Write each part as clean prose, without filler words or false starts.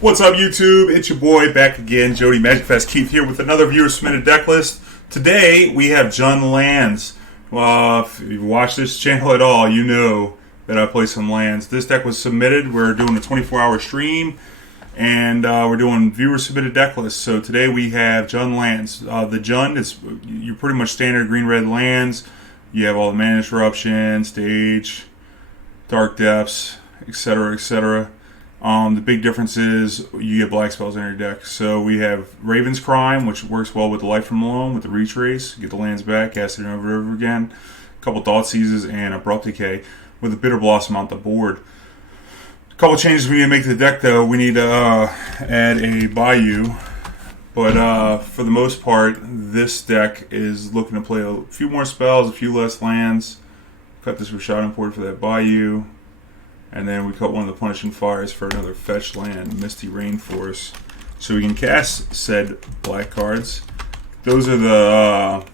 What's up, YouTube? It's your boy back again, Jody Magic Fest Keith here with another viewer submitted deck list. Today we have Jund lands. Well, if you watch this channel at all, you know that I play some lands. This deck was submitted. We're doing a 24-hour stream, and we're doing viewer submitted deck lists. So today we have Jund lands. The Jund is you're pretty much standard green-red lands. You have all the mana disruption, stage, dark depths, etc., etc. The big difference is you get black spells in your deck. So we have Raven's Crime, which works well with the Light from Loam, with the Retrace. Get the lands back, cast it over and over again. A couple Thoughtseizes and Abrupt Decay with a Bitterblossom out the board. A couple changes we need to make to the deck, though. We need to add a Bayou. But for the most part, this deck is looking to play a few more spells, a few less lands. Cut this Rishadan Port for that Bayou. And then we cut one of the Punishing Fires for another fetch land, Misty Rainforest. So we can cast said black cards. Those are the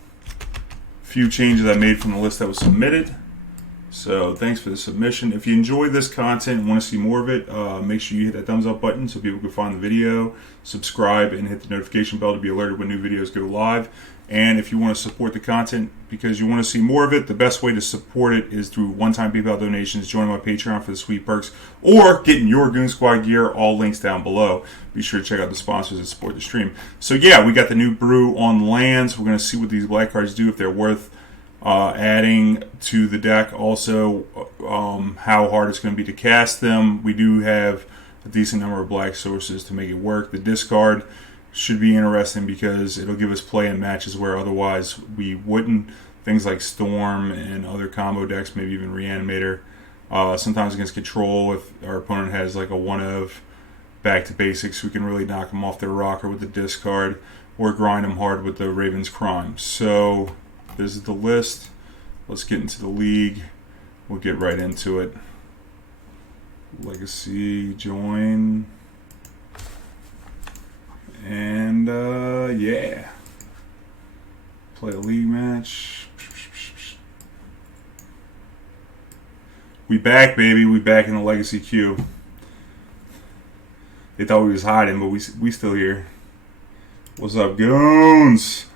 few changes I made from the list that was submitted. So thanks for the submission. If you enjoy this content and want to see more of it, make sure you hit that thumbs up button so people can find the video. Subscribe and hit the notification bell to be alerted when new videos go live. And if you want to support the content because you want to see more of it, the best way to support it is through one-time PayPal donations, joining my Patreon for the sweet perks, or getting your Goon Squad gear. All links down below. Be sure to check out the sponsors that support the stream. So yeah, we got the new brew on lands. We're going to see what these black cards do, if they're worth adding to the deck. Also, how hard it's going to be to cast them. We do have a decent number of black sources to make it work. The discard should be interesting because it'll give us play in matches where otherwise we wouldn't. Things like Storm and other combo decks, maybe even Reanimator. Sometimes against Control, if our opponent has like a one of back to basics, we can really knock them off their rocker with the discard, or grind them hard with the Raven's Crime. So this is the list. Let's get into the league. We'll get right into it. Legacy, join. And yeah, play a league match. We back, baby. We back in the legacy queue. They thought we was hiding, but we still here. What's up, goons?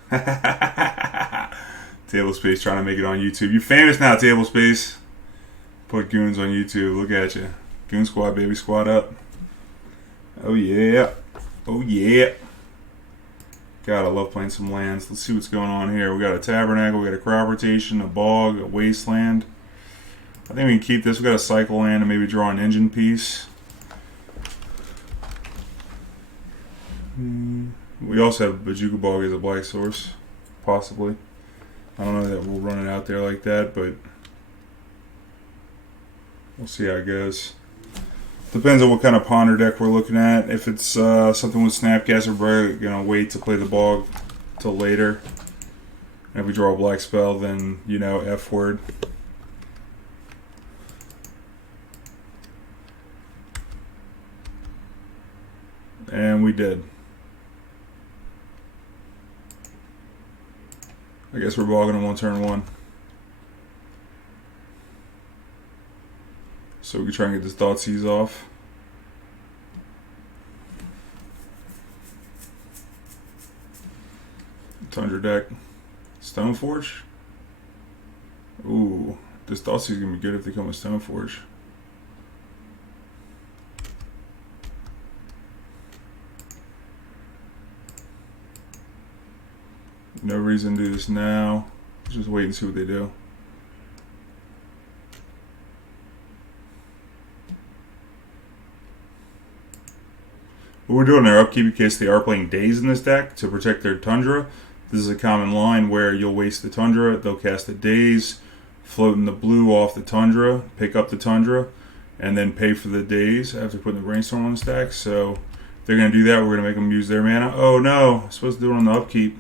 Table Space trying to make it on YouTube. You famous now, Table Space. Put goons on YouTube. Look at you. Goon Squad, baby. Squad up. Oh yeah. Oh yeah. God, I love playing some lands. Let's see what's going on here. We got a Tabernacle, we got a Crop Rotation, a Bog, a Wasteland. I think we can keep this. We got a Cycle Land and maybe draw an Engine piece. We also have Bojuka Bog as a black source, possibly. I don't know that we'll run it out there like that, but we'll see how it goes. Depends on what kind of ponder deck we're looking at. If it's something with Snapcaster, we're going to wait to play the Bog till later. And if we draw a black spell, then, you know, F word. And we did. I guess we're bogging them on turn one. So we can try and get this Thoughtseize off. Tundra deck. Stoneforge. Ooh, this Thoughtseize is going to be good if they come with Stoneforge. No reason to do this now. Just wait and see what they do. What we're doing our upkeep in case they are playing Daze in this deck to protect their Tundra. This is a common line where you'll waste the Tundra, they'll cast a Daze, floating the blue off the Tundra, pick up the Tundra, and then pay for the Daze after putting the Brainstorm on the stack. So if they're going to do that, we're going to make them use their mana. Oh no, I'm supposed to do it on the upkeep.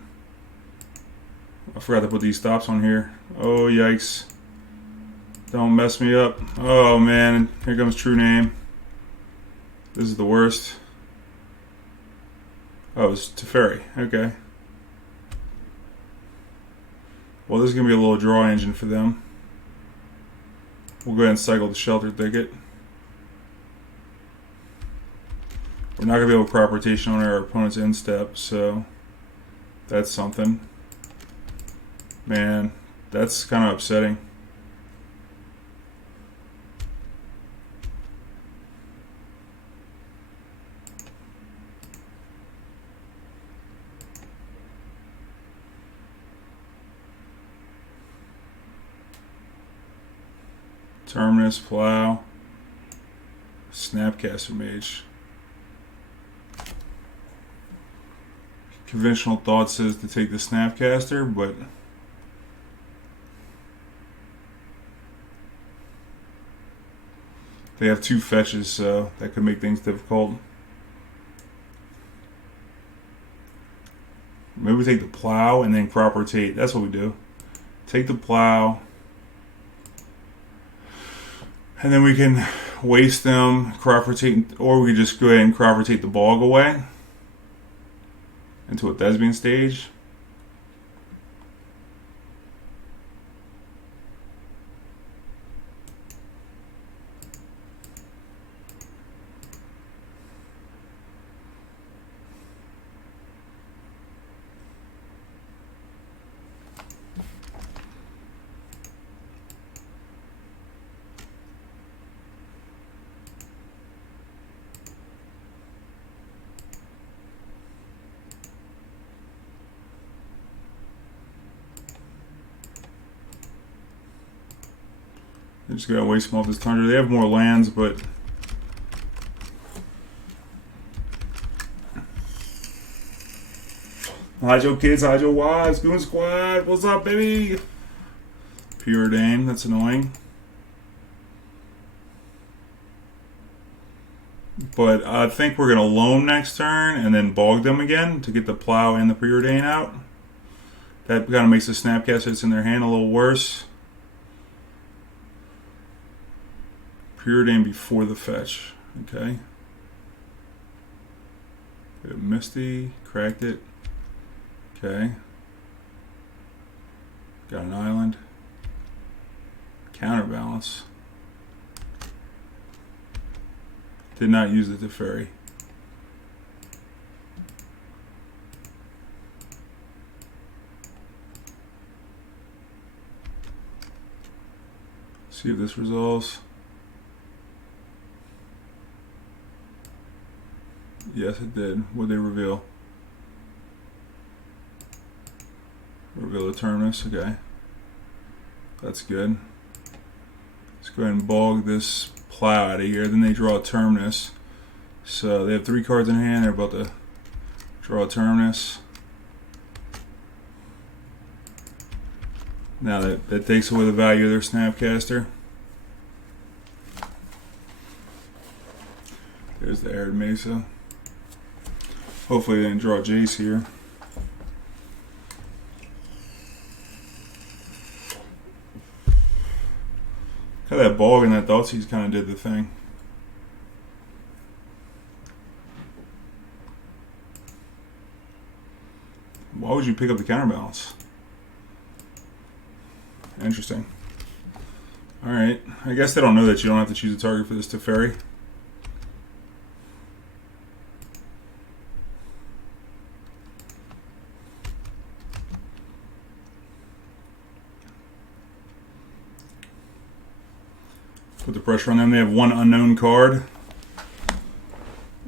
I forgot to put these stops on here. Oh yikes. Don't mess me up. Oh man, here comes True Name. This is the worst. Oh, it's Teferi. Okay. Well, this is going to be a little draw engine for them. We'll go ahead and cycle the Sheltered Thicket. We're not going to be able to crop rotation on our opponent's instep, so that's something. Man, that's kind of upsetting. Terminus, Plow, Snapcaster Mage. Conventional thought says to take the Snapcaster, but they have 2 fetches, so that could make things difficult. Maybe we take the Plow and then crop rotate. That's what we do. Take the Plow. And then we can waste them, crop rotate, or we can just go ahead and crop rotate the Bog away into a Thespian stage. They're just gonna waste them off this Tundra. They have more lands, but hide your kids, hide your wives, Goon Squad, what's up, baby? Preordain, that's annoying. But I think we're gonna Loam next turn and then Bog them again to get the Plow and the Preordain out. That kind of makes the Snapcaster that's in their hand a little worse. Preordain before the fetch. Okay. Good. Misty, cracked it. Okay. Got an island. Counterbalance. Did not use the Teferi. See if this resolves. Yes, it did. What'd they reveal? Reveal a Terminus. Okay. That's good. Let's go ahead and Bog this Plow out of here. Then they draw a Terminus. So they have 3 cards in hand. They're about to draw a Terminus. Now that takes away the value of their Snapcaster. There's the Arid Mesa. Hopefully they didn't draw Jace here. How that Bog and that Thoughtseize kind of did the thing. Why would you pick up the counterbalance? Interesting. Alright. I guess they don't know that you don't have to choose a target for this Teferi. Put the pressure on them. They have 1 unknown card.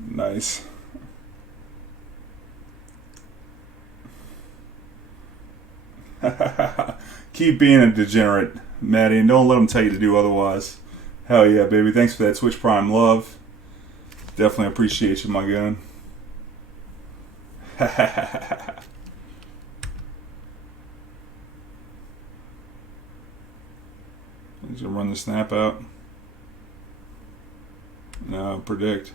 Nice. Keep being a degenerate, Maddie, and don't let them tell you to do otherwise. Hell yeah, baby. Thanks for that Twitch Prime love. Definitely appreciate you, my gun. Just run the snap out. No, predict.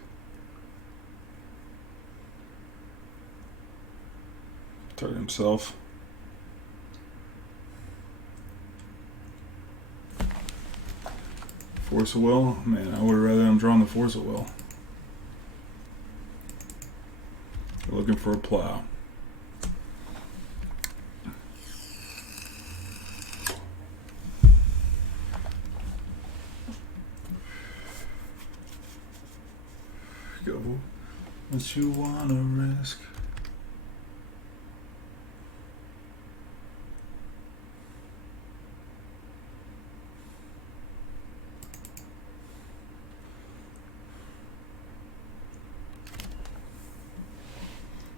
Target himself. Force of Will? Man, I would rather him drawing the Force of Will. They're looking for a Plow. Go. What you wanna risk?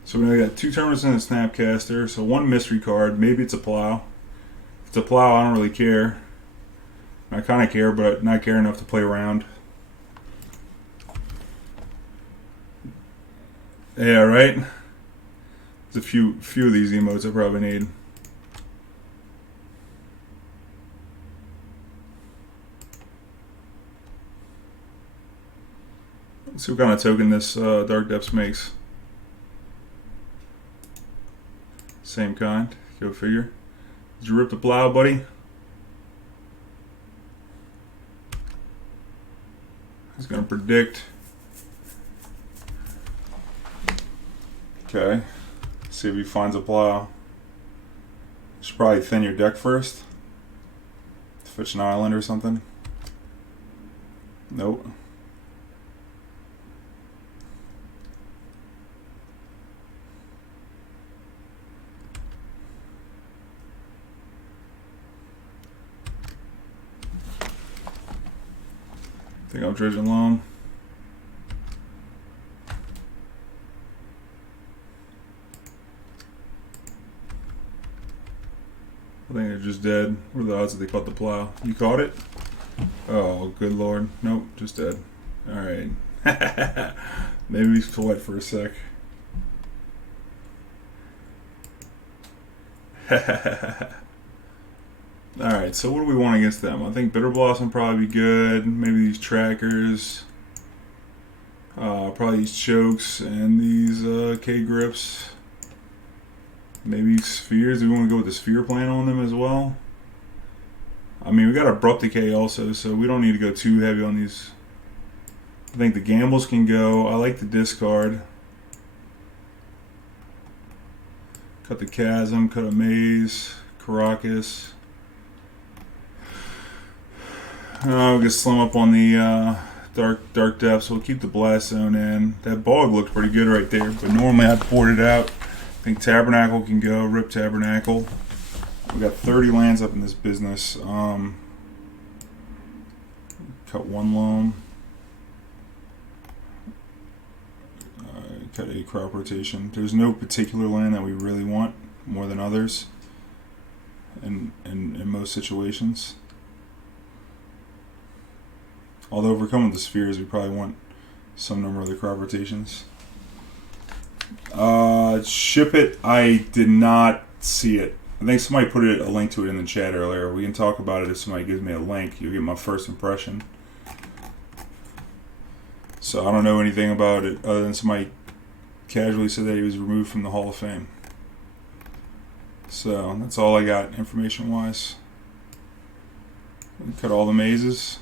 So we got 2 terminals and a Snapcaster, so 1 mystery card. Maybe it's a plow. If it's a plow, I don't really care. I kind of care, but not care enough to play around. Yeah, right? There's a few of these emotes I probably need. Let's see what kind of token this Dark Depths makes. Same kind. Go figure. Did you rip the plow, buddy? He's going to predict. Okay. See if he finds a plow. You should probably thin your deck first. Fetch an island or something. Nope. I think I'm dredging Loam. I think they're just dead. What are the odds that they caught the plow? You caught it? Oh, good lord. Nope, just dead. Alright. Maybe we sweat for a sec. Alright, so what do we want against them? I think Bitterblossom probably be good. Maybe these trackers. Probably these chokes and these K-grips. Maybe spheres. Do we want to go with the sphere plan on them as well? I mean, we got Abrupt Decay also, so we don't need to go too heavy on these. I think the gambles can go. I like the discard. Cut the Chasm, cut a Maze, Karakas. We'll just slim up on the dark depths. We'll keep the blast zone in. That bog looked pretty good right there, but normally I'd port it out. I think Tabernacle can go. Rip Tabernacle. We got 30 lands up in this business. Cut 1 Loam. Cut a crop rotation. There's no particular land that we really want more than others in most situations. Although if we're coming with the spheres, we probably want some number of the crop rotations. Ship it. I did not see it. I think somebody put a link to it in the chat earlier. We can talk about it if somebody gives me a link. You'll get my first impression. So I don't know anything about it other than somebody casually said that he was removed from the Hall of Fame. So that's all I got information-wise. Cut all the mazes.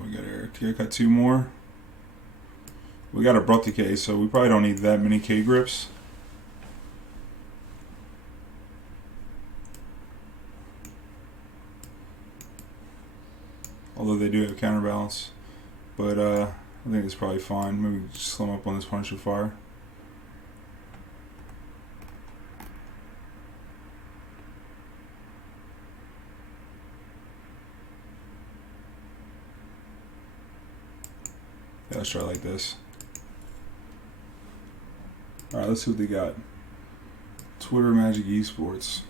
We got Eric. Here, cut 2 more. We got Abrupt Decay, so we probably don't need that many K-grips. Although they do have counterbalance. But I think it's probably fine. Maybe just slim up on this Punch of Fire. Yeah, let's try it like this. Alright, let's see what they got. Twitter Magic Esports.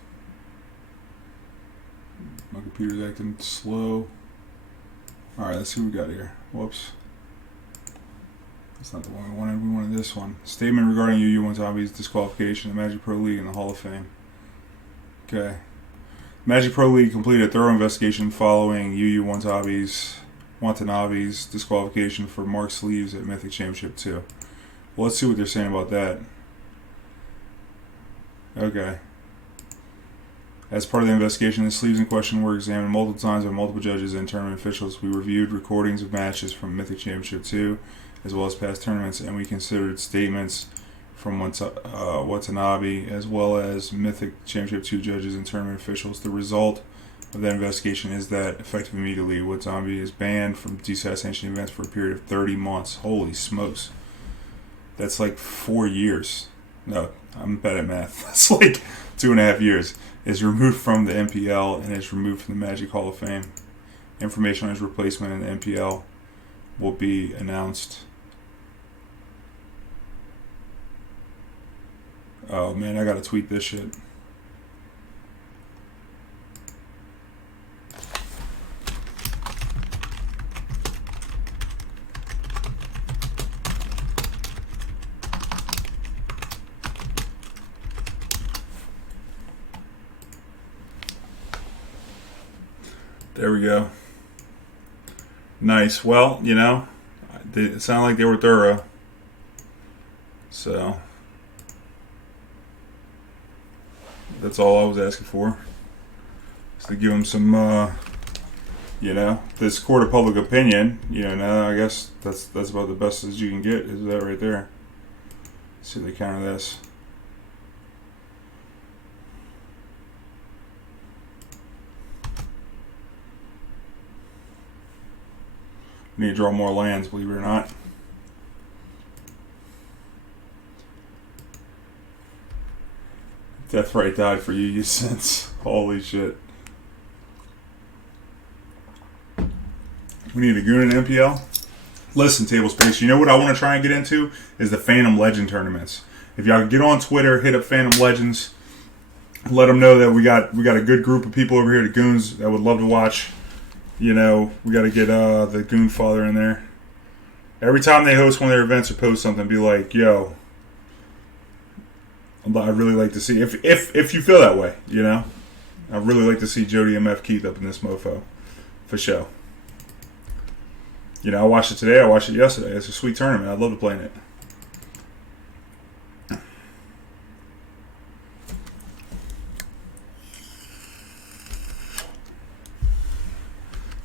My computer's acting slow. Alright, let's see what we got here. Whoops. That's not the one we wanted. We wanted this one. Statement regarding UU Watanabe's disqualification in the Magic Pro League in the Hall of Fame. Okay. Magic Pro League completed a thorough investigation following UU Watanabe's disqualification for Mark Sleeves at Mythic Championship 2. Well, let's see what they're saying about that. Okay. As part of the investigation, the sleeves in question were examined multiple times by multiple judges and tournament officials. We reviewed recordings of matches from Mythic Championship 2, as well as past tournaments, and we considered statements from Watanabe, as well as Mythic Championship 2 judges and tournament officials. The result of that investigation is that, effective immediately, Watanabe is banned from DCI sanctioned events for a period of 30 months. Holy smokes. That's like 4 years. No, I'm bad at math. That's like 2.5 years. Is removed from the MPL and is removed from the Magic Hall of Fame. Information on his replacement in the MPL will be announced. Oh man, I gotta tweet this shit. There we go. Nice. Well, you know, it sounded like they were thorough. So, that's all I was asking for. Is to give them some, you know, this court of public opinion. You know, now I guess that's about the best as you can get. Is that right there? Let's see if they counter this. Need to draw more lands, believe it or not. Deathrite died for you since. Holy shit. We need a goon in MPL. Listen, Table Space, you know what I want to try and get into? Is the Phantom Legend tournaments. If y'all get on Twitter, hit up Phantom Legends. Let them know that we got a good group of people over here, the goons, that would love to watch. You know, we got to get the Goon Father in there. Every time they host one of their events or post something, be like, yo, I'd really like to see, if you feel that way, you know, I'd really like to see Jody MF Keith up in this mofo, for sure. You know, I watched it today, I watched it yesterday. It's a sweet tournament. I'd love to play in it.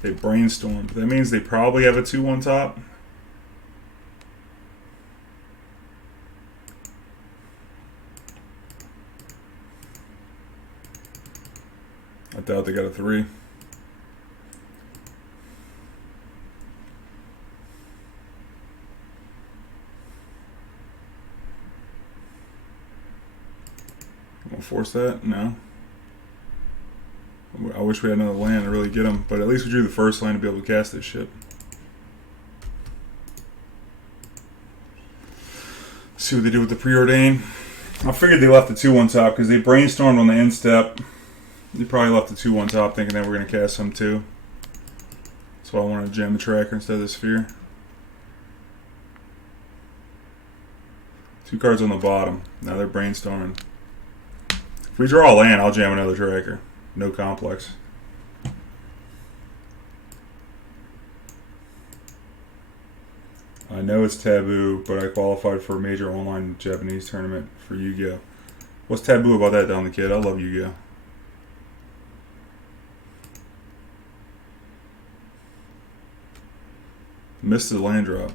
They brainstormed. That means they probably have a 2-1 top. I doubt they got a 3. I'm gonna force that? No. I wish we had another land to really get them, but at least we drew the first land to be able to cast this shit. See what they do with the preordain. I figured they left the 2-1 top because they brainstormed on the end step. They probably left the 2-1 top thinking that we're going to cast some too. That's why I wanted to jam the tracker instead of the sphere. 2 cards on the bottom. Now they're brainstorming. If we draw a land, I'll jam another tracker. No complex. I know it's taboo, but I qualified for a major online Japanese tournament for Yu-Gi-Oh! What's taboo about that, Don the Kid? I love Yu-Gi-Oh! Missed the land drop.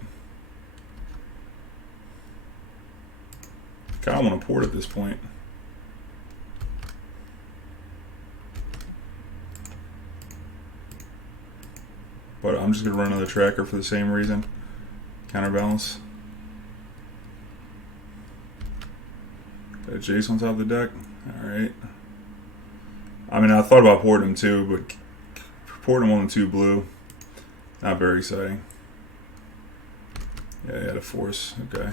Kinda want to port at this point. But I'm just going to run another tracker for the same reason. Counterbalance. Got a Jace on top of the deck. Alright. I mean, I thought about porting him too, but porting him on the 2 blue. Not very exciting. Yeah, I had to force. Okay.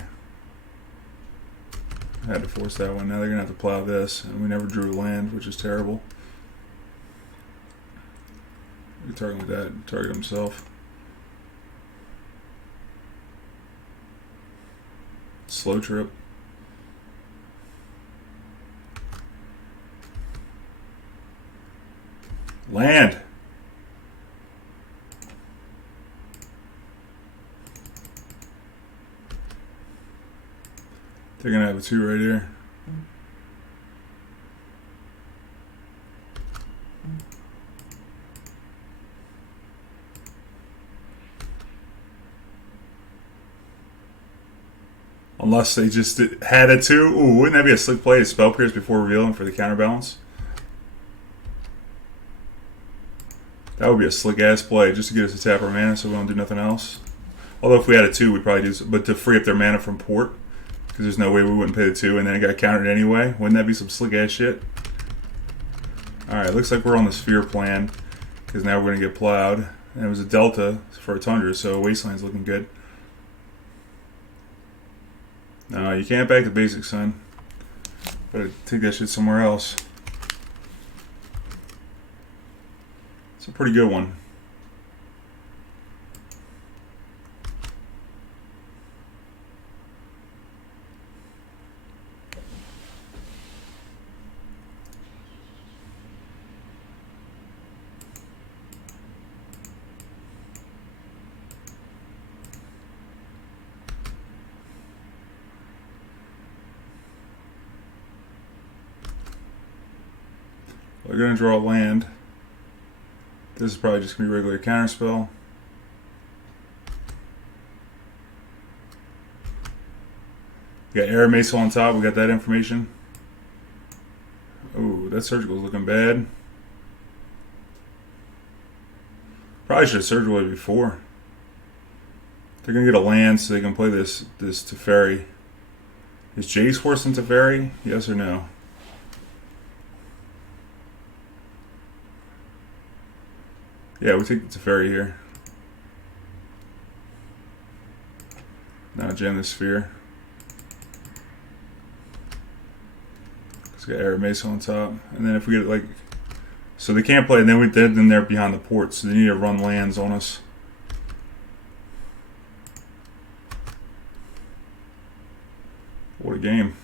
I had to force that one. Now they're going to have to plow this. And we never drew land, which is terrible. Target like that, target himself. Slow trip. Land. They're gonna have a 2 right here. I'll Unless they just had it too. Ooh, wouldn't that be a slick play? Spell Pierce before revealing for the counterbalance. That would be a slick ass play just to get us to tap our mana so we don't do nothing else. Although if we had a 2, we'd probably do, but to free up their mana from Port, because there's no way we wouldn't pay the 2, and then it got countered anyway. Wouldn't that be some slick ass shit? Alright, looks like we're on the Sphere plan, because now we're going to get plowed. And it was a Delta for a Tundra, so Wasteland's looking good. No, you can't back the basics, son. Better take that shit somewhere else. It's a pretty good one. We're going to draw land. This is probably just going to be regular counterspell. We got Air Mace on top. We got that information. Oh, that surgical is looking bad. Probably should have surgical it before. They're going to get a land so they can play this Teferi. Is Jace worse than Teferi? Yes or no? Yeah, we take the Teferi here. Now jam the Sphere. Let's get Air Mace on top. And then if we get like... So they can't play, and then they're behind the port, so they need to run lands on us. What a game.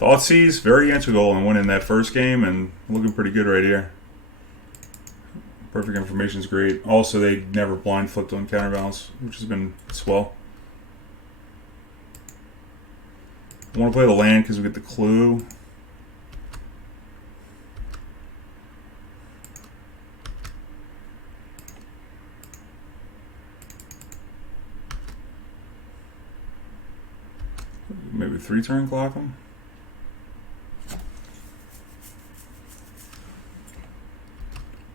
Thoughtseize, very integral in winning that first game, and looking pretty good right here. Perfect information is great. Also, they never blind flipped on counterbalance, which has been swell. I want to play the land because we get the clue. Maybe 3-turn clock them.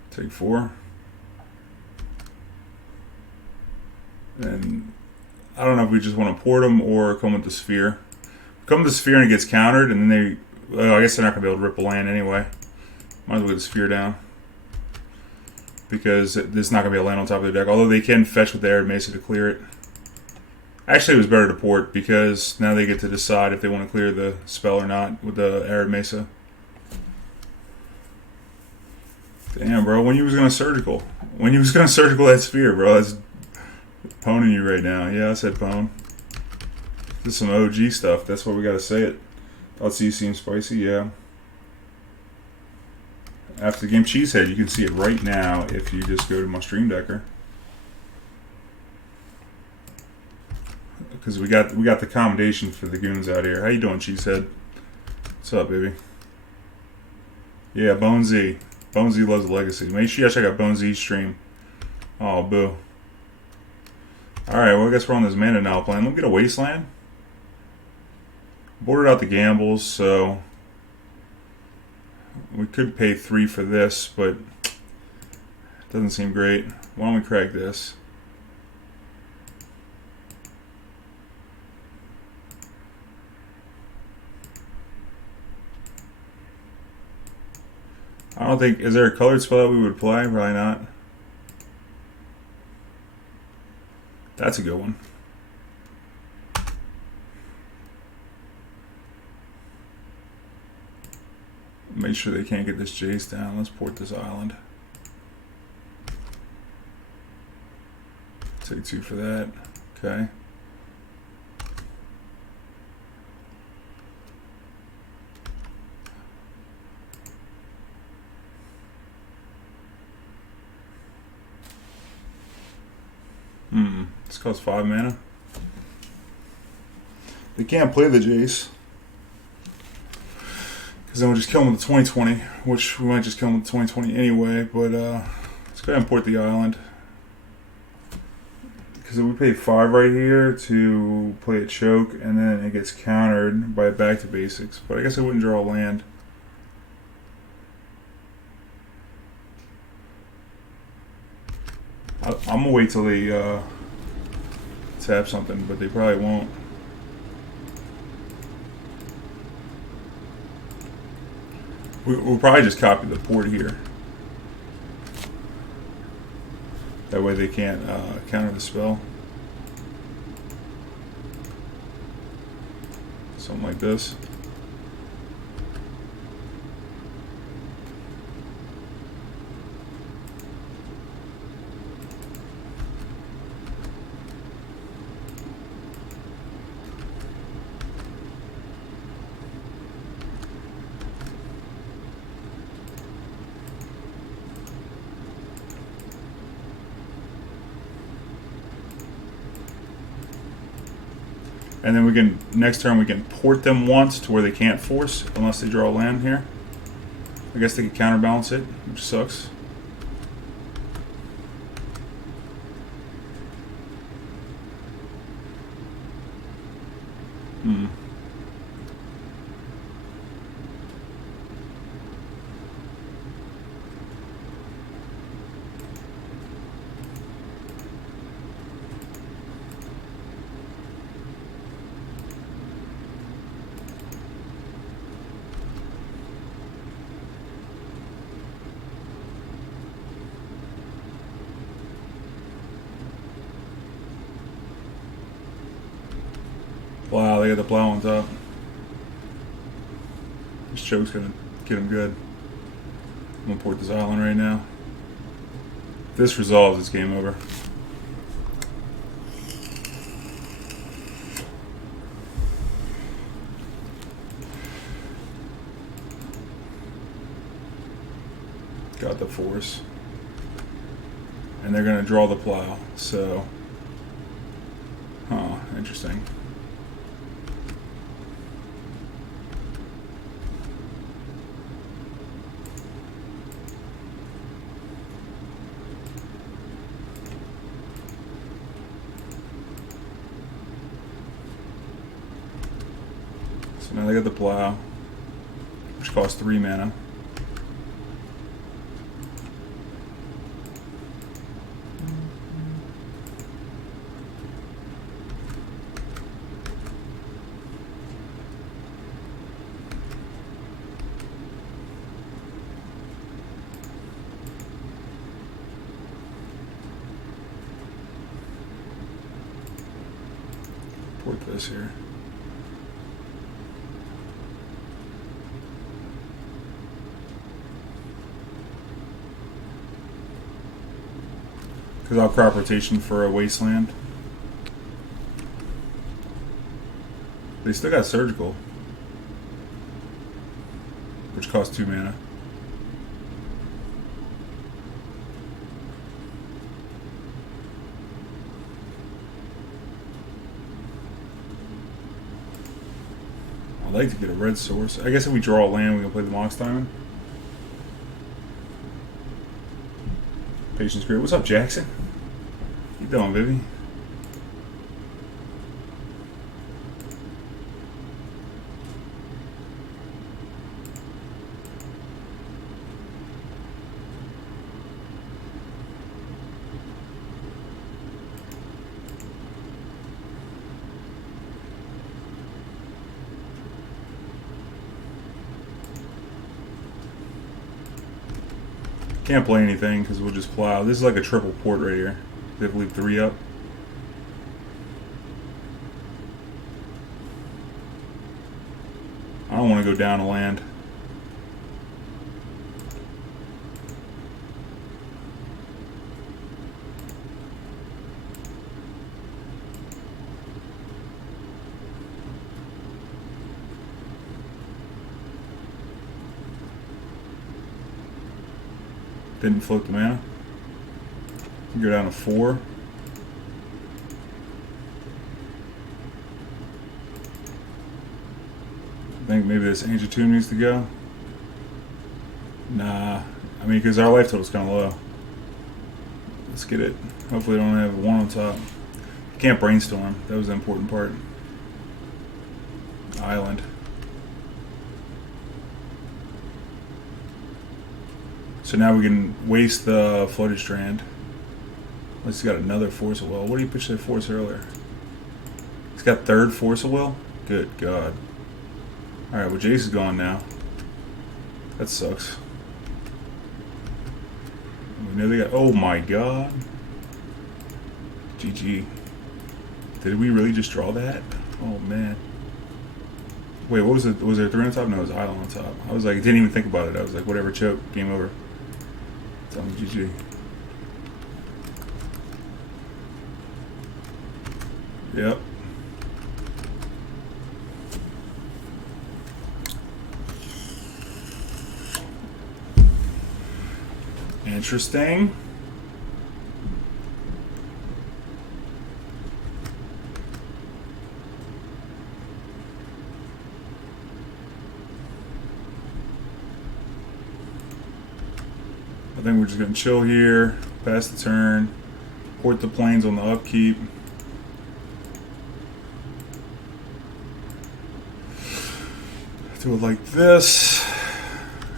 Take 4. And I don't know if we just want to port them or come with the Sphere. Come with the Sphere and it gets countered, and then I guess they're not going to be able to rip a land anyway. Might as well get the Sphere down. Because there's not going to be a land on top of their deck. Although they can fetch with the Arid Mesa to clear it. Actually, it was better to port because now they get to decide if they want to clear the spell or not with the Arid Mesa. Damn, bro. When you was going to surgical? When you was going to surgical that Sphere, bro. That's poning you right now. Yeah, I said pwn. This is some OG stuff. That's why we got to say it. Thoughtseize seems spicy, yeah. After the game Cheesehead, you can see it right now if you just go to my Stream Decker. Because we got the commendation for the goons out here. How you doing, Cheesehead? What's up, baby? Yeah, Bone Z. Bone Z loves the legacy. Make sure you check out Bone Z's stream. Oh, boo. Alright, well, I guess we're on this mana now plan. Let me get a Wasteland. Boarded out the gambles, so we could pay 3 for this, but it doesn't seem great. Why don't we crack this? I don't think... Is there a colored spell that we would play? Probably not. That's a good one. Make sure they can't get this Jace down. Let's port this island. Take 2 for that. Okay. This costs 5 mana. They can't play the Jace. Because then we'll just kill them with the 2020. Which we might just kill them with the 2020 anyway. But let's go ahead and port the island. because we pay 5 right here to play a choke, and then it gets countered by a back to basics. But I guess I wouldn't draw land. I'm gonna wait till they tap something, but they probably won't. We'll probably just copy the port here. That way they can't counter the spell. Something like this. And then we can, next turn we can port them once to where they can't force, unless they draw a land here. I guess they could counterbalance it, which sucks. Wow, they got the plow on top. This choke's gonna get him good. I'm gonna port this island right now. If this resolves, it's game over. Got the force. And they're gonna draw the plow, so... Huh, interesting. So now they got the plow, which costs 3 mana. Port this here. Because I'll crop rotation for a Wasteland. They still got Surgical, which costs 2 mana. I'd like to get a red source. I guess if we draw a land, we can play the Mox Diamond. Patience Grip. What's up, Jackson? How you doing, Vivi? Can't play anything because we'll just plow. This is like a triple port right here. They have to leave 3 up. I don't want to go down a land. Didn't float the mana. Go down to 4. I think maybe this Ancient Tomb needs to go. Nah. I mean, because our life total's kind of low. Let's get it. Hopefully, I don't have 1 on top. Can't brainstorm. That was the important part. Island. So now we can waste the floated strand. Unless he's got another force of will. What did he pitch that force earlier? He's got third force of will? Good God. Alright, well Jace is gone now. That sucks. We know they got... Oh my God. GG. Did we really just draw that? Oh man. Wait, what was it? Was there 3 on top? No, it was island on top. I was like, didn't even think about it. I was like, whatever, choke, game over. Tell me GG. Yep. Interesting. I think we're just going to chill here, pass the turn, port the planes on the upkeep. Do it like this,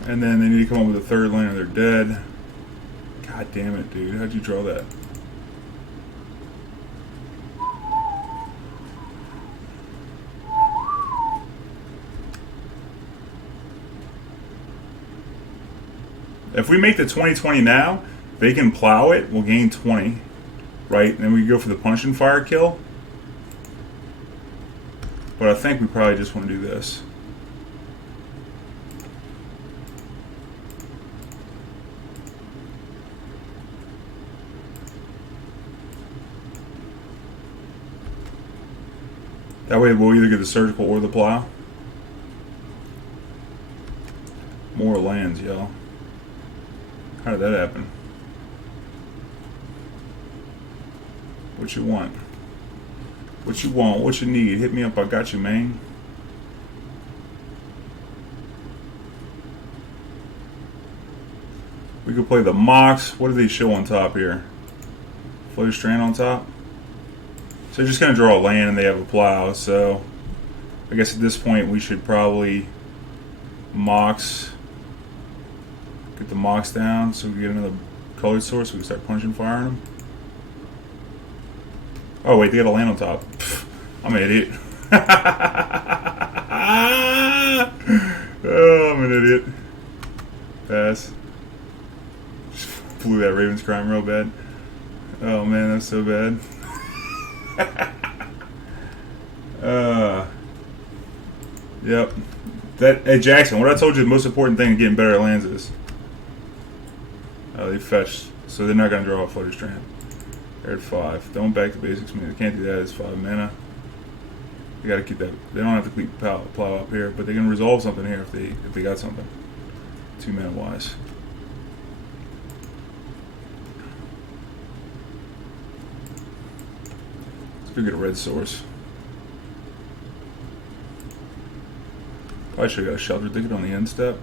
and then they need to come up with a third land or they're dead. God damn it, dude. How'd you draw that? If we make the 20/20 now, they can plow it, we'll gain 20, right? And then we go for the punch and fire kill. But I think we probably just want to do this. That way we'll either get the surgical or the plow. More lands, y'all. How did that happen? What you want? What you want? What you need? Hit me up. I got you, man. We could play the Mox. What do they show on top here? Floated strand on top. So they're just going to draw a land and they have a plow. So I guess at this point we should probably Mox. Get the Mox down so we can get another colored source so we can start punching firing them. Oh wait, they got a land on top. Pfft, I'm an idiot. Oh, I'm an idiot. Pass. Just blew that Raven's Crime real bad. Oh man, that's so bad. Yep. Hey Jackson, what I told you the most important thing in getting better at lands is. Oh, they fetched, so they're not going to draw a floater strand. They're at 5. Don't back to basics, man. They can't do that. It's 5 mana. They got to keep that. They don't have to keep plow up here, but they can resolve something here if they got something. 2 mana wise. Let's go get a red source. Probably should have got a Sheltered Thicket on the end step.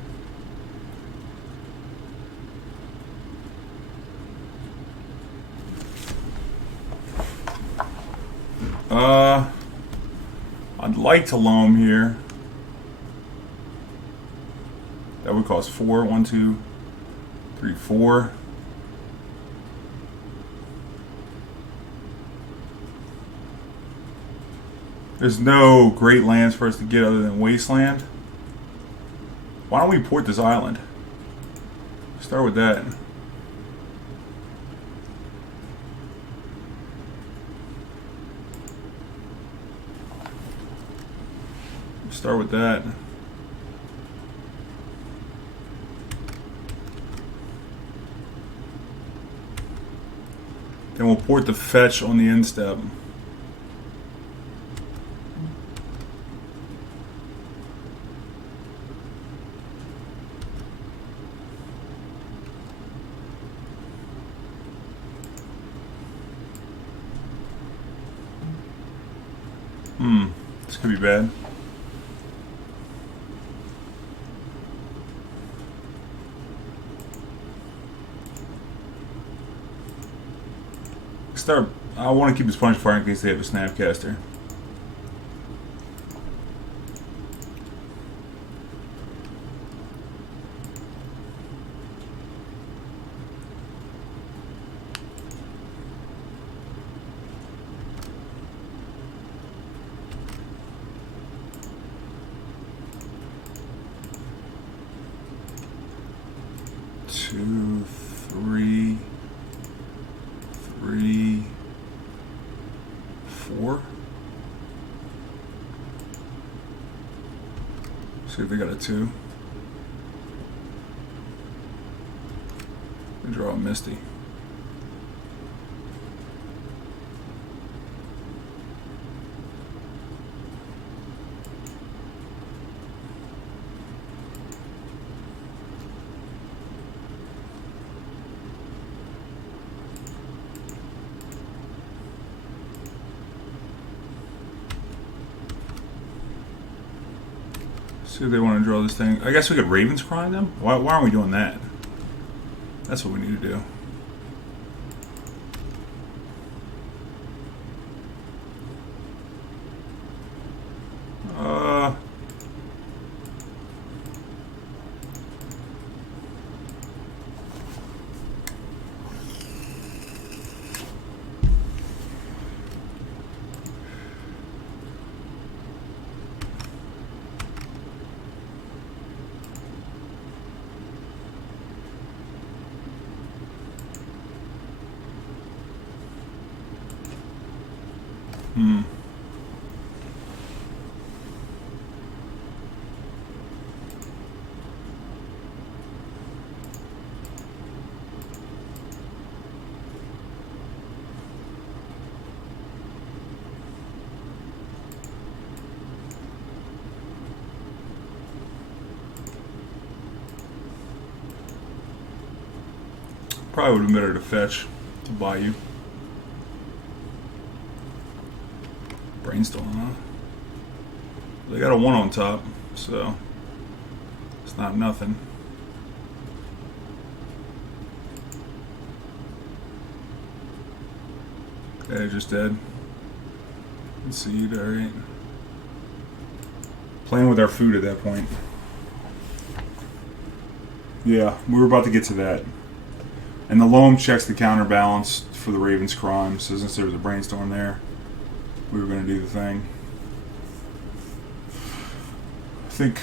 I'd like to loam here. That would cost 4. 1, 2, 3, 4. There's no great lands for us to get other than Wasteland. Why don't we port this island? Start with that. Start with that. Then we'll port the fetch on the end step. This could be bad. I want to keep his Punch Fire in case they have a Snapcaster. Two, three, four. See if they got a 2. And draw a Misty. See if they want to draw this thing. I guess we could Raven's Cry them? Why aren't we doing that? That's what we need to do. Probably would have been better to fetch to Bayou. Brainstorm, huh? They got a 1 on top, so it's not nothing. Okay, just dead. Let's see, alright. Playing with our food at that point. Yeah, we were about to get to that. And the Loam checks the counterbalance for the Raven's Crime, so since there was a Brainstorm there, we were going to do the thing. I think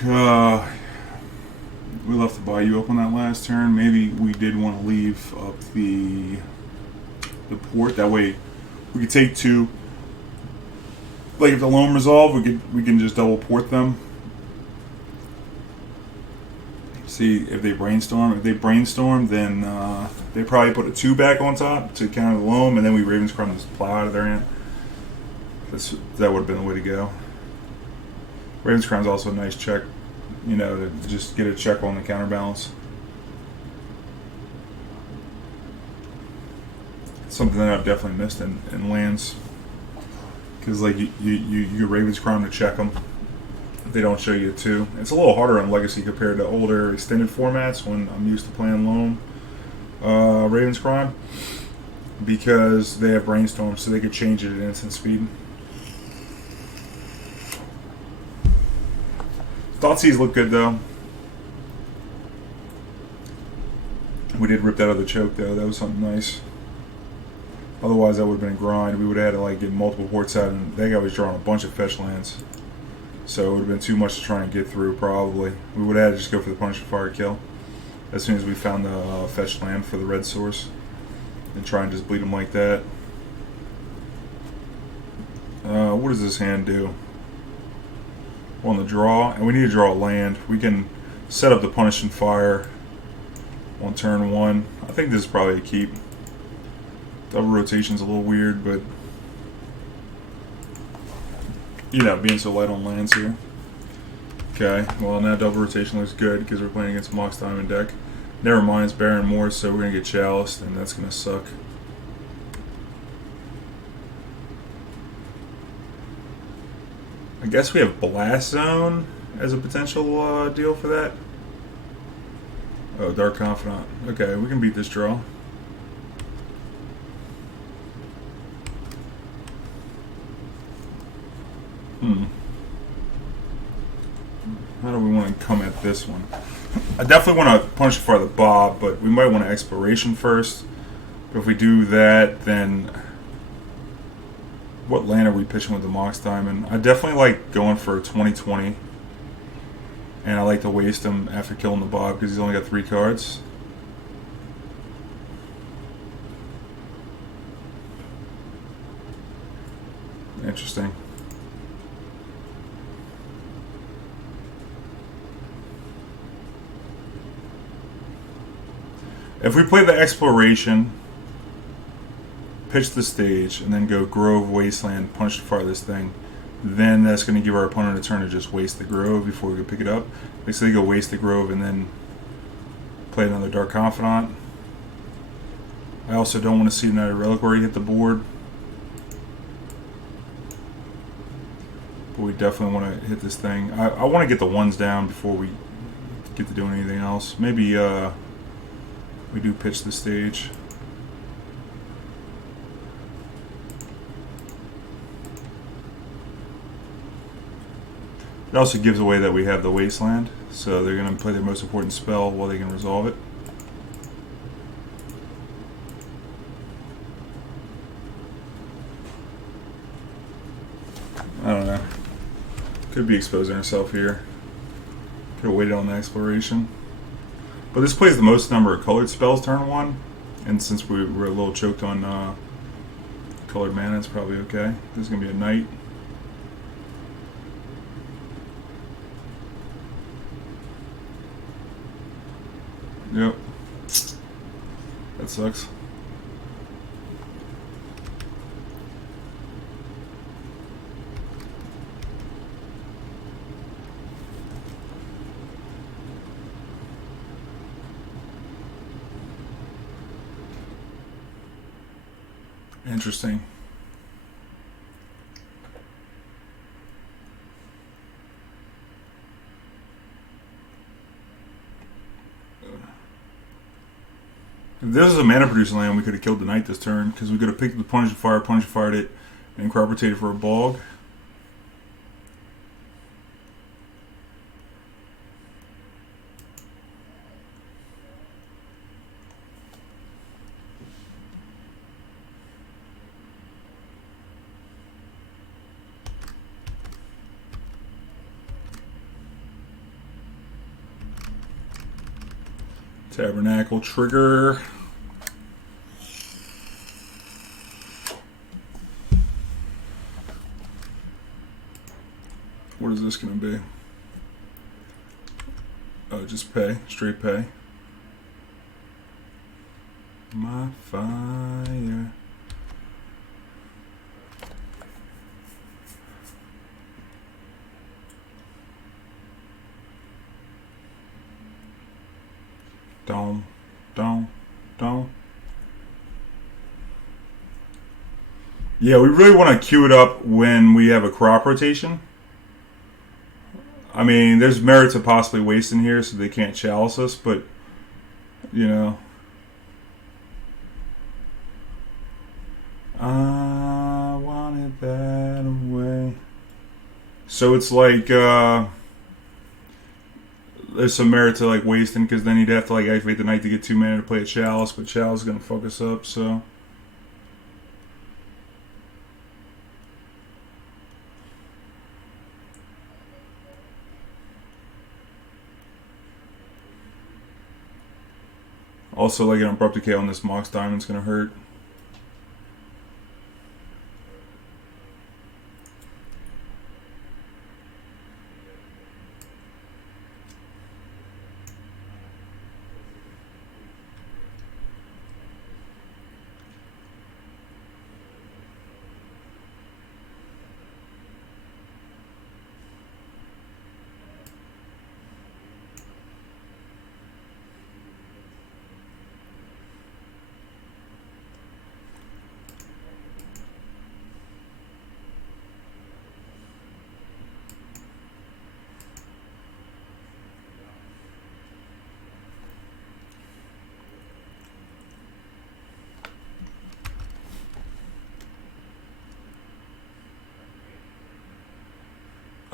we left the Bayou up on that last turn. Maybe we did want to leave up the port. That way we could take 2. Like if the Loam resolve, we can just double port them. See if they Brainstorm. If they Brainstorm, then they probably put a 2 back on top to counter the Loam, and then we Raven's Crime this plow out of their hand. That would have been the way to go. Raven's Crime is also a nice check, you know, to just get a check on the counterbalance. It's something that I've definitely missed in lands, because like you Raven's Crime to check them. They don't show you a 2. It's a little harder on Legacy compared to older extended formats when I'm used to playing Loam, Raven's Crime, because they have Brainstorm, so they could change it at instant speed. Thoughtseize look good though. We did rip that other choke though. That was something nice. Otherwise, that would have been a grind. We would have had to like get multiple ports out, and that guy was drawing a bunch of fetch lands. So it would have been too much to try and get through, probably. We would have had to just go for the Punishing Fire kill as soon as we found the fetch land for the red source and try and just bleed them like that. What does this hand do? On the draw, and we need to draw a land. We can set up the Punishing Fire on turn 1. I think this is probably a keep. Double rotation's a little weird, but you know, being so light on lands here. Okay, well now double rotation looks good because we're playing against a Mox Diamond deck. Never mind, it's Baron Moore, so we're going to get Chalice, and that's going to suck. I guess we have Blast Zone as a potential deal for that. Oh, Dark Confidant. Okay, we can beat this draw. How do we want to come at this one? I definitely want to punch for the Bob, but we might want to Exploration first. But if we do that, then what land are we pitching with the Mox Diamond? I definitely like going for 2020. And I like to waste him after killing the Bob because he's only got 3 cards. Interesting. If we play the Exploration, pitch the stage, and then go Grove, Wasteland, punch the farthest thing, then that's going to give our opponent a turn to just waste the Grove before we can pick it up. So they go waste the Grove and then play another Dark Confidant. I also don't want to see another Reliquary hit the board. But we definitely want to hit this thing. I want to get the ones down before we get to doing anything else. Maybe we do pitch the stage. It also gives away that we have the Wasteland, so they're going to play their most important spell while they can resolve it. I don't know. Could be exposing herself here. Could have waited on the Exploration. But this plays the most number of colored spells turn 1, and since we're a little choked on colored mana, it's probably okay. This is going to be a Knight. Yep. That sucks. Interesting. If this is a mana producing land, we could have killed the Knight this turn because we could have picked the Punish Fire, Punish Fired it, and crop rotated for a Bog. Tabernacle trigger. What is this going to be? Oh, just pay. Straight pay. My fire. Don't. Yeah, we really want to queue it up when we have a crop rotation. I mean, there's merit to possibly wasting here so they can't chalice us, but, you know. I wanted that away. So it's like, there's some merit to like wasting because then you'd have to like activate the Knight to get 2 mana to play a chalice, but chalice is going to fuck us up, so. Also, like an Abrupt Decay on this Mox Diamond is going to hurt.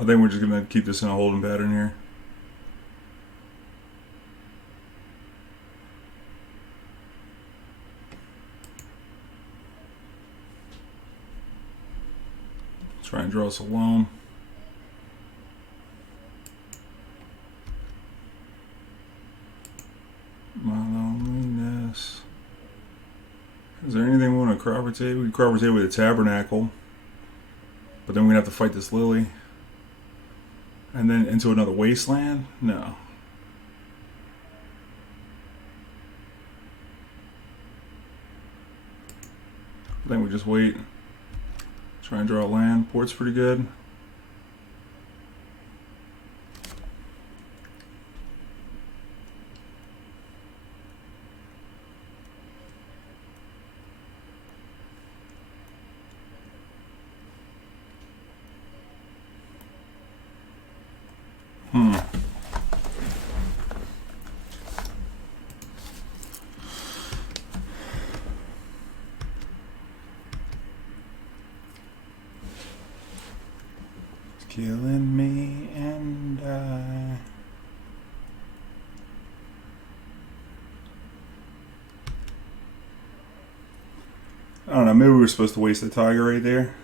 I think we're just going to keep this in a holding pattern here. Try and draw us a Loam. My loneliness. Is there anything we want to crop rotate? We can crop rotate with a Tabernacle. But then we're going to have to fight this Lily. And then into another Wasteland? No. I think we just wait. Try and draw a land. Port's pretty good. Killing me and I don't know, maybe we were supposed to waste the Taiga right there.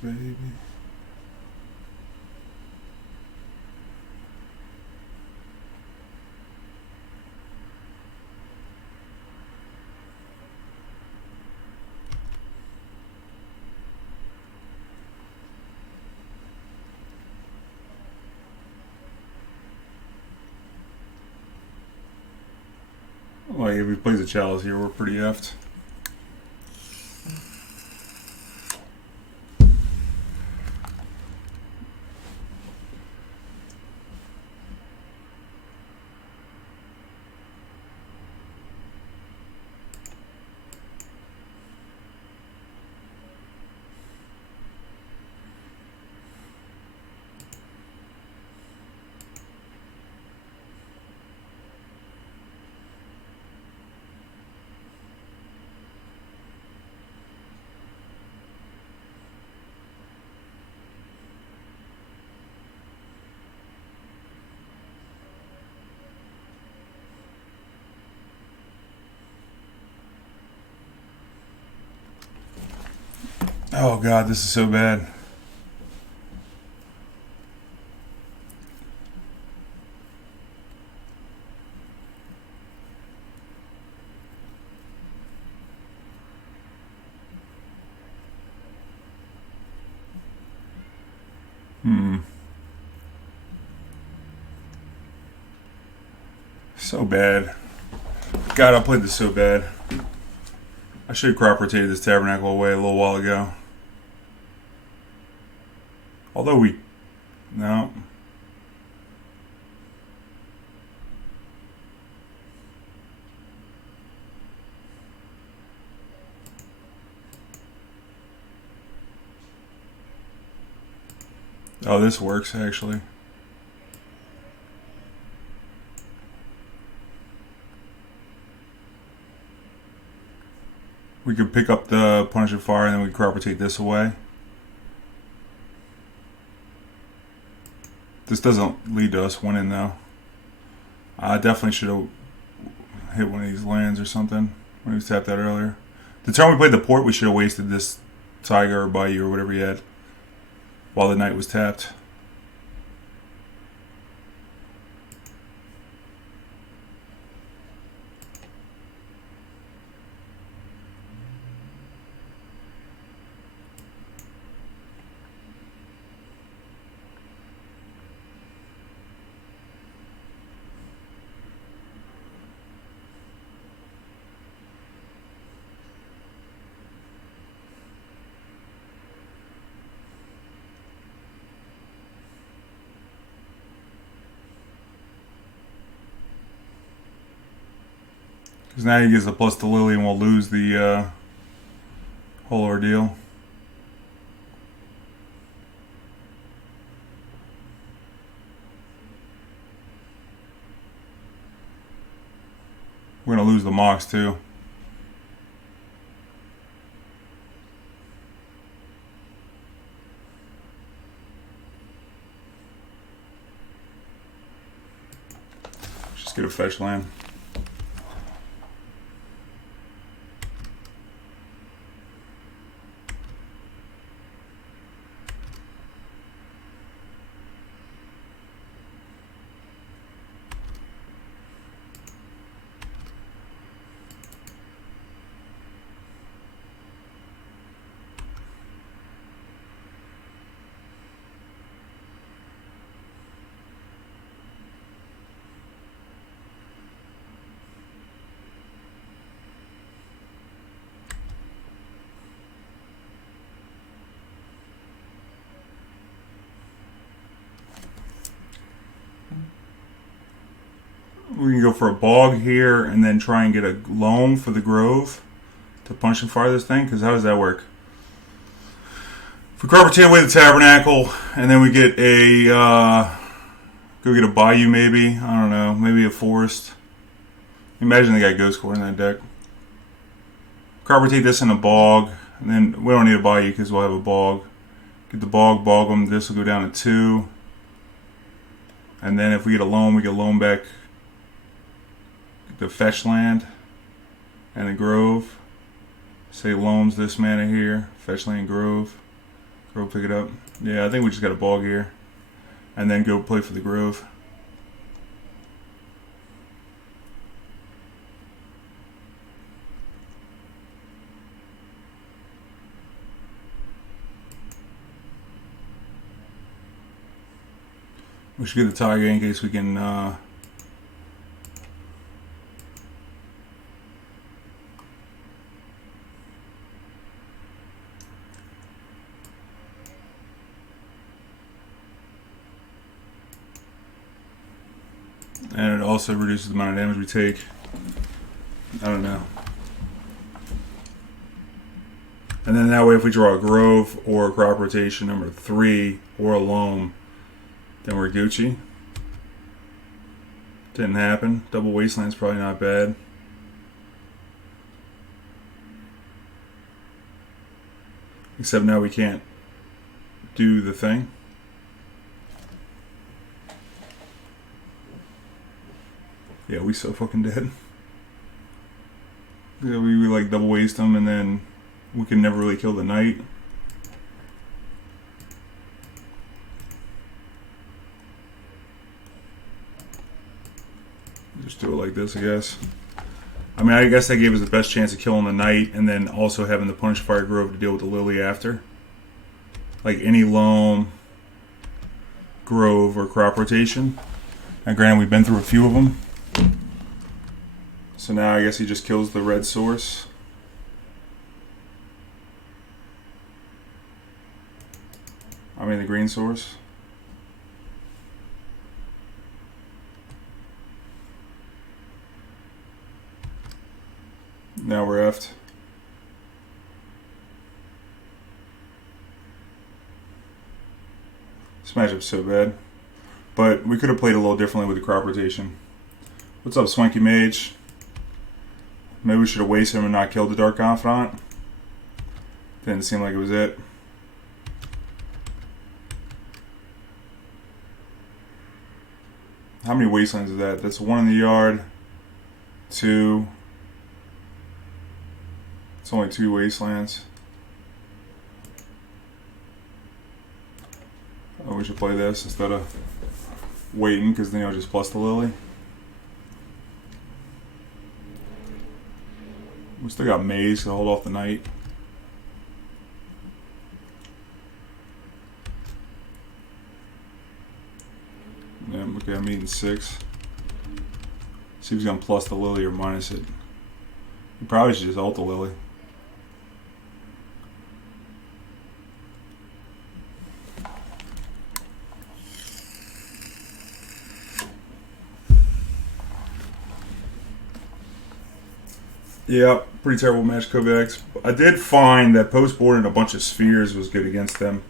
Baby. Like, if he plays a Chalice here, we're pretty effed. Oh god, this is so bad. So bad. God, I played this so bad. I should have crop rotated this Tabernacle away a little while ago. Although we... No. Oh, this works, actually. We could pick up the Punish of Fire and then we crop rotate this away. This doesn't lead to us winning though. I definitely should have hit one of these lands or something when he was tapped out earlier. The turn we played the Port, we should have wasted this Taiga or Bayou or whatever he had while the Knight was tapped. Because now he gets a plus to Lily and we'll lose the whole ordeal. We're going to lose the Mox too. Just get a fetch land. We can go for a bog here and then try and get a loam for the grove to punch and fire this thing, because how does that work? If we rotate away the Tabernacle and then we get a go get a Bayou maybe, I don't know, maybe a forest. Imagine the guy Ghost Core in that deck. Rotate this in a bog, and then we don't need a Bayou because we'll have a bog. Get the bog them, this will go down to 2. And then if we get a loam, we get loam back the fetch land and the grove. Say loam's this mana here, fetch land grove. Grove pick it up. Yeah, I think we just got a bog here. And then go play for the grove. We should get the Taiga in case we can and it also reduces the amount of damage we take. I don't know. And then that way if we draw a grove or a crop rotation number 3 or a loam, then we're Gucci. Didn't happen. Double Wasteland's probably not bad. Except now we can't do the thing. Yeah, we so fucking dead. Yeah, we like double waste them and then we can never really kill the knight. Just do it like this, I guess. I mean, I guess that gave us the best chance of killing the knight and then also having the Punish Fire Grove to deal with the lily after. Like any loam, grove, or crop rotation. And granted, we've been through a few of them. So now I guess he just kills the red source. I mean the green source. Now we're effed. This matchup's so bad. But we could have played a little differently with the crop rotation. What's up, Swanky Mage? Maybe we should have wasted him and not killed the Dark Confidant. Didn't seem like it was it. How many Wastelands is that? That's 1 in the yard. 2. It's only 2 Wastelands. Oh, we should play this instead of waiting because then you'll just plus the lily. We still got Maze to hold off the knight. Yeah, okay, I'm eating 6. See if he's gonna plus the lily or minus it. You probably should just ult the lily. Yeah, pretty terrible match, Kovacs. I did find that post-boarding a bunch of spheres was good against them.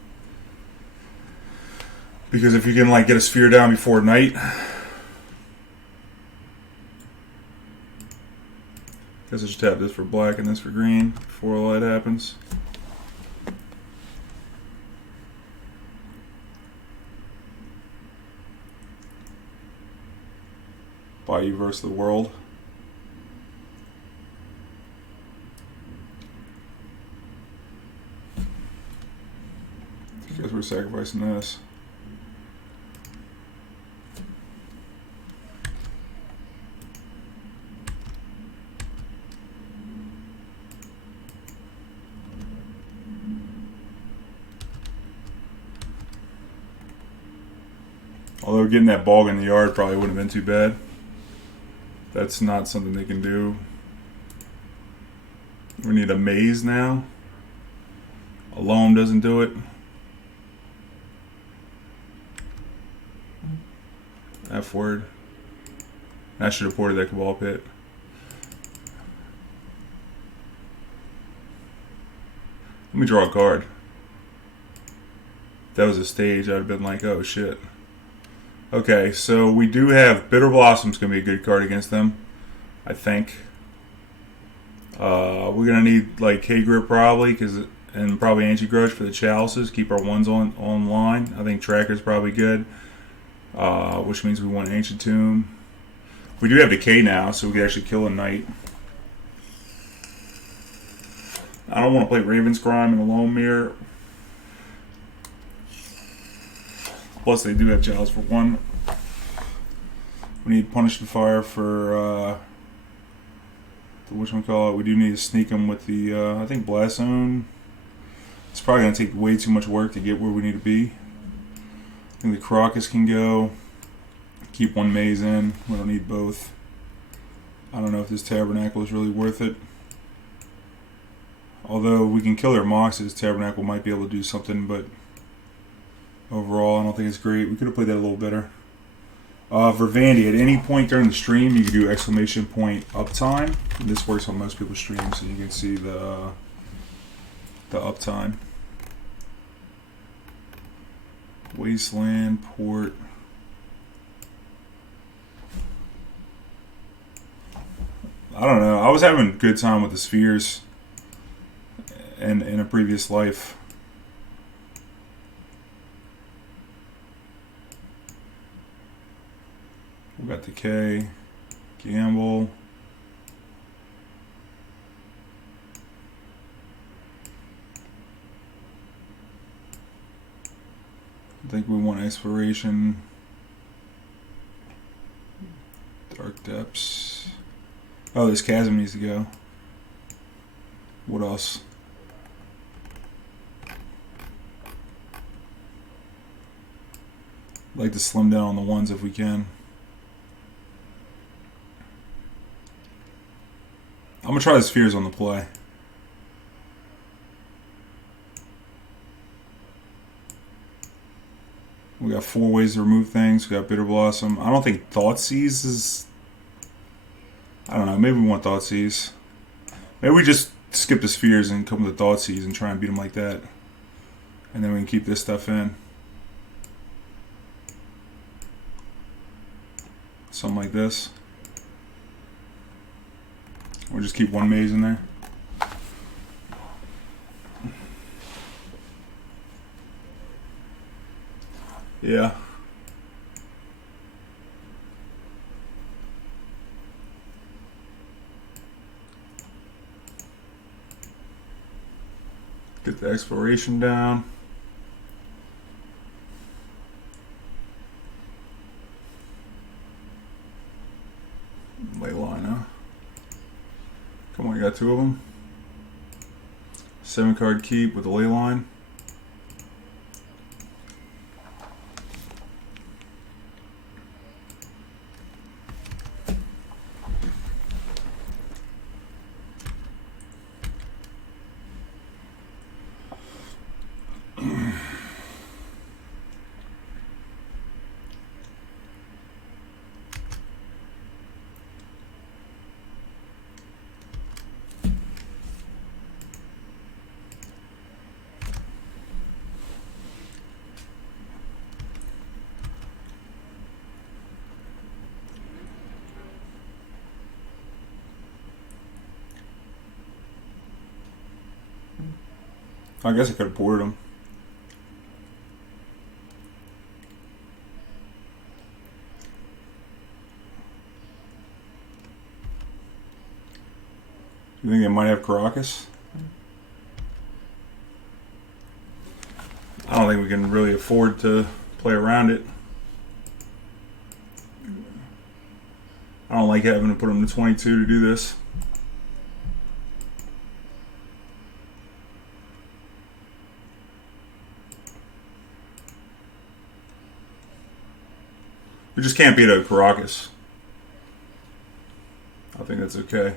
Because if you can like get a sphere down before night, Guess I should tap this for black and this for green before all that happens. Bayou versus the world. I guess we're sacrificing this. Although getting that bog in the yard probably wouldn't have been too bad. That's not something they can do. We need a maze now. A loam doesn't do it. F word. I should have ported that Cabal Pit. Let me draw a card. If that was a stage, I'd have been like, oh shit. Okay, so we do have Bitterblossom's going to be a good card against them, I think. We're going to need like K-Grip probably, and probably Ancient Grudge for the chalices. Keep our ones on line. I think Tracker's probably good, which means we want Ancient Tomb. We do have Decay now, so we can actually kill a Knight. I don't want to play Raven's Crime in a Loam Mirror. Plus, they do have Chalice for 1. We need Punish the Fire for whatchamacallit. We do need to sneak them with the, I think, Blast Zone. It's probably going to take way too much work to get where we need to be. I think the Karakas can go. Keep one Maze in. We don't need both. I don't know if this Tabernacle is really worth it. Although we can kill their Moxes, Tabernacle might be able to do something, but overall, I don't think it's great. We could have played that a little better. For Vandy, at any point during the stream, you can do exclamation point uptime. And this works on most people's streams, so you can see the uptime. Wasteland, Port. I don't know. I was having a good time with the spheres in a previous life. We got Decay, Gamble. I think we want Exploration. Dark Depths. Oh, this Chasm needs to go. What else? I'd like to slim down on the ones if we can. I'm going to try the spheres on the play. We got 4 ways to remove things. We got Bitterblossom. I don't think Thoughtseize is... I don't know. Maybe we want Thoughtseize. Maybe we just skip the spheres and come with the Thoughtseize and try and beat them like that. And then we can keep this stuff in. Something like this. Or just keep one maze in there. Yeah. Get the exploration down. Ley line, huh? Come on, you got 2 of them. 7-card keep with the ley line. I guess I could have boarded him. You think they might have Karakas? I don't think we can really afford to play around it. I don't like having to put them to 22 to do this. We just can't beat a Karakas. I think that's okay.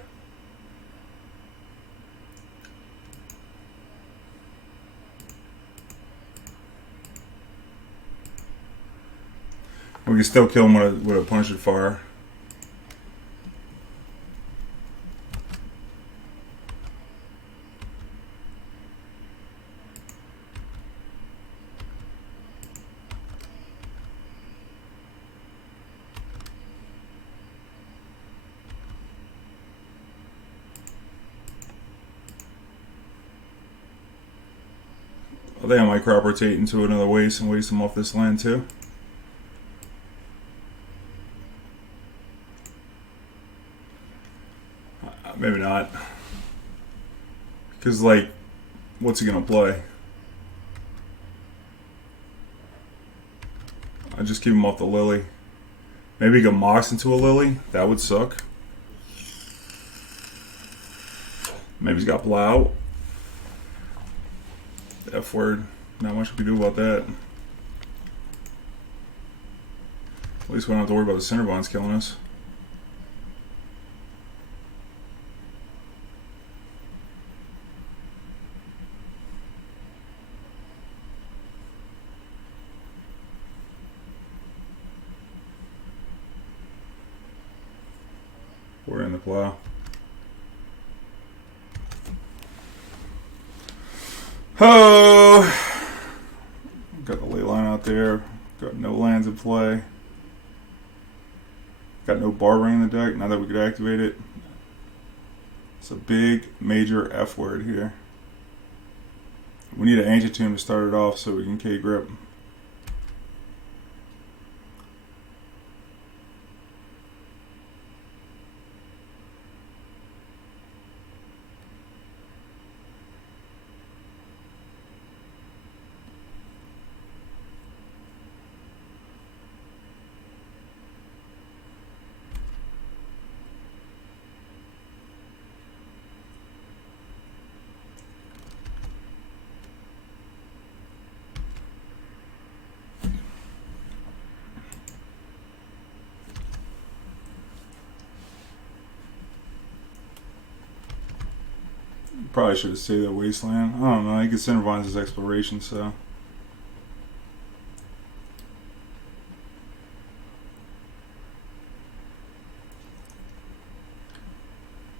We can still kill him with a Punishing Fire. I think I might crop rotate into another waste and waste him off this land too. Maybe not. Because, like, what's he going to play? I just keep him off the Lily. Maybe he can Mox into a Lily. That would suck. Maybe he's got Plow. F word. Not much we can do about that. At least we don't have to worry about the Cinderbonds killing us. We're in the Plow. Oh! Got the ley line out there. Got no lands in play. Got no barbering in the deck. Now that we could activate it. It's a big, major F word here. We need an Ancient Tomb to start it off so we can K-Grip. Probably should have saved that Wasteland. I don't know. He could Cinderbonds his exploration, so.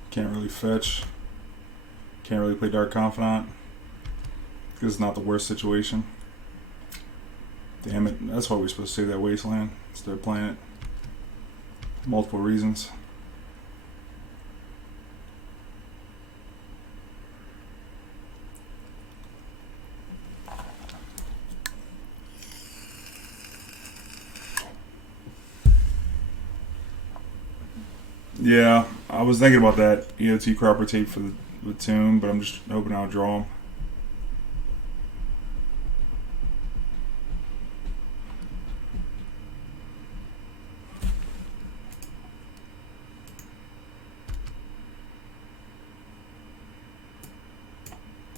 Can't really fetch. Can't really play Dark Confidant. This is not the worst situation. Damn it. That's why we're supposed to save that Wasteland instead of playing it. Multiple reasons. Yeah, I was thinking about that EOT crop rotate for the tomb, but I'm just hoping I'll draw him.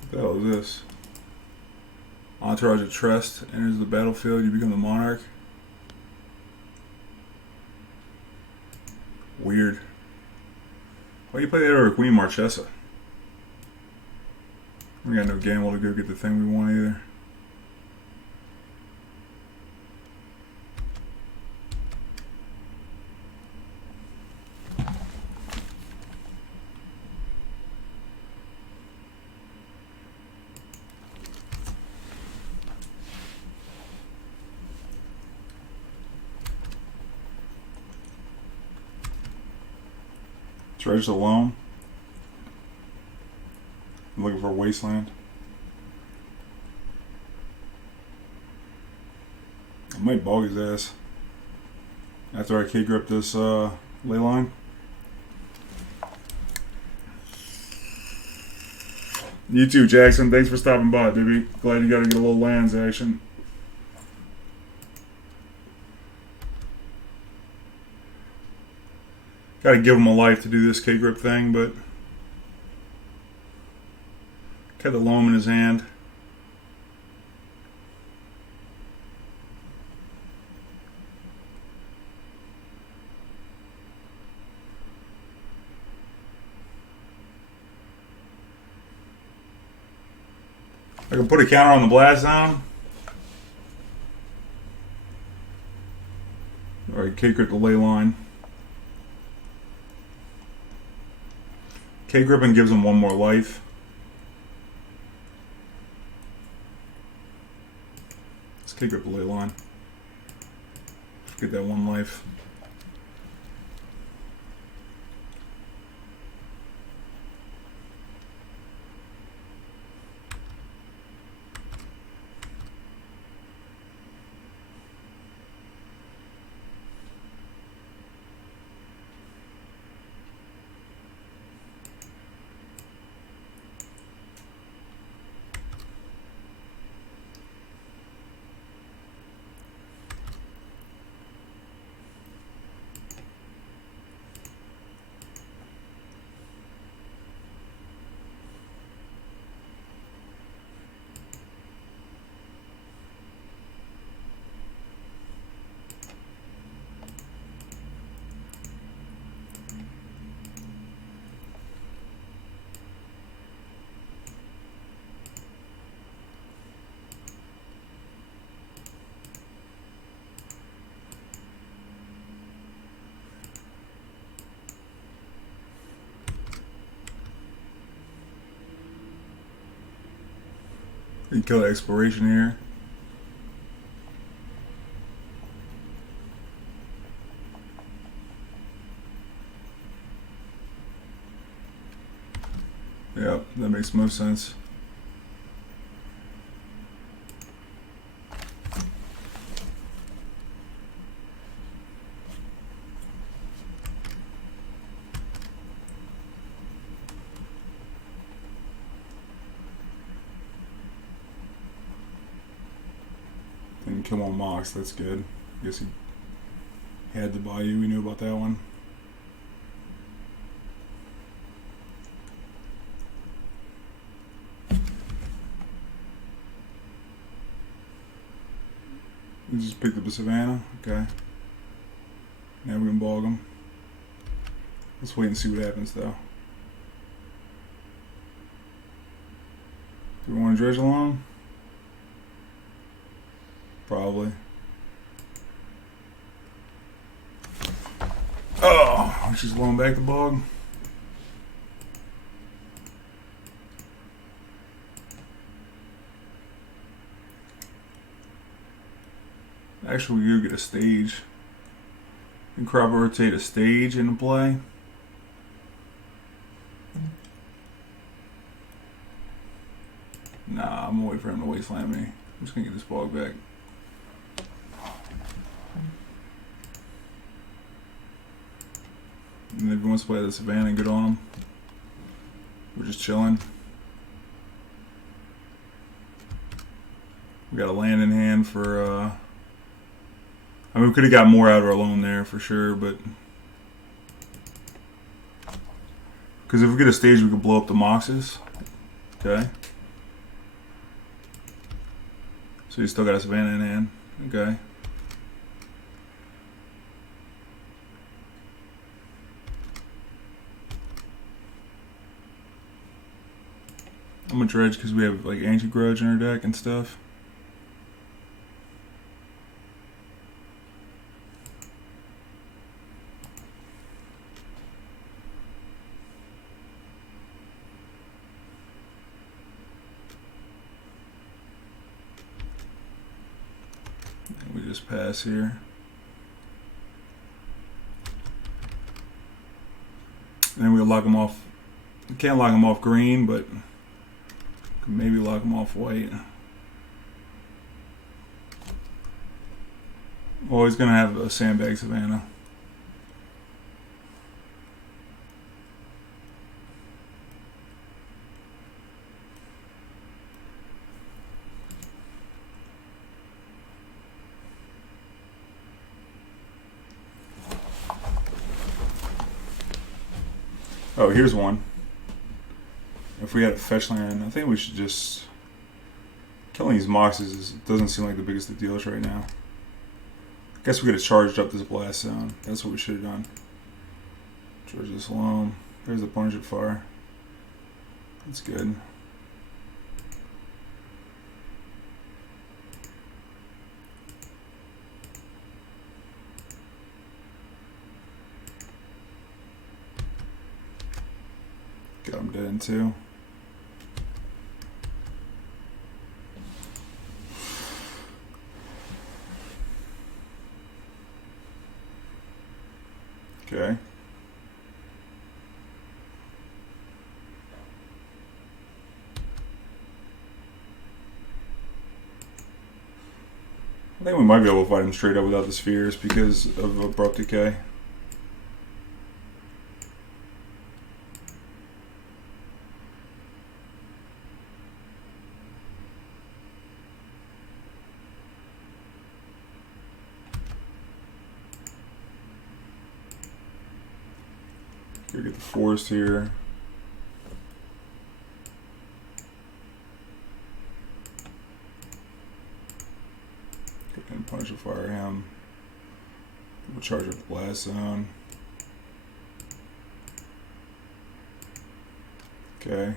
What the hell is this? Entourage of Trust enters the battlefield, you become the monarch. Weird. Why do you play that over Queen Marchesa? We got no gamble to go get the thing we want either. Dredge the Loam. I'm looking for a Wasteland. might bog his ass after I K-grip this ley line. You too, Jackson. Thanks for stopping by, baby. Glad you got to get a little lands action. Got to give him a life to do this K-grip thing, but got the Loam in his hand. I can put a counter on the blast zone. Alright, K-grip the ley line. K-gripping gives him one more life. Let's K-grip the ley line. Get that one life. You kill the exploration here. Yep, that makes most sense. And come on, Mox, that's good. I guess he had the Bayou, we knew about that one. We just picked up the Savannah, okay. Now we can bog him. Let's wait and see what happens though. Do we want to dredge along? Probably. Oh, we're just blowing back the bog. Actually, we do get a stage. You can crop rotate a stage into play. Nah, I'm gonna wait for him to wasteland me. I'm just gonna get this bog back. And if he wants to play the Savannah, good on him. We're just chilling. We got a land in hand for, I mean, we could have got more out of our loan there for sure, but because if we get a stage, we could blow up the Moxes. Okay. So you still got a Savannah in hand. Okay. I'm gonna dredge because we have like Ancient Grudge in our deck and stuff. We just pass here. And then we'll lock them off. We can't lock them off green, but maybe lock them off white. Well, he's gonna have a Sandbag Savannah. Oh, here's one. If we had a fetch land, I think we should just... Killing these Moxes doesn't seem like the biggest of deals right now. I guess we could have charged up this blast zone. That's what we should have done. Charge this Loam. There's the Pungent Fire. That's good. Got him dead in two. Okay. I think we might be able to fight him straight up without the spheres because of Abrupt Decay. Gotta get the forest here. And punch or fire him. We'll charge up the blast zone. Okay.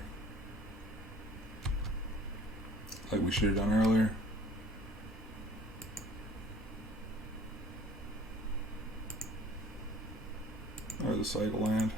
Like we should have done earlier. Or the cycle land.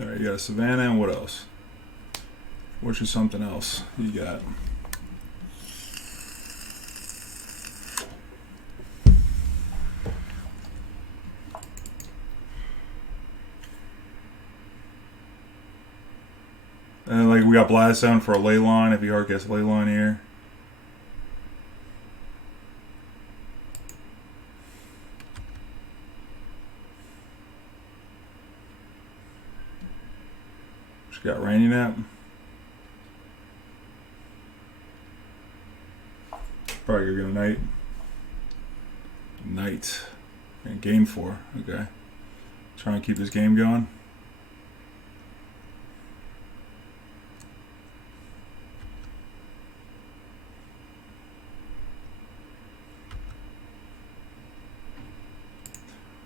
Alright, you got a Savannah, and what else? Which is something else you got? And like we got Blast Zone for a ley line if you hardcast ley line here. She got Rainy Nap. Probably gonna get a Night. Night. And gain 4. Okay. Trying to keep this game going.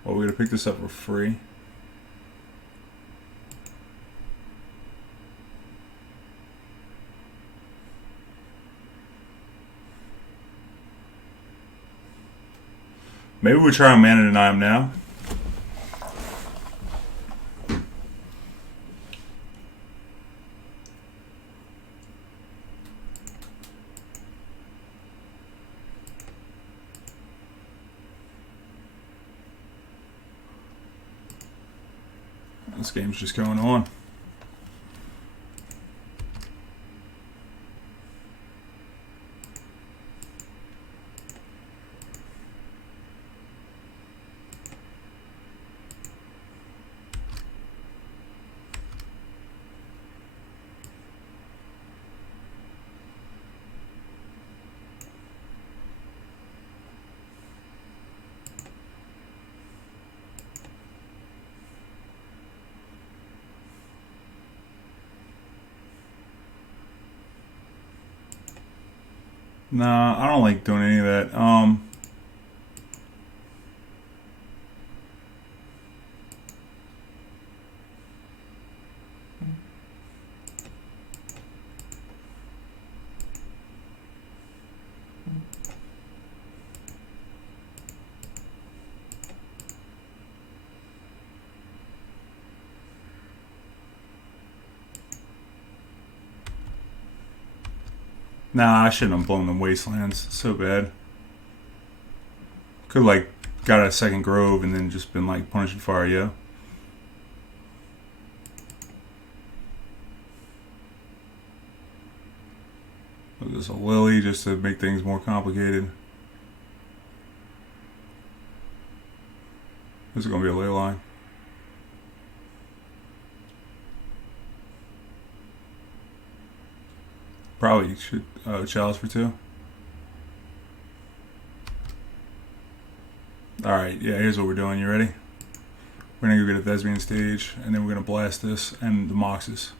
Well, we're gonna pick this up for free. Maybe we try and mana deny him now. This game's just going on. Nah, I don't like doing any of that. Nah, I shouldn't have blown them Wastelands. It's so bad. Could like got a second Grove and then just been like punishing fire, yeah. There's a Lily just to make things more complicated. This is going to be a ley line. Probably should chalice for 2. Alright, yeah, here's what we're doing. You ready? We're going to go get a Thespian stage, and then we're going to blast this and the Moxes.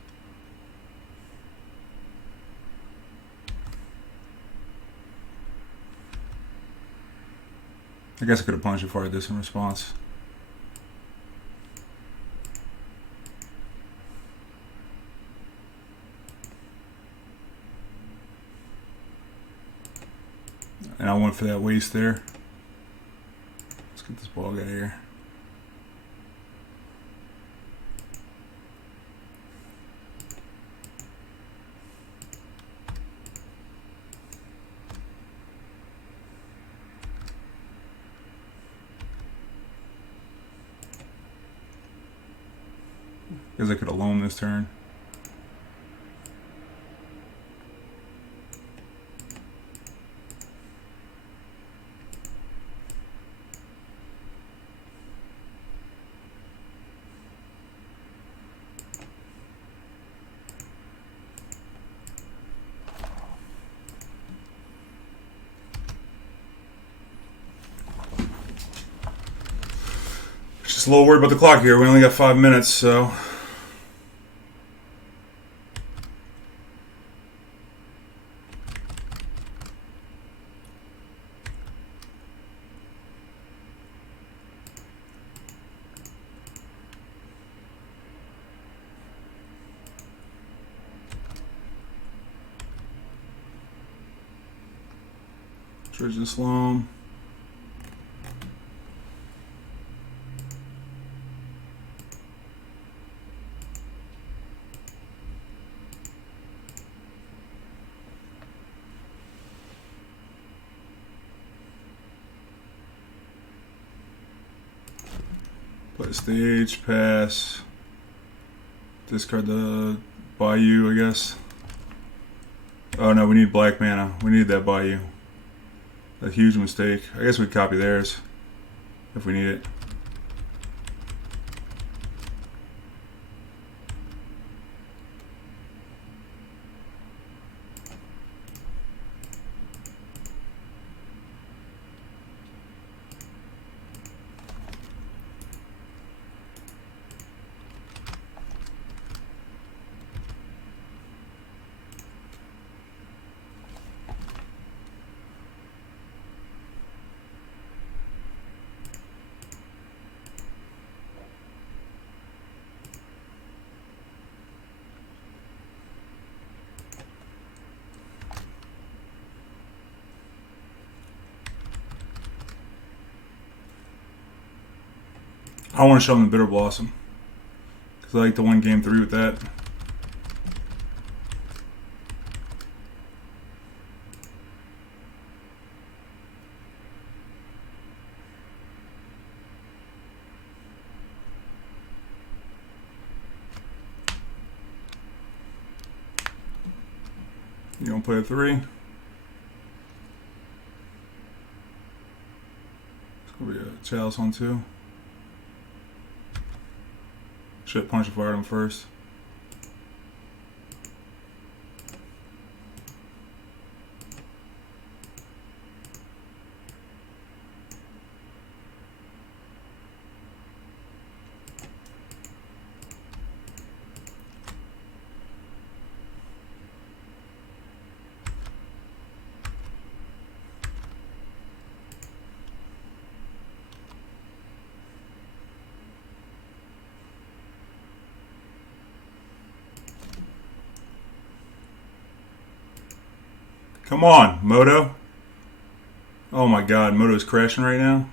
I guess I could have punched it before I did this in response. And I went for that waste there. Let's get this bog out of here. Guess I could have loamed this turn. Just a little worried about the clock here. We only got 5 minutes, so. Dredge this Loam. Play stage, pass. Discard the Bayou, I guess. Oh no, we need black mana. We need that Bayou. A huge mistake. I guess we'd copy theirs if we need it. I want to show them the Bitterblossom because I like to win game 3 with that. You don't play a 3. It's gonna be a chalice on 2. Should punch fire him first. Come on, Moto. Oh my god, Moto's crashing right now.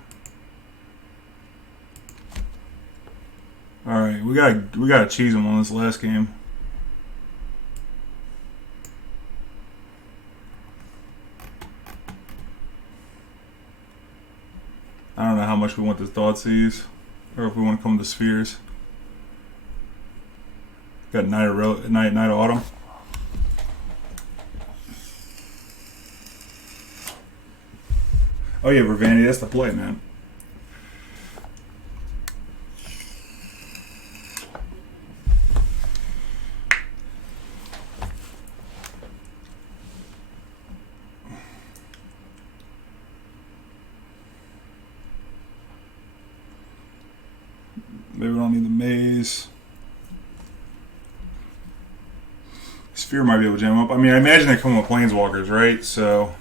Alright, we gotta cheese him on this last game. much we want this Thoughtseize, or if we want to come to spheres. Got Night of Autumn. Oh yeah, Ravanny, that's the play, man. Maybe we don't need the maze. Sphere might be able to jam up. I mean, I imagine they come with planeswalkers, right? So,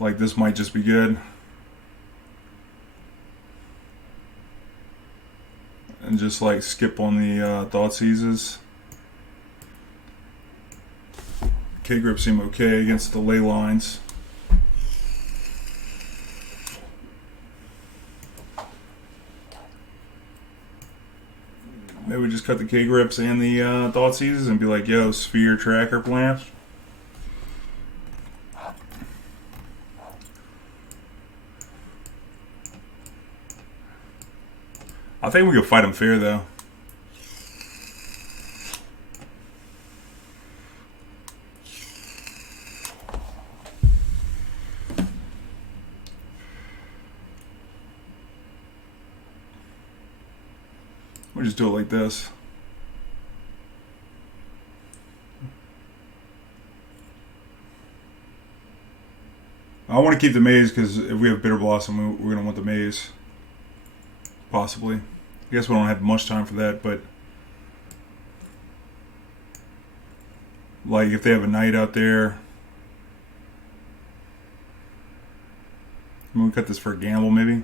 like, this might just be good. And just, like, skip on the Thoughtseizes. K-Grip seem okay against the ley lines. Maybe we just cut the K-Grips and the Thoughtseizes and be like, yo, Sphere Tracker plan. I think we could fight them fair, though. We'll just do it like this. I want to keep the maze because if we have Bitterblossom, we're going to want the maze. Possibly. I guess we don't have much time for that, but like if they have a knight out there, we cut this for a gamble, maybe.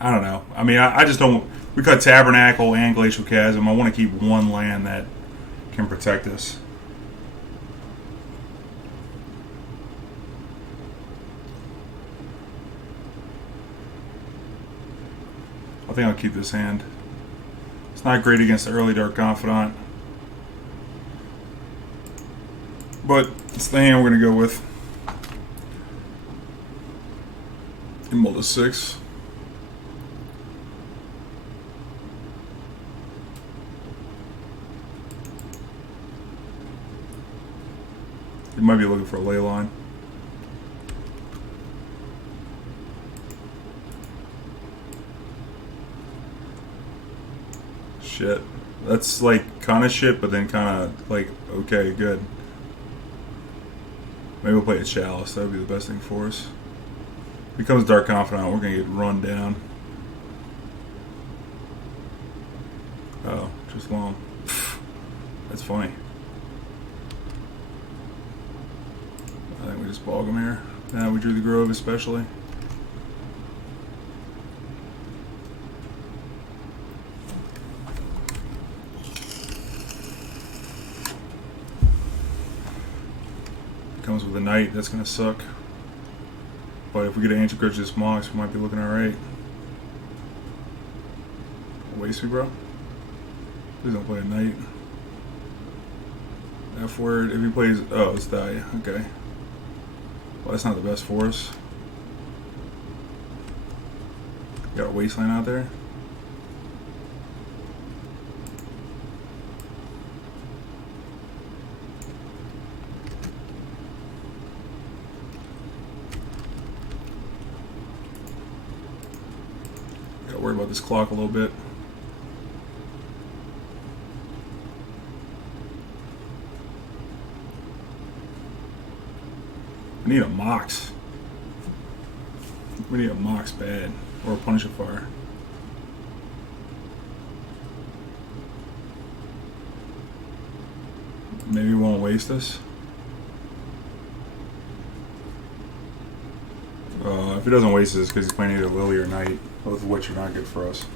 I don't know. I mean, I just don't. We cut Tabernacle and Glacial Chasm. I want to keep one land that can protect us. I think I'll keep this hand. It's not great against the early Dark Confidant, but it's the hand we're going to go with. Emerald to 6. You might be looking for a ley line. Shit. That's like kind of shit, but then kind of like, okay, good. Maybe we'll play a Chalice. That would be the best thing for us. Becomes Dark Confidant, we're going to get run down. Oh, just Loam. That's funny. I think we just bog him here. Now we drew the Grove especially. Comes with a Knight, that's gonna suck. But if we get an Ancient Grudge this Mox, we might be looking alright. Waste me, bro. Please don't play a Knight. F word, if he plays, oh, it's die, okay. Well, that's not the best for us. Got a Wasteland out there. Gotta worry about this clock a little bit. We need a Mox. We need a Mox bad. Or a Punish of Fire. Maybe he won't waste us. If he doesn't waste us, because he's playing either Lily or Knight, both of which are not good for us.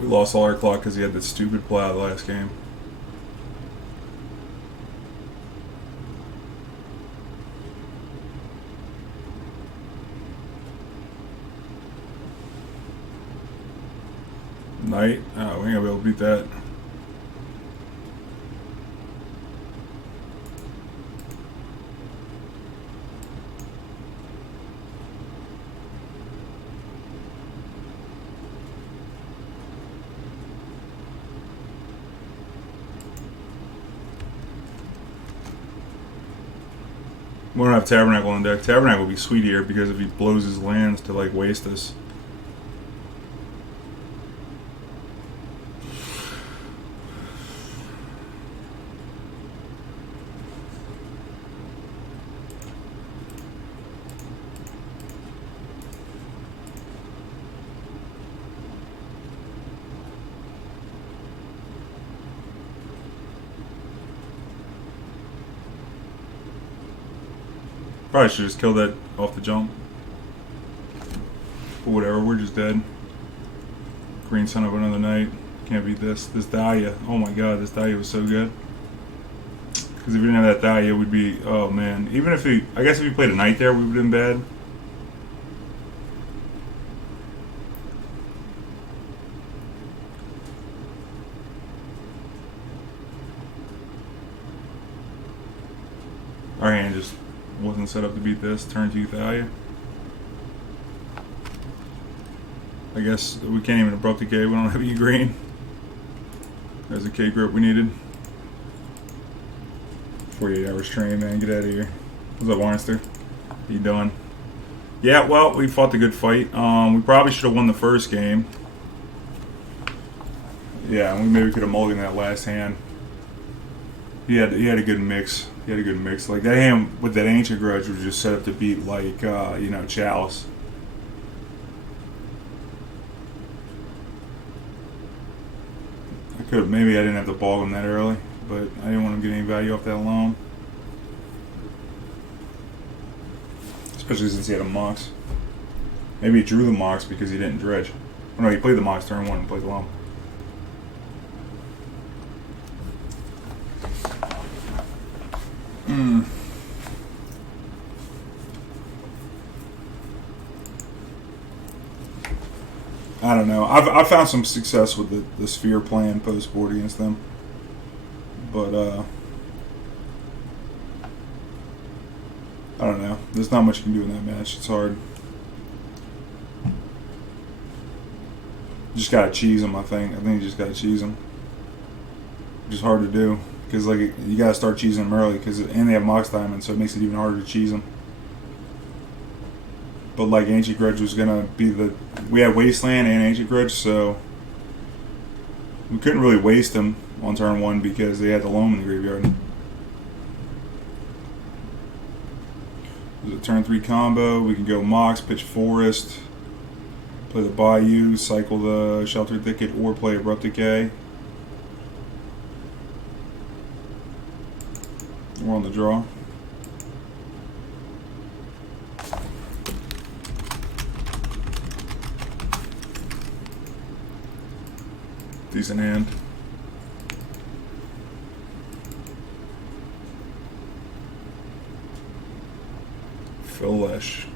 We lost all our clock because he had that stupid play the last game. Night. Oh, we ain't gonna be able to beat that. We don't have Tabernacle on deck. Tabernacle will be sweet here because if he blows his lands to like waste us. Probably should just kill that off the jump. But whatever, we're just dead. Green Son of Another Night. Can't beat this. This Dahlia. Oh my god, this Dahlia was so good. Because if we didn't have that Dahlia, we'd be... Oh man. Even if he... I guess if he played a Knight there, we would have been bad. Our hand just... wasn't set up to beat this. Turn 2 Thalia. I guess we can't even Abrupt Decay. We don't have E green. There's a K grip we needed. 48 hours train, man. Get out of here. What's up, Warnster? How you doing? Yeah, well, we fought the good fight. We probably should have won the first game. Yeah, we maybe could have mulliganed that last hand. He had a good mix. He had a good mix. Like that hand with that Ancient Grudge was just set up to beat like you know, Chalice. I could have, maybe I didn't have to bog him that early, but I didn't want him to get any value off that Loam. Especially since he had a Mox. Maybe he drew the Mox because he didn't dredge. Oh no, he played the Mox turn 1 and played the Loam. I don't know. I've found some success with the Sphere plan post board against them, but I don't know. There's not much you can do in that match. It's hard. You just gotta cheese them. I think you just gotta cheese them. Which is hard to do because like you gotta start cheesing them early and they have Mox Diamond, so it makes it even harder to cheese them. But like Ancient Grudge was gonna be we had Wasteland and Ancient Grudge, so we couldn't really waste them on turn 1 because they had the Loam in the graveyard. There's a turn 3 combo. We can go Mox, pitch Forest, play the Bayou, cycle the Sheltered Thicket, or play Abrupt Decay. We're on the draw. Decent hand. Philish.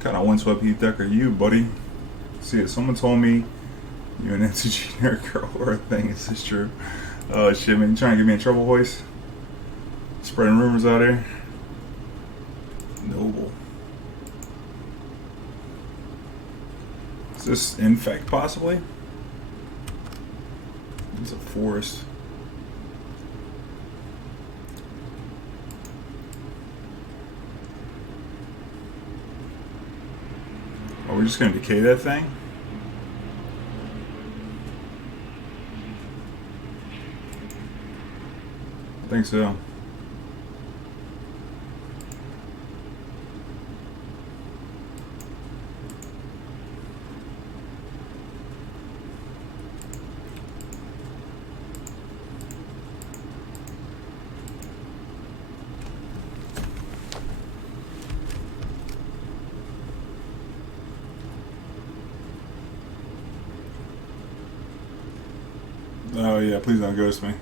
Kind of Windswept Heath deck are you, buddy? See it. Someone told me you're an NCG nerd girl or a thing. Is this true? Oh shit, man! You trying to get me in trouble, voice? Spreading rumors out here. Noble. Is this Infect possibly? It's a forest. Are we just gonna decay that thing? I think so. Oh yeah, please don't ghost me.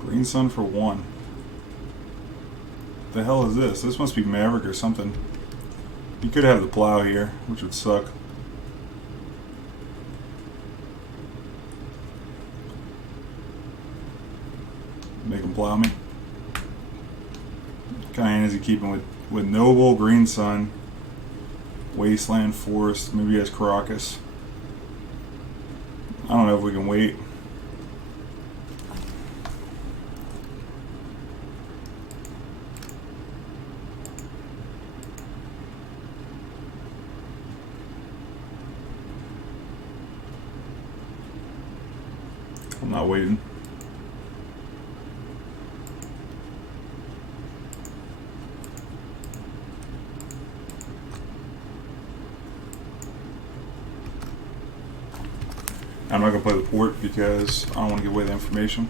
Green Sun for 1. What the hell is this? This must be Maverick or something. You could have the plow here, which would suck. Make him plow me. What kind of hand is he keeping with Noble, Green Sun, Wasteland, Forest, maybe he has Karakas. I don't know if we can wait. I'm not waiting. I'm not going to play the port because I don't want to give away the information.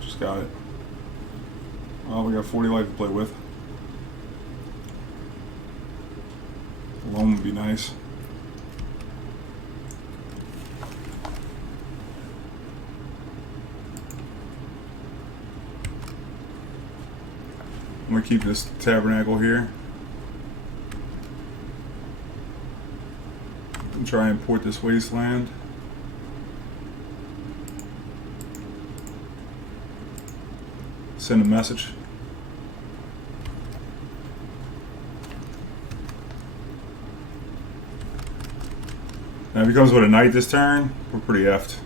Just got it. Oh, we got 40 life to play with. Loam would be nice. I'm going to keep this Tabernacle here. And try and port this Wasteland. Send a message. Now if he comes with a knight this turn, we're pretty effed.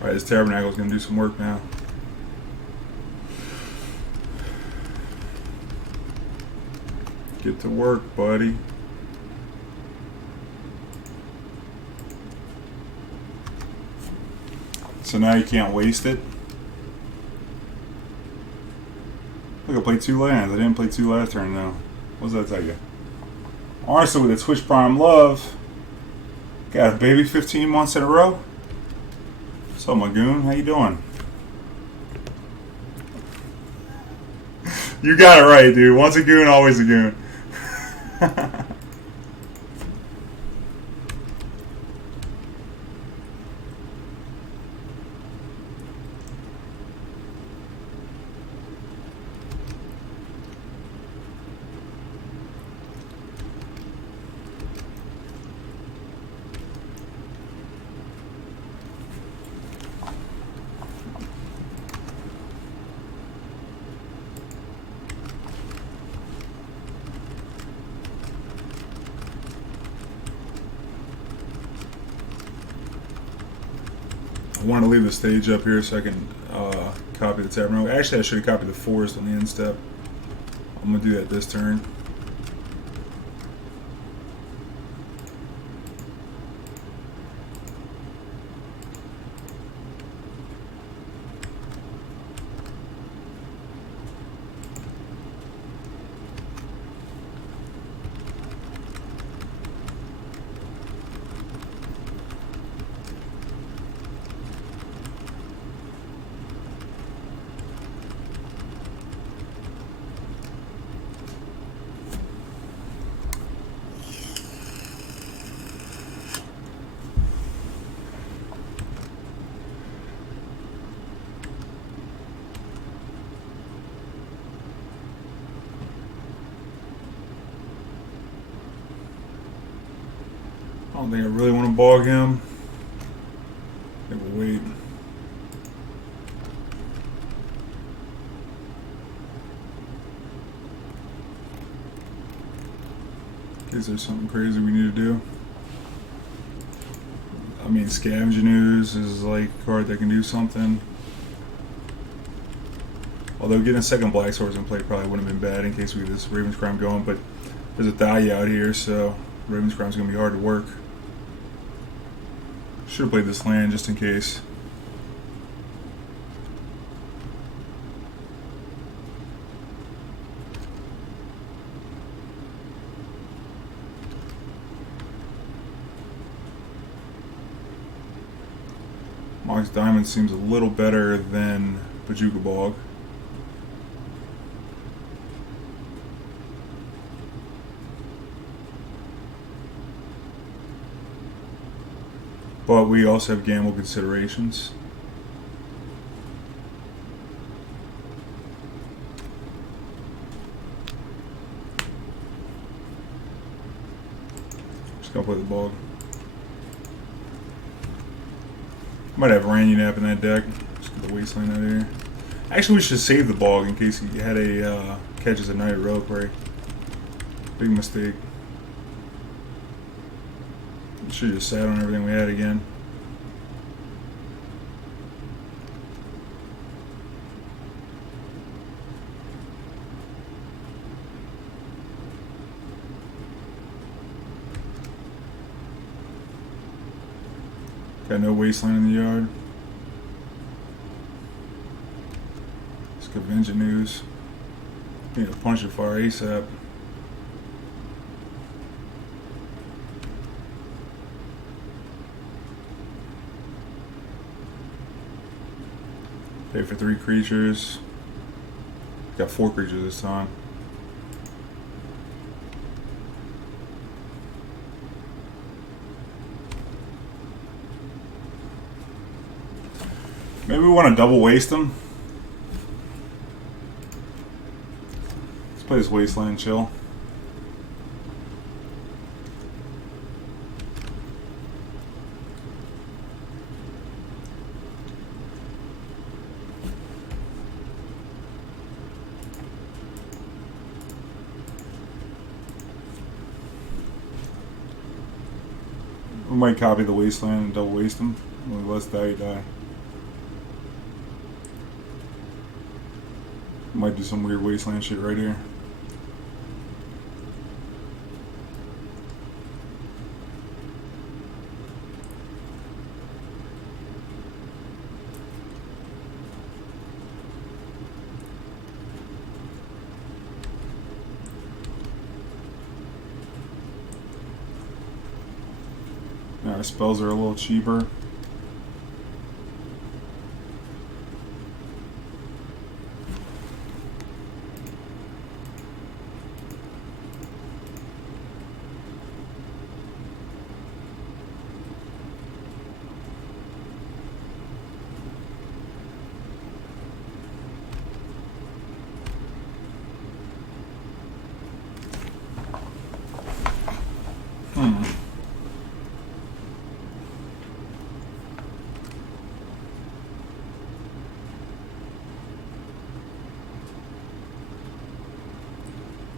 Alright, this Tabernacle is going to do some work now. Get to work, buddy. So now you can't waste it. Look, I played 2 lands. I didn't play 2 last turn, though. What does that tell you? Honestly, with the Twitch Prime Love, got a baby 15 months in a row. What's up, my goon? How you doing? You got it right, dude. Once a goon, always a goon. I want to leave the stage up here so I can copy the Tabernacle. Actually, I should have copied the Forest on the end step. I'm going to do that this turn. I don't think I really want to bog him. I think we'll wait. In case there's something crazy we need to do. I mean, Scavenging Ooze is like a card that can do something. Although getting a second Black Swords in play probably wouldn't have been bad in case we get this Raven's Crime going, but there's a Taiga out here, so Raven's Crime's going to be hard to work. Should have played this land just in case. Mox Diamond seems a little better than Bojuka Bog. But we also have gamble considerations. Just gonna play the Bog. Might have Ranunap in that deck. Just get the Wasteland out of here. Actually, we should save the Bog in case he had a catches a Night Reliquary. Big mistake. Should have just sat on everything we had again. Got no Wasteland in the yard. Let's go Vengeance News. Need a Punch of Fire ASAP. Pay for 3 creatures. Got 4 creatures this time. Maybe we want to double waste them. Let's play this Wasteland chill. We might copy the Wasteland and double waste them. Only less die, die. Might do some weird Wasteland shit right here. Now our spells are a little cheaper.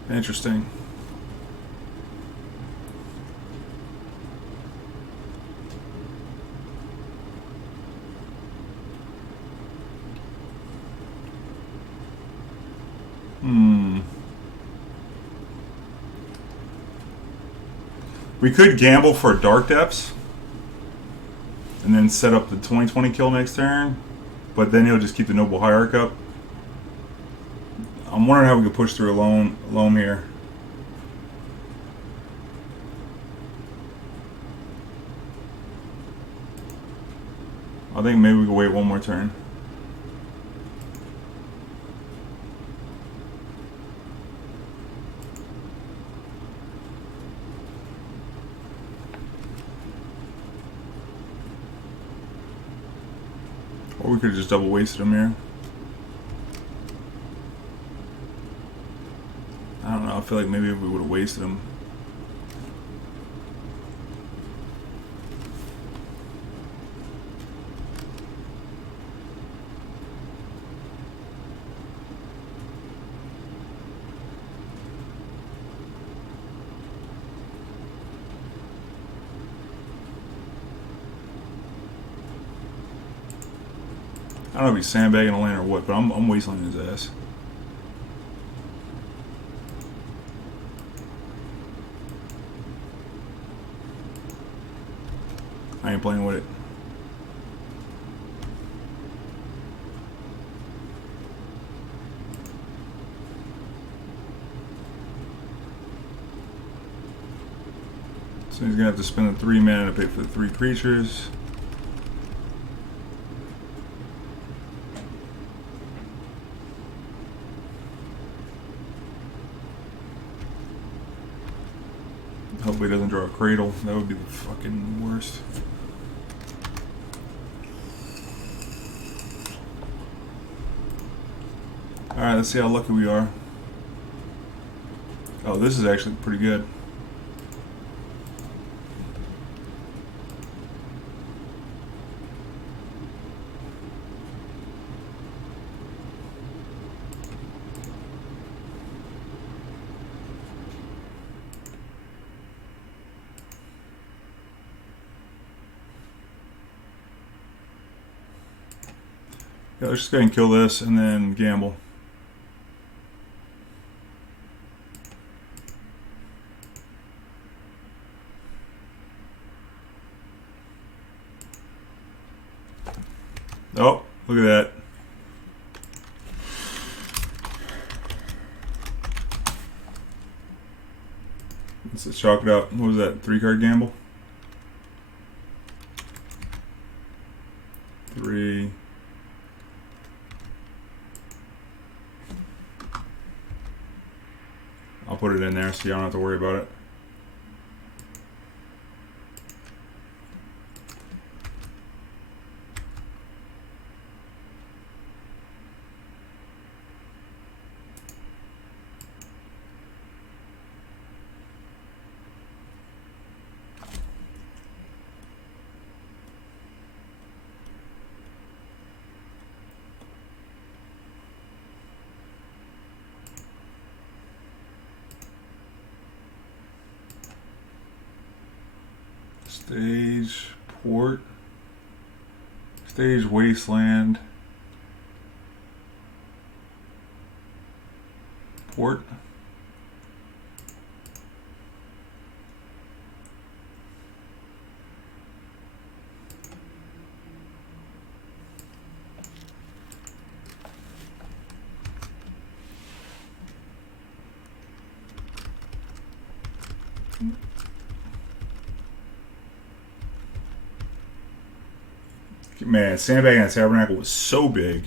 Interesting. We could gamble for Dark Depths and then set up the 20/20 kill next turn, but then he'll just keep the Noble Hierarch up. I'm wondering how we could push through a Loam here. I think maybe we could wait one more turn. Or we could have just double wasted him here. I don't know, I feel like maybe if we would have wasted him. I don't know if he's sandbagging a land or what, but I'm wastelanding his ass. I ain't playing with it. So he's gonna have to spend the 3 mana to pay for the 3 creatures. Hopefully he doesn't draw a Cradle. That would be the fucking worst. Alright, let's see how lucky we are. Oh, this is actually pretty good. Yeah, let's just go ahead and kill this and then gamble. Oh, look at that. Let's chalk it up. What was that? 3-card gamble? 3. I'll put it in there so you don't have to worry about it. Stage Port. Stage Wasteland. Port. Man, sandbagging at Tabernacle was so big.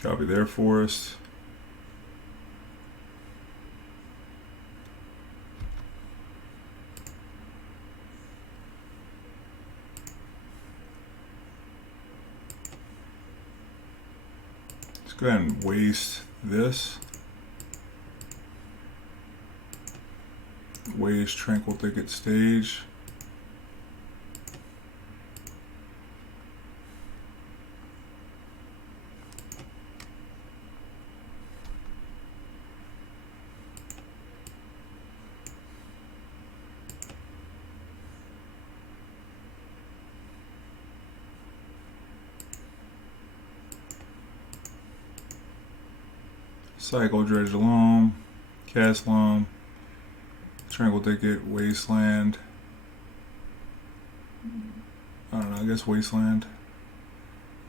Copy their forest. Go ahead and waste this. Waste Tranquil Thicket stage. Cycle, Dredge Loam, Cast Loam, Tranquil Thicket, Wasteland. I don't know, I guess Wasteland.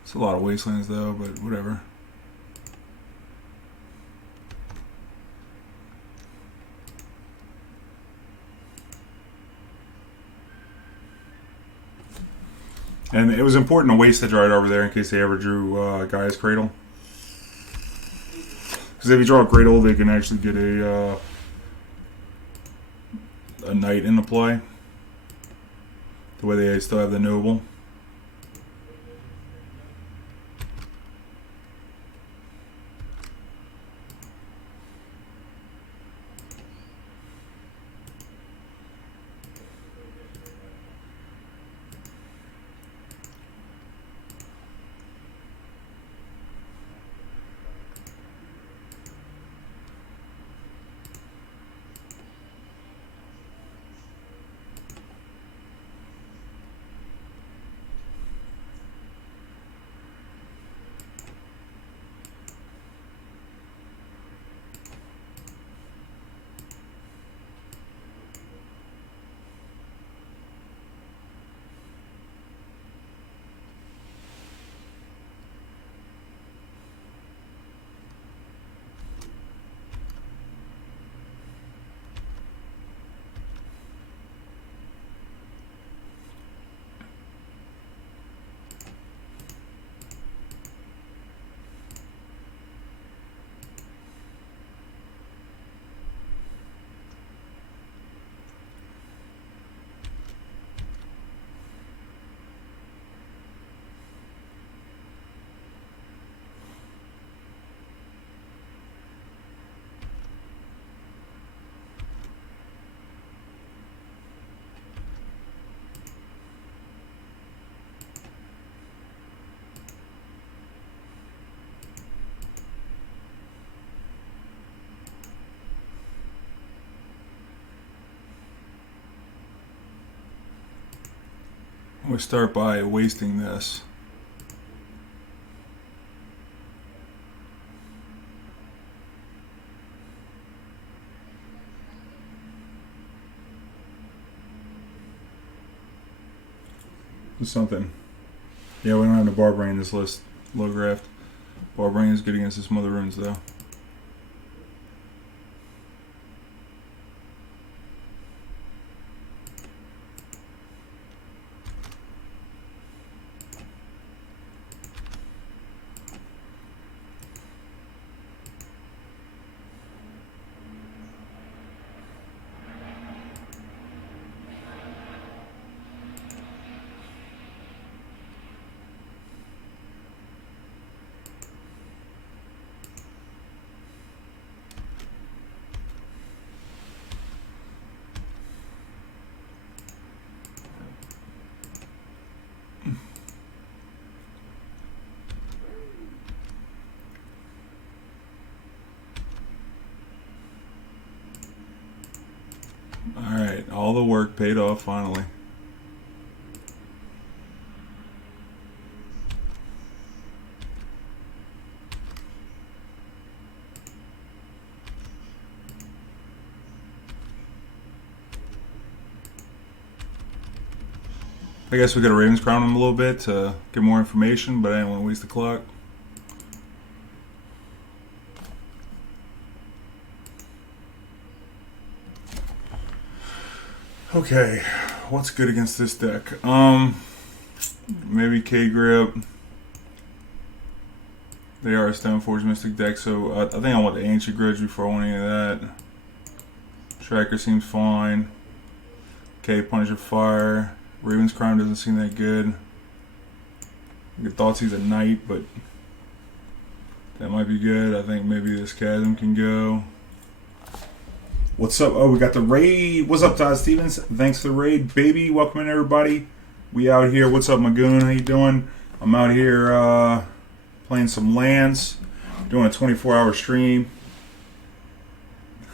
It's a lot of Wastelands though, but whatever. And it was important to waste the Dryad over there in case they ever drew Gaia's Cradle. Because if you draw a Cradle, they can actually get a Knight into play. The way they still have the Noble. We start by wasting this. Something. Yeah, we don't have the Barbarian in this list. Low graft. Barbarian is good against the Smother Runes, though. Alright, all the work paid off finally. I guess we got a Raven's Crown him a little bit to get more information, but I didn't want to waste the clock. Okay, what's good against this deck? Maybe K-Grip. They are a Stoneforge Mystic deck, so I think I want the Ancient Grudge before I want any of that. Tracker seems fine. Okay, Punch of Fire. Raven's Crime doesn't seem that good. I get Thoughtseize at night, but that might be good. I think maybe this Chasm can go. What's up? Oh, we got the raid. What's up, Todd Stevens? Thanks for the raid, baby. Welcome in, everybody. We out here. What's up, Magoon? How you doing? I'm out here playing some lands, doing a 24-hour stream.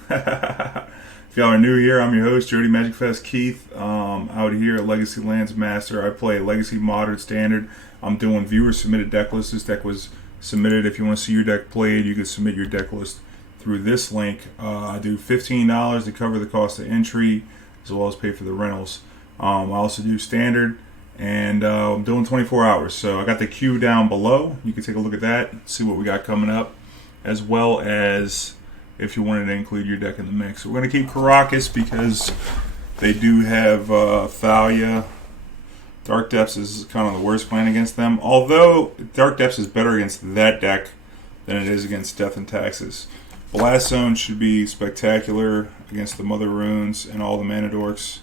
If y'all are new here, I'm your host, Jody Magic Fest Keith. Out here at Legacy Lands Master. I play Legacy Modern Standard. I'm doing viewer-submitted deck lists. This deck was submitted. If you want to see your deck played, you can submit your deck list through this link. I do $15 to cover the cost of entry as well as pay for the rentals. I also do standard, and I'm doing 24 hours. So I got the queue down below. You can take a look at that, see what we got coming up, as well as if you wanted to include your deck in the mix. We're going to keep Karakas because they do have Thalia. Dark Depths is kind of the worst plan against them, although Dark Depths is better against that deck than it is against Death and Taxes. Blast Zone should be spectacular against the Mother Runes and all the Mana Dorks.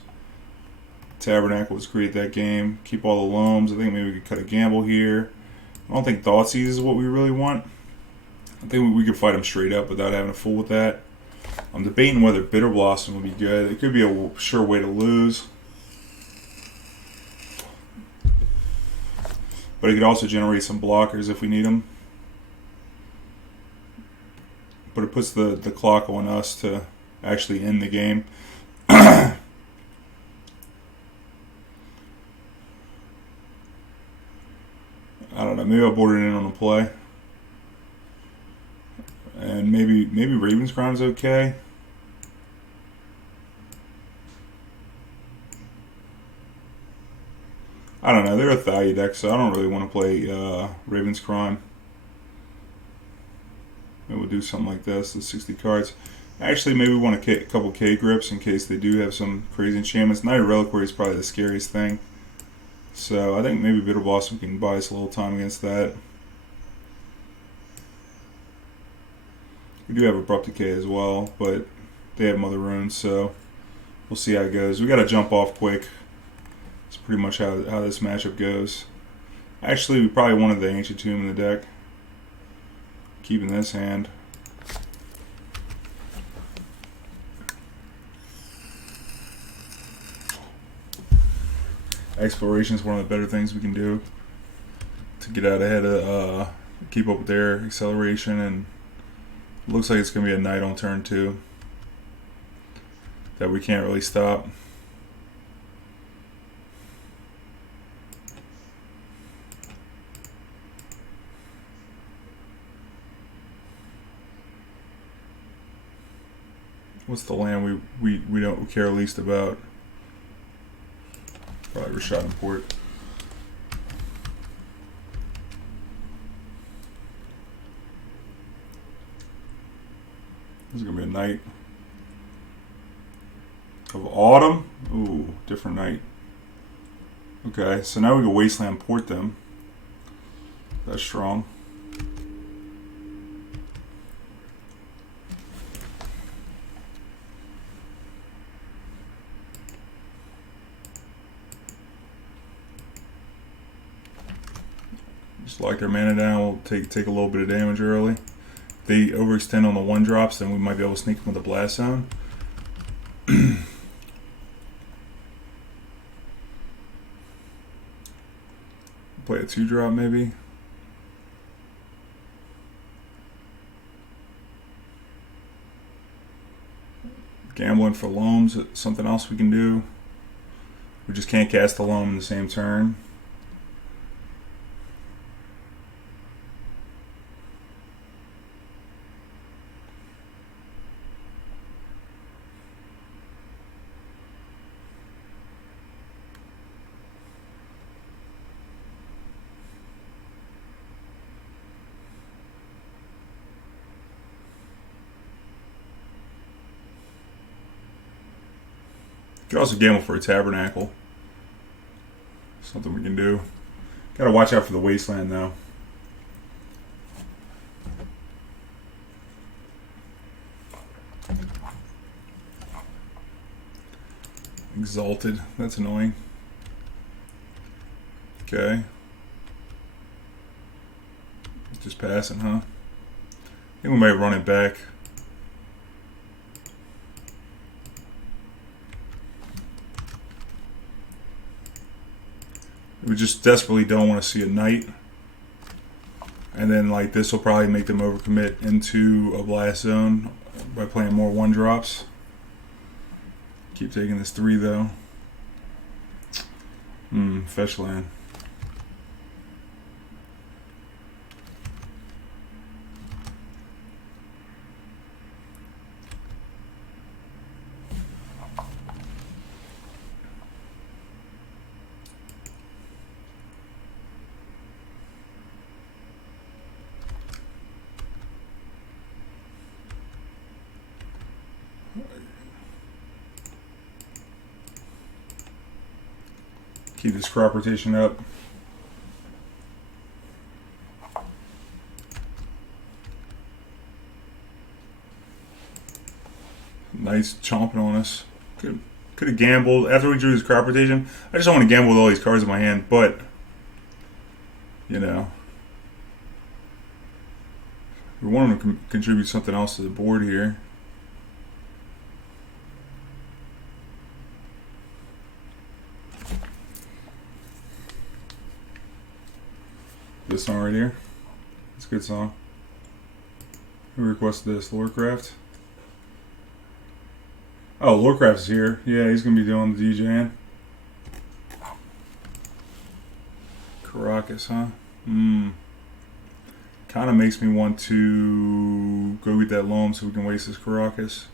Tabernacle was great that game. Keep all the Loams. I think maybe we could cut a gamble here. I don't think Thoughtseize is what we really want. I think we could fight them straight up without having to fool with that. I'm debating whether Bitterblossom would be good. It could be a sure way to lose. But it could also generate some blockers if we need them. But it puts the clock on us to actually end the game. I don't know. Maybe I'll board it in on a play. And maybe Raven's Crown's okay. I don't know. They're a Thalia deck, so I don't really want to play Raven's Crime. Maybe we'll do something like this, the 60 cards. Actually, maybe we want a couple K-Grips in case they do have some crazy enchantments. Knight of Reliquary is probably the scariest thing. So I think maybe Bitterblossom can buy us a little time against that. We do have Abrupt Decay as well, but they have Mother Runes, so we'll see how it goes. We got to jump off quick. That's pretty much how this matchup goes. Actually, we probably wanted the Ancient Tomb in the deck. Keeping this hand. Exploration is one of the better things we can do to get out ahead of, keep up with their acceleration, and it looks like it's going to be a night on turn 2 that we can't really stop. What's the land we don't care least about? Probably Rishadan Port. This is gonna be a night of autumn. Ooh, different night. Okay, so now we go Wasteland Port them. That's strong. Just lock their mana down. We'll take a little bit of damage early. If they overextend on the 1-drops, then we might be able to sneak them with a Blast Zone. Play a 2-drop maybe. Gambling for Loams, something else we can do. We just can't cast the Loam in the same turn. You could also gamble for a Tabernacle. Something we can do. Gotta watch out for the Wasteland though. Exalted. That's annoying. Okay. Just passing, huh? I think we might run it back. We just desperately don't want to see a knight. And then like this will probably make them overcommit into a blast zone by playing more 1-drops. Keep taking this 3 though. Fetch land. Keep this crop rotation up. Nice chomping on us. Could have gambled after we drew this crop rotation. I just don't want to gamble with all these cards in my hand, but you know, we want them to contribute something else to the board here. This song right here. It's a good song. Who requested this? Lorecraft? Oh, Lorecraft's here. Yeah, he's going to be doing the DJing. Karakas, huh? Kind of makes me want to go get that Loam so we can waste this Karakas.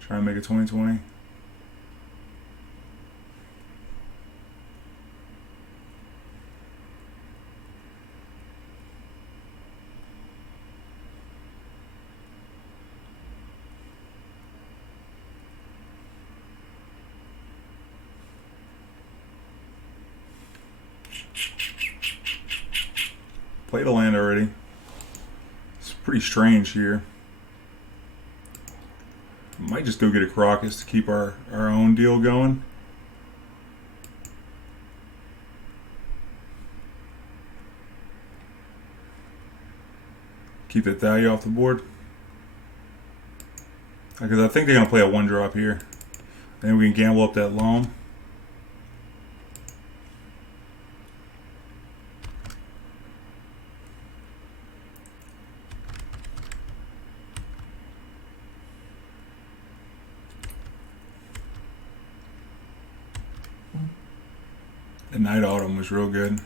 Try and make a 2020. Played a land already. It's pretty strange here. Might just go get a Karakas to keep our own deal going. Keep that Taiga off the board. Because I think they're going to play a 1-drop here. Then we can gamble up that Loam. The Night Autumn was real good.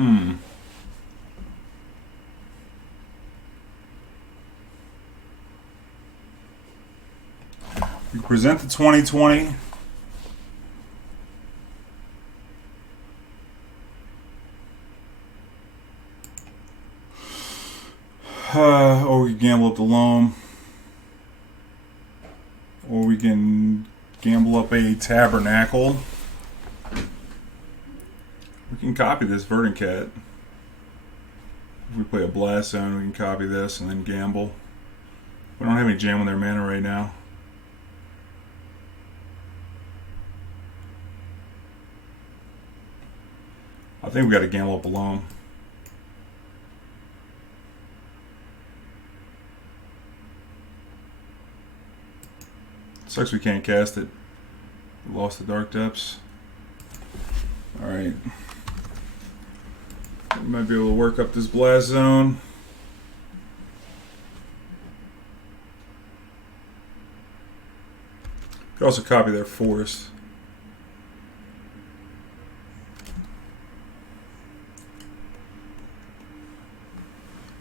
We present the 2020. Or we can gamble up the Loam. Or we can gamble up a Tabernacle. We can copy this Verdant Cat. If we play a Blast Zone, we can copy this and then gamble. We don't have any jam on their mana right now. I think we got to gamble up a Loam. Sucks we can't cast it. We lost the Dark Depths. Alright. We might be able to work up this Blast Zone. Could also copy their Forest.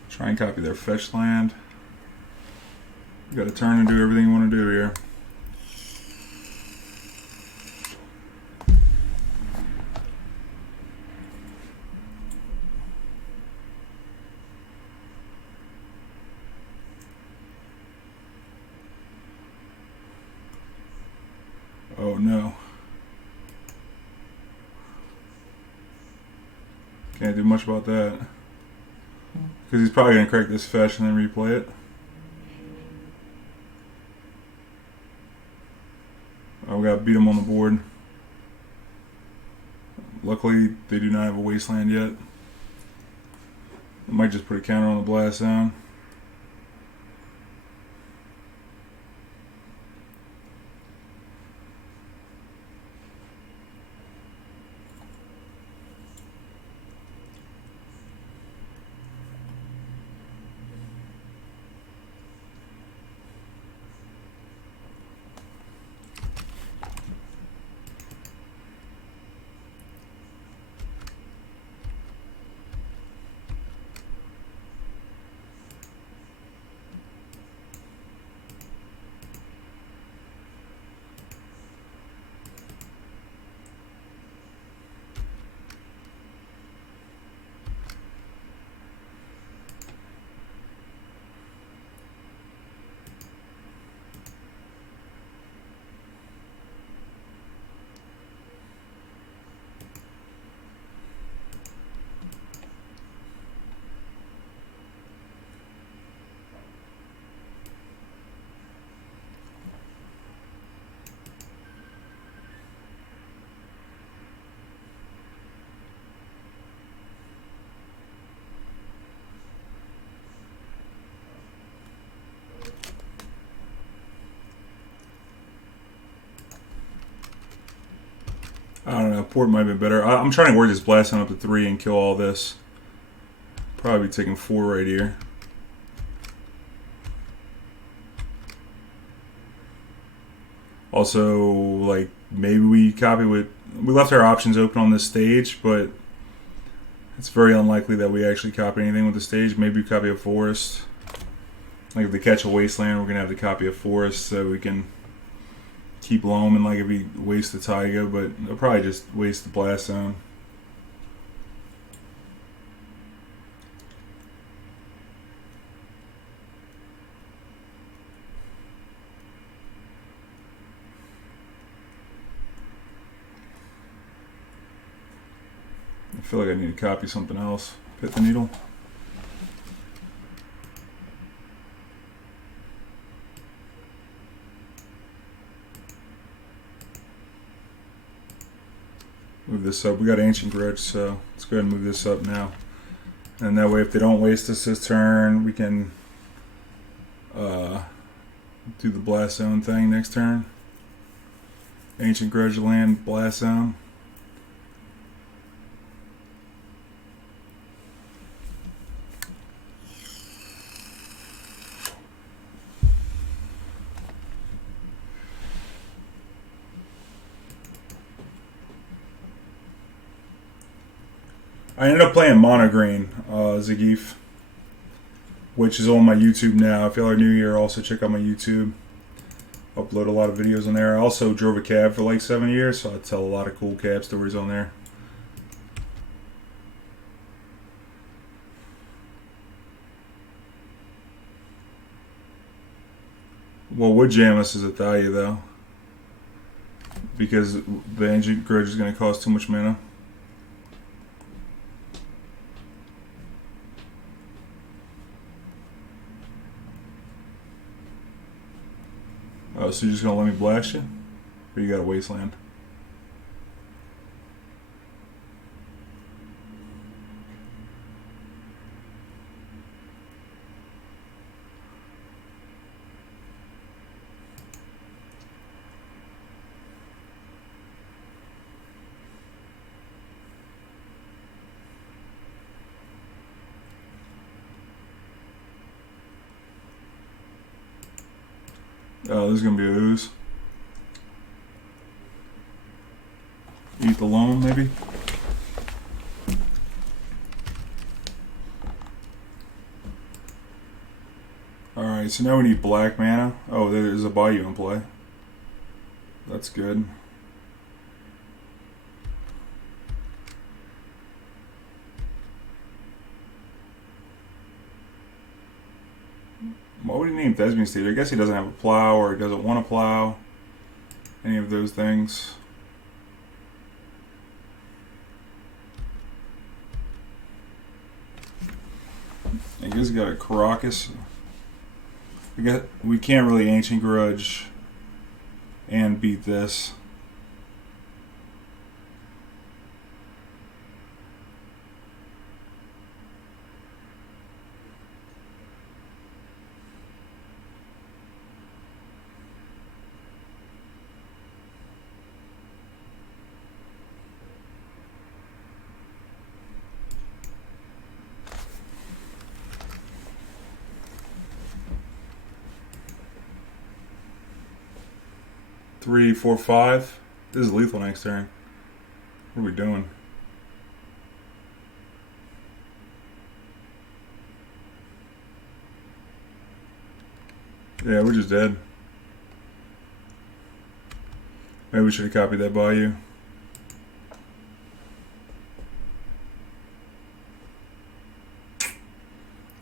Try and copy their fetch land. You got to turn and do everything you want to do here. Oh no. Can't do much about that. Because he's probably going to correct this fetch and then replay it. Oh, we got to beat him on the board. Luckily, they do not have a Wasteland yet. I might just put a counter on the Blast Zone. I don't know. Port might have been better. I'm trying to work this Blast Zone up to 3 and kill all this. Probably be taking 4 right here. Also, like, maybe we copy what... We left our options open on this stage, but it's very unlikely that we actually copy anything with the stage. Maybe we copy a Forest. Like, if they catch a Wasteland, we're going to have to copy a Forest so we can keep Loam, and like if we waste the Taiga, but I'll probably just waste the Blast Zone. I feel like I need to copy something else. Pit the Needle. Move this up. We got Ancient Grudge, so let's go ahead and move this up now. And that way, if they don't waste us this turn, we can do the Blast Zone thing next turn. Ancient Grudge land, Blast Zone. I ended up playing Monogreen, Zangief, which is on my YouTube now. If y'all are new here, also check out my YouTube. Upload a lot of videos on there. I also drove a cab for like 7 years, so I tell a lot of cool cab stories on there. What would jam us is a Taiga, though, because the Ancient Grudge is going to cost too much mana. Oh, so you're just going to let me blast you? Or you got a Wasteland? Oh, this is going to be a ooze. Eat the Loam, maybe? Alright, so now we need black mana. Oh, there's a Bayou in play. That's good. What would he name Thespian State? I guess he doesn't have a plow, or he doesn't want to plow. Any of those things. I guess he got a Karakas. We can't really Ancient Grudge and beat this. Three, four, five. This is lethal next turn. What are we doing? Yeah, we're just dead. Maybe we should have copied that Bayou.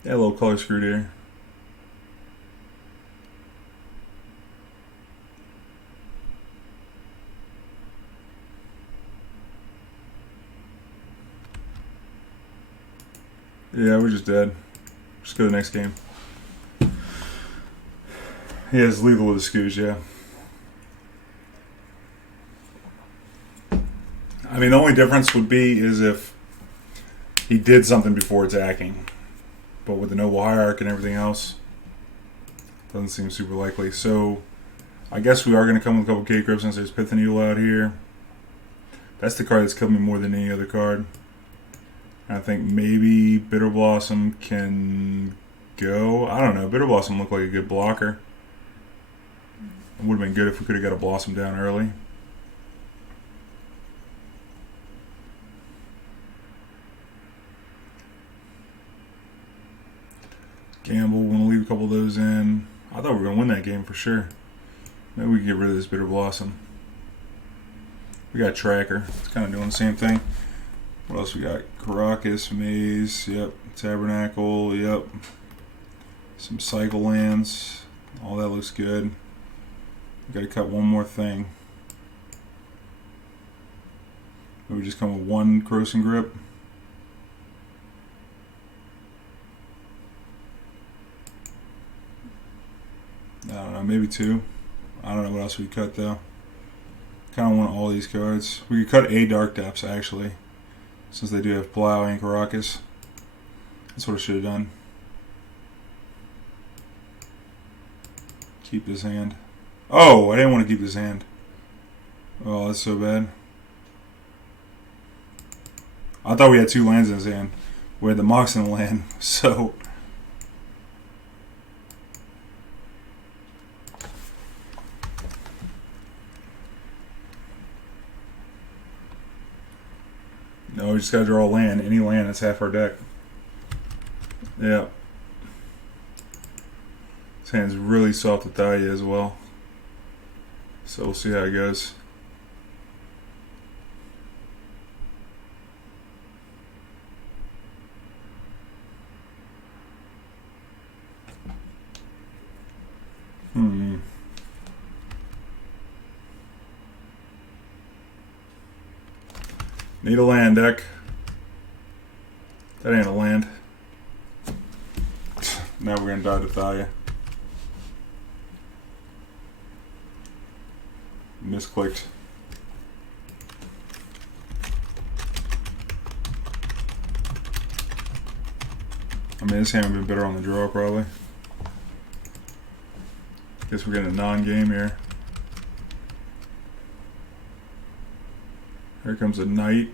Yeah, a little color screwed here. Yeah, we're just dead. Just go to the next game. Yeah, it's lethal with the Scooge, yeah. I mean, the only difference would be is if he did something before attacking. But with the Noble Hierarch and everything else, doesn't seem super likely. So, I guess we are going to come with a couple K-Grips since there's Pith and Needle out here. That's the card that's killed me more than any other card. I think maybe Bitterblossom can go. I don't know. Bitterblossom looked like a good blocker. It would have been good if we could have got a Blossom down early. Gamble. Want to leave a couple of those in. I thought we were going to win that game for sure. Maybe we can get rid of this Bitterblossom. We got Tracker. It's kind of doing the same thing. What else we got? Karakas, Maze, yep. Tabernacle, yep. Some Cycle Lands. All that looks good. We gotta cut one more thing. Maybe just come with one Krosan Grip. I don't know, maybe two. I don't know what else we cut though. Kinda want all these cards. We could cut a Dark Depths actually. Since they do have Plow and Karakas. That's what I should have done. Keep this hand. Oh, I didn't want to keep this hand. Oh, that's so bad. I thought we had two lands in his hand. We had the Mox in the land, so... Oh, we just gotta draw a land. Any land, that's half our deck. Yeah. This hand's really soft to Taiga as well. So we'll see how it goes. Need a land deck. That ain't a land. Now we're gonna die to Taiga. Misclicked. I mean, this hand would have been better on the draw, probably. Guess we're getting a non-game here. Here comes a knight.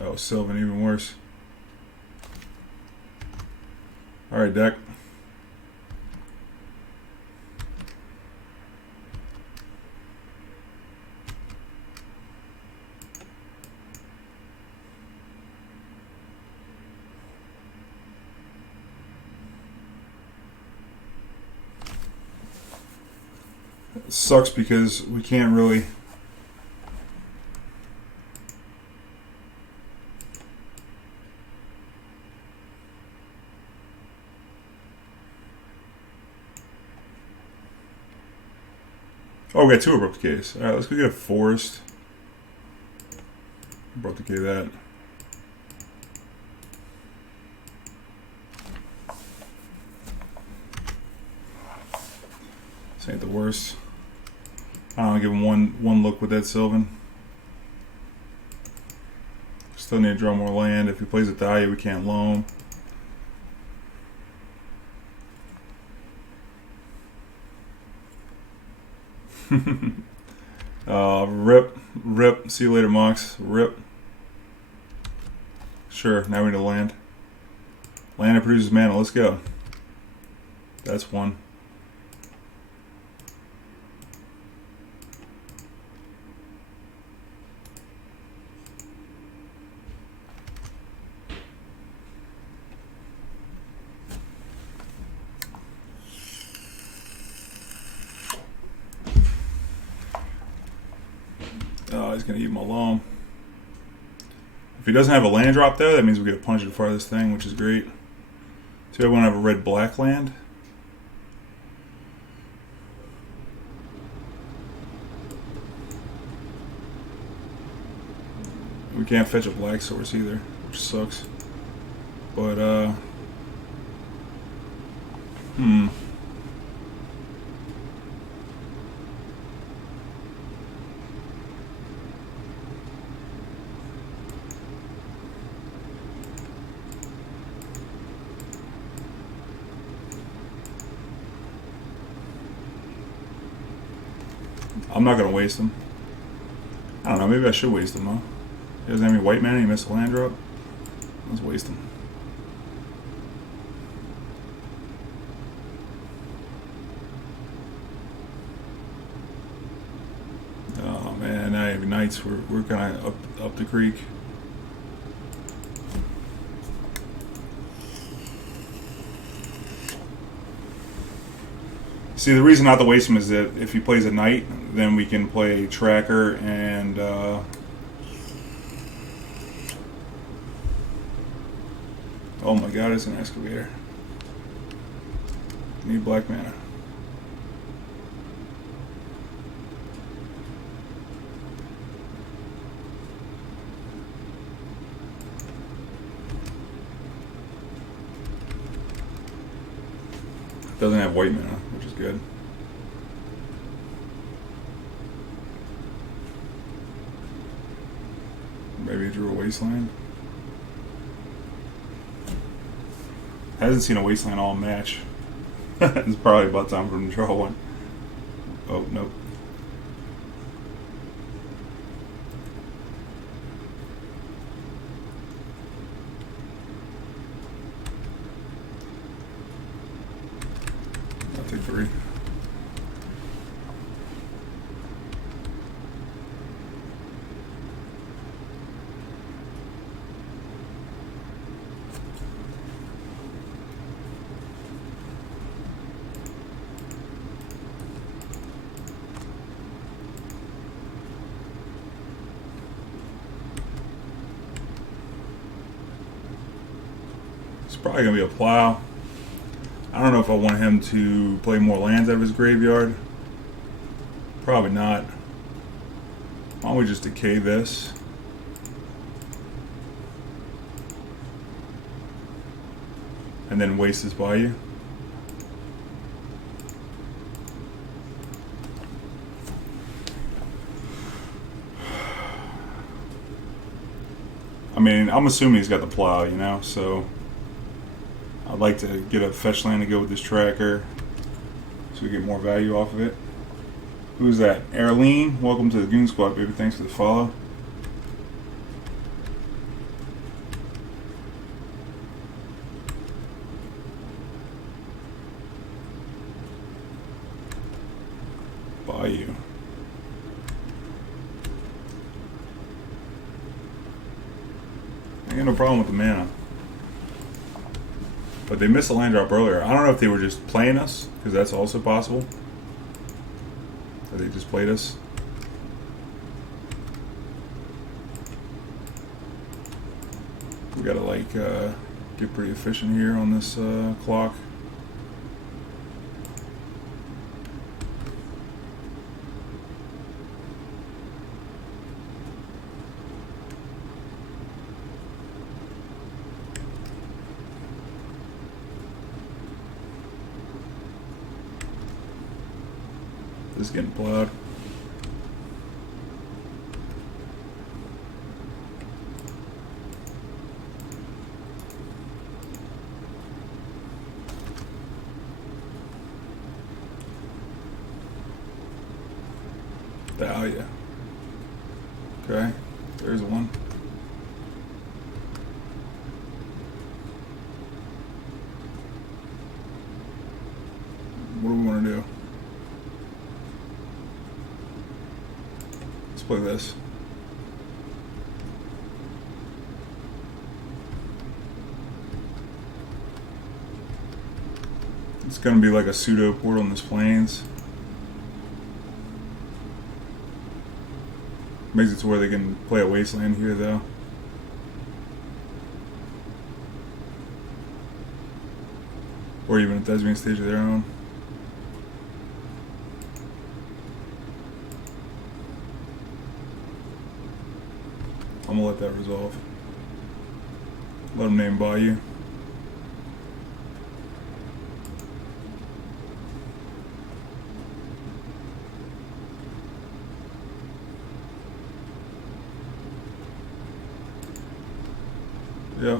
Oh, Sylvan, even worse. Alright, deck. It sucks because we can't really... Oh, we got 2 Abrupt Decays. Alright, let's go get a forest. Abrupt Decay that. This ain't the worst. I don't know, give him one look with that Sylvan. Still need to draw more land. If he plays a Taiga, we can't loam. Rip. See you later, Mox. Rip. Sure, now we need to land. Land that produces mana. Let's go. That's one. Oh, he's going to eat my Loam. If he doesn't have a land drop though, that means we get a punch at the farthest thing, which is great. So I want to have a red-black land. We can't fetch a black source either, which sucks. But, I'm not going to waste them. I don't know, maybe I should waste them, though. He doesn't have any white mana, he missed a land drop. Let's waste them. Oh man, now you have knights, we're kind of up the creek. See, the reason not to waste him is that if he plays a knight, then we can play tracker and oh my god, it's an excavator. Need black mana. Doesn't have white mana, which is good. Maybe he drew a Wasteland. Hasn't seen a Wasteland all match. It's probably about time for him to draw one. Oh, nope. I'll take 3. Probably going to be a plow. I don't know if I want him to play more lands out of his graveyard. Probably not. Why don't we just decay this? And then waste his Bayou. I mean, I'm assuming he's got the plow, you know, so I'd like to get a fetch land to go with this tracker so we get more value off of it. Who's that? Arlene, welcome to the Goon Squad, baby. Thanks for the follow. Bayou. I got no problem with the mana. But they missed a land drop earlier. I don't know if they were just playing us, because that's also possible. That they just played us. We gotta like get pretty efficient here on this clock. This is getting plowed. Dahlia. Okay, there's one. What do we want to do? Let's play this. It's going to be like a pseudo port on this plains. Makes it to where they can play a Wasteland here, though. Or even a Thespian stage of their own. I'm gonna let that resolve. Let them name Bayou. Yeah.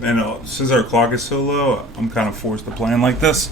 And since our clock is so low, I'm kind of forced to plan like this.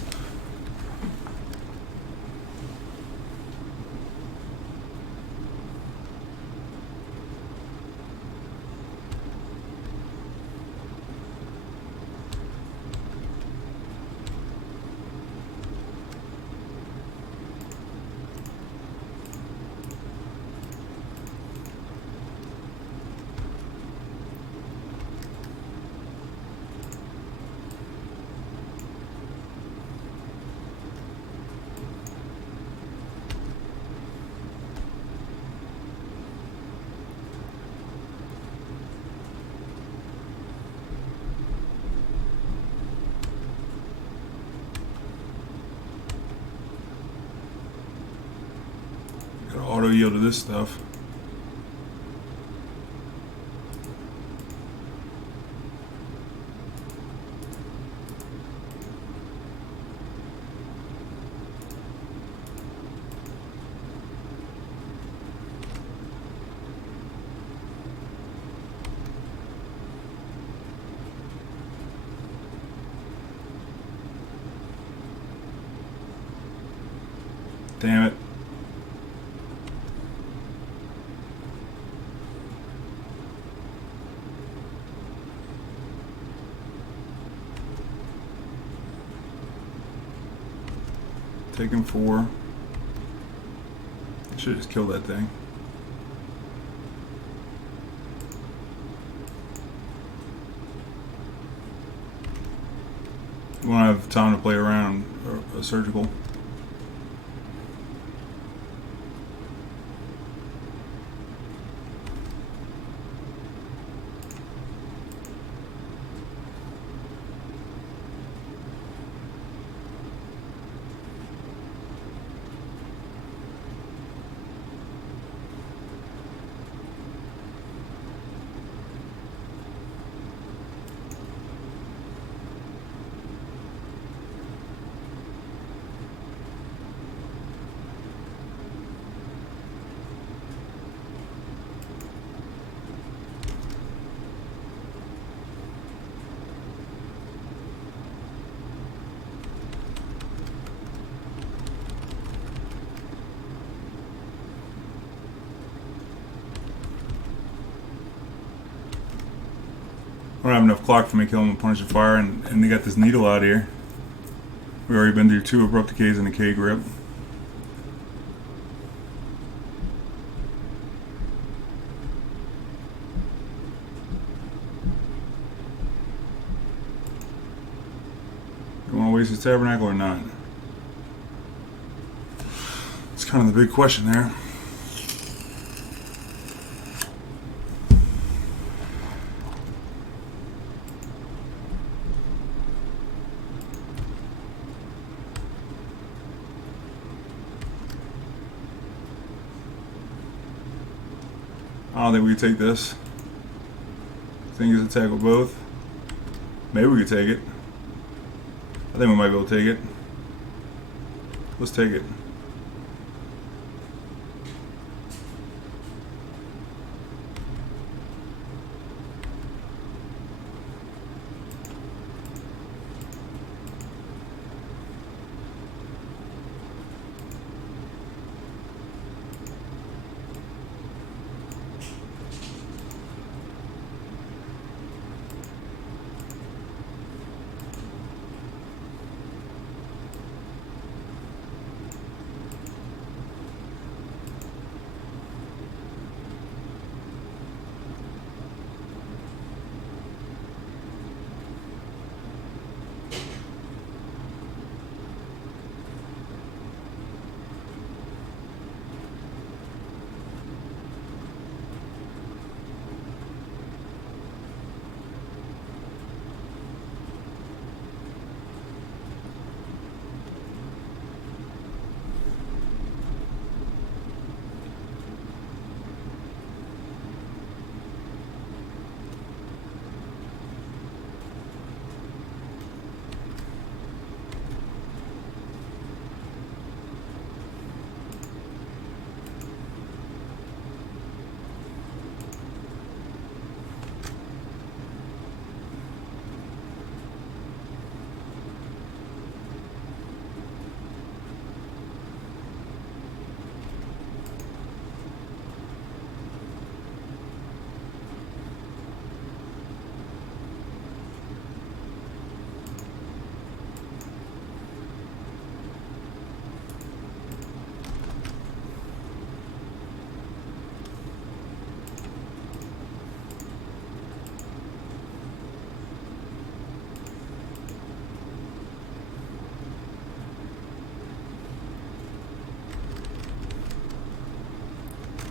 Auto yield to this stuff. Damn it. Taking 4. Should have just killed that thing. We won't have time to play around a surgical. I don't have enough clock for me to kill him with Punch of Fire, and they got this needle out here. We've already been through 2 Abrupt Decays and a K grip. You want to waste his Tabernacle or not? It's kind of the big question there. I don't think we could take this. I think it's attack with both. Maybe we could take it. I think we might be able to take it. Let's take it.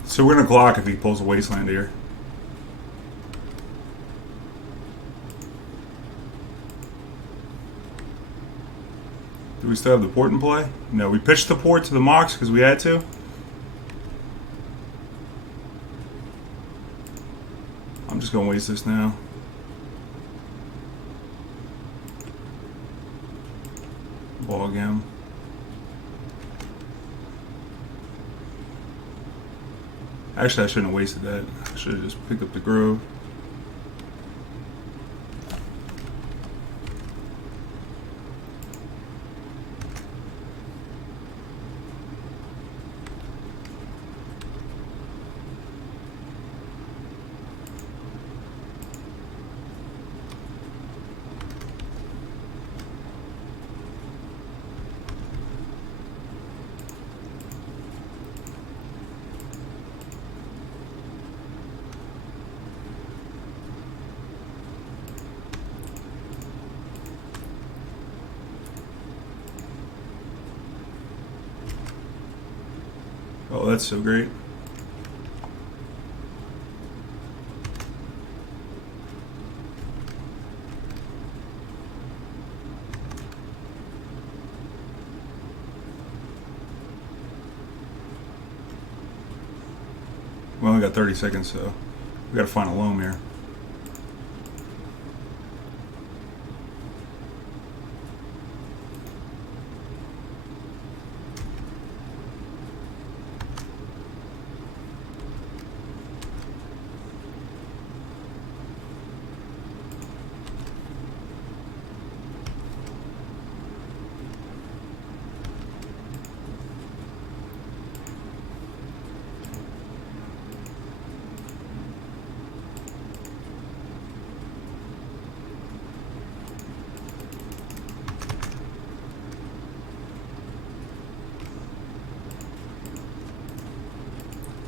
So we're going to clock if he pulls a Wasteland here. Do we still have the port in play? No, we pitched the port to the Mox because we had to. I'm just going to waste this now. Ball again. Actually, I shouldn't have wasted that. I should have just picked up the Grove. Oh, that's so great. We only got 30 seconds, so we gotta find a loam here.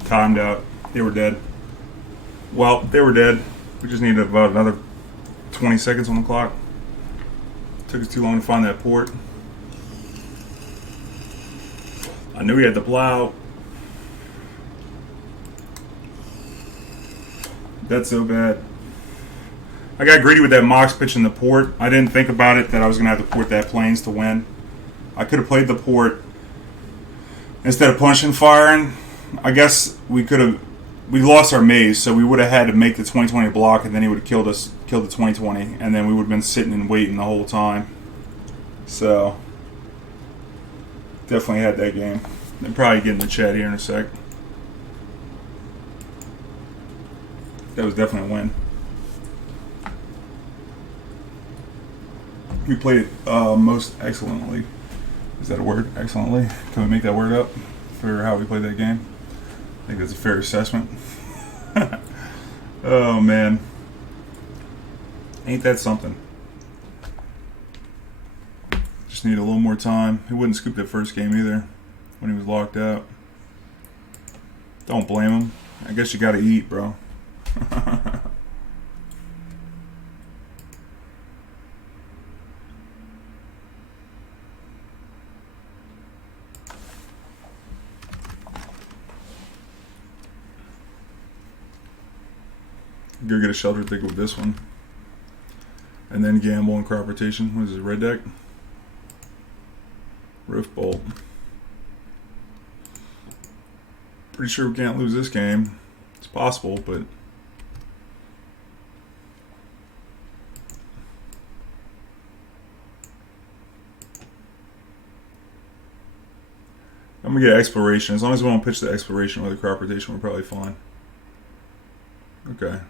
Timed out. They were dead. Well, they were dead. We just needed about another 20 seconds on the clock. Took us too long to find that port. I knew he had the plow. That's so bad. I got greedy with that Mox pitching the port. I didn't think about it that I was going to have to port that plains to win. I could have played the port instead of punching firing. I guess we lost our maze, so we would have had to make the 2020 block, and then he would have killed the 2020, and then we would have been sitting and waiting the whole time. So, definitely had that game. I'll probably get in the chat here in a sec. That was definitely a win. We played it most excellently. Is that a word? Excellently? Can we make that word up for how we played that game? I think that's a fair assessment. Oh man, ain't that something? Just need a little more time. He wouldn't scoop that first game either when he was locked out. Don't blame him. I guess you gotta eat, bro. Go get a Sheltered Thicket with this one. And then gamble and crop rotation. What is it, red deck? Roof Bolt. Pretty sure we can't lose this game. It's possible, but I'm gonna get exploration. As long as we don't pitch the exploration or the crop rotation, we're probably fine. Okay.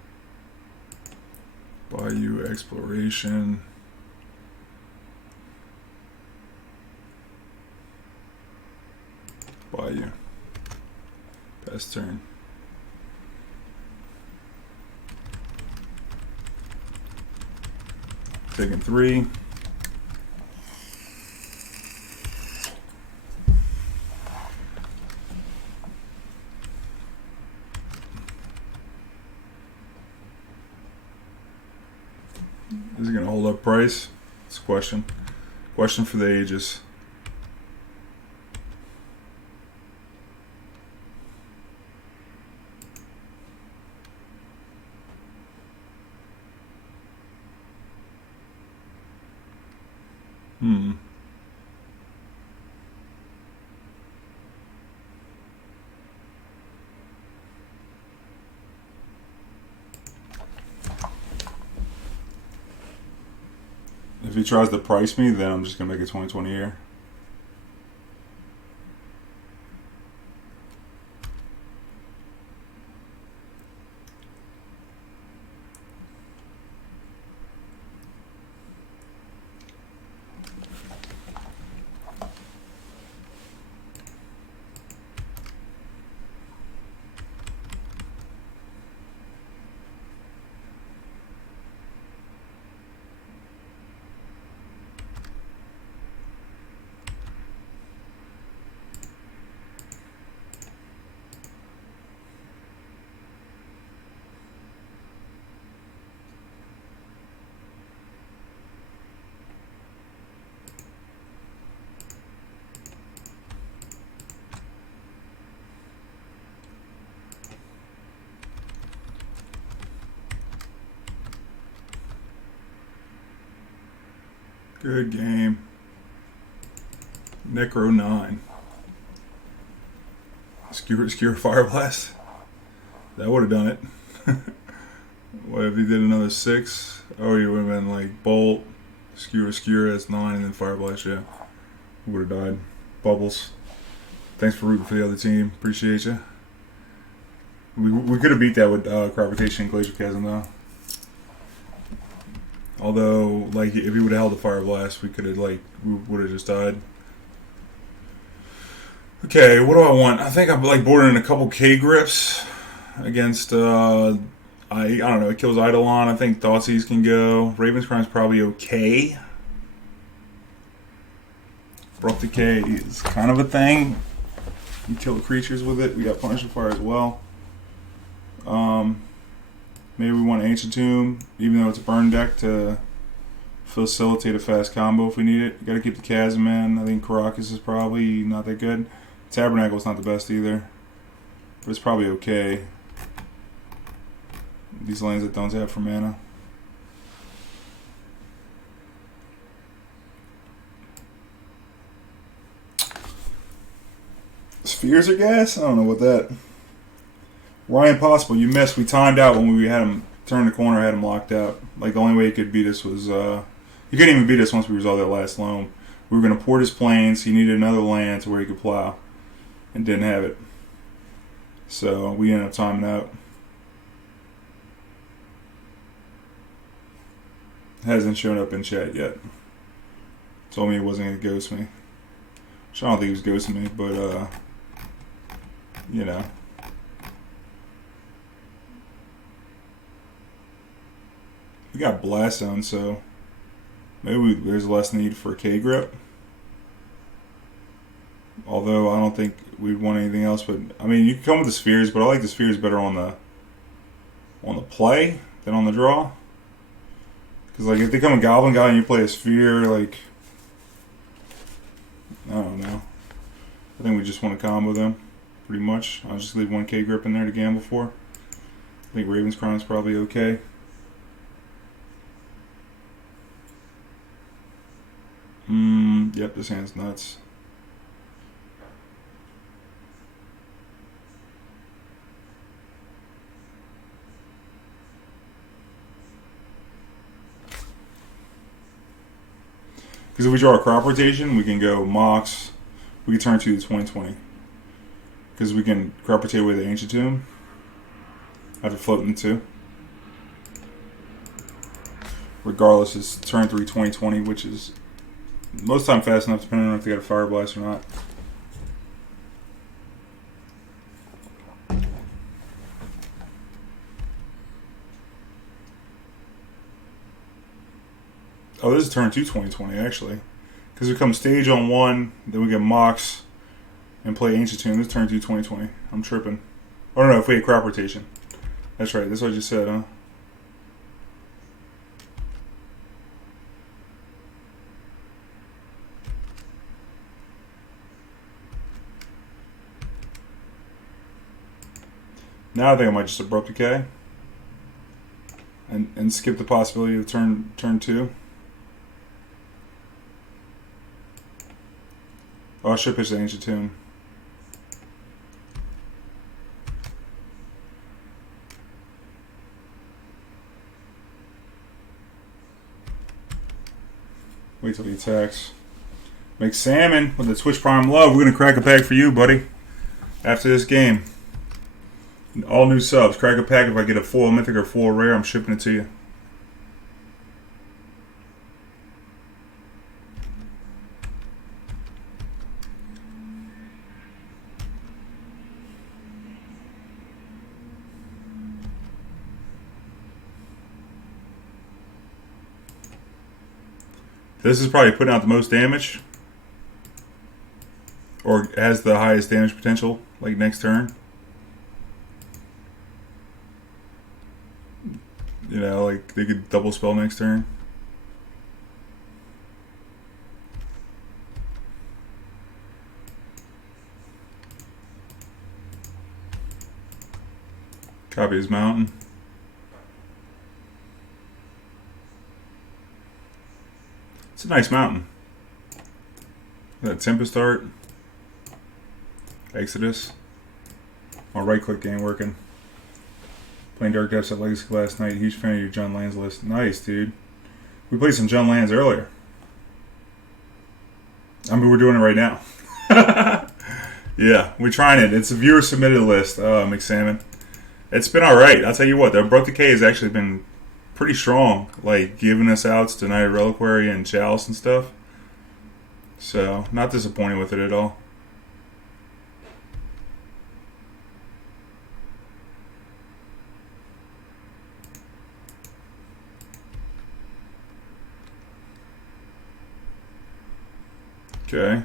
Bayou exploration. Bayou. Pass turn. Taking 3. Is he going to hold up price? It's a question. Question for the ages. If he tries to price me, then I'm just going to make it 2020 here. Good game. Necro 9. Skewer Fire Blast. That would have done it. What if he did another 6? Oh, he would have been like Bolt, Skewer, that's 9, and then Fire Blast, yeah. Would have died. Bubbles. Thanks for rooting for the other team. Appreciate you. We could have beat that with Crop Rotation and Glacial Chasm, though. Although, like, if he would have held the Fire Blast, we could have, like, we would have just died. Okay, what do I want? I think I'm, like, bordering a couple K grips against, I don't know, it kills Eidolon. I think Thoughtseize can go. Raven's Crime's probably okay. Abrupt Decay is kind of a thing. You kill the creatures with it. We got Punishing Fire as well. Maybe we want Ancient Tomb, even though it's a burn deck, to facilitate a fast combo if we need it. You gotta keep the Chasm in. I think Karakas is probably not that good. Tabernacle's not the best either, but it's probably okay. These lands that don't have for mana. Spheres or gas? I don't know what that. Ryan Possible, you missed. We timed out when we had him turn the corner, had him locked out. Like, the only way he could beat us was, you couldn't even beat us once we resolved that last Loam. We were going to port his plains. He needed another land to where he could plow, and didn't have it. So we ended up timing out. Hasn't shown up in chat yet. Told me he wasn't going to ghost me. Which I don't think he was ghosting me, but, you know. We got Blast Zone, so maybe there's less need for K grip. Although I don't think we'd want anything else. But I mean, you can come with the spheres, but I like the spheres better on the play than on the draw. Because like if they come a Goblin guy and you play a sphere, like I don't know. I think we just want to combo them pretty much. I'll just leave one K grip in there to gamble for. I think Raven's Crown is probably okay. Yep, this hand's nuts. Because if we draw a crop rotation, we can go Mox. We can turn to the 2020. Because we can crop rotate away the Ancient Tomb after floating the 2. Regardless, it's turn 3 2020, which is most time fast enough depending on if they got a Fire Blast or not. Oh, this is turn 2 2020 actually. Because we come stage on 1, then we get Mox and play Ancient Tomb. This is turn 2 2020. I'm tripping. Oh no, if we had crop rotation. That's right, that's what I just said, huh? Now I think I might just Abrupt Decay and skip the possibility of turn 2. Oh, I should pitch the Ancient Tomb. Wait till he attacks. Make Salmon with the Twitch Prime Love. We're going to crack a pack for you, buddy, after this game. All new subs. Crack a pack. If I get a full mythic or full rare, I'm shipping it to you. This is probably putting out the most damage, or has the highest damage potential, like next turn. You know, like they could double spell next turn. Copy his mountain. a nice mountain. That Tempest Art. Exodus. My right click ain't working. Playing Dark Depths at Legacy last night. Huge fan of your John Lands list. Nice, dude. We played some John Lands earlier. I mean, we're doing it right now. Yeah, we're trying it. It's a viewer submitted list, McSalmon. It's been alright. I'll tell you what, the Abrupt Decay has actually been pretty strong. Like, giving us outs to Knight of Reliquary and Chalice and stuff. So, not disappointed with it at all. Okay.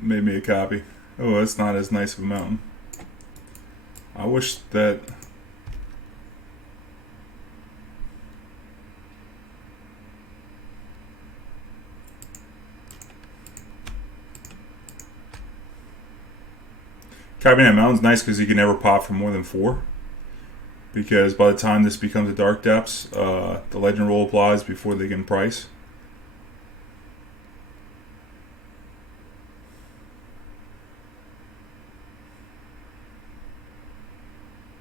Made me a copy. Oh, that's not as nice of a mountain. I wish that... Copying that mountain's nice because you can never pop for more than 4. Because by the time this becomes a Dark Depths, the legend roll applies before they can price.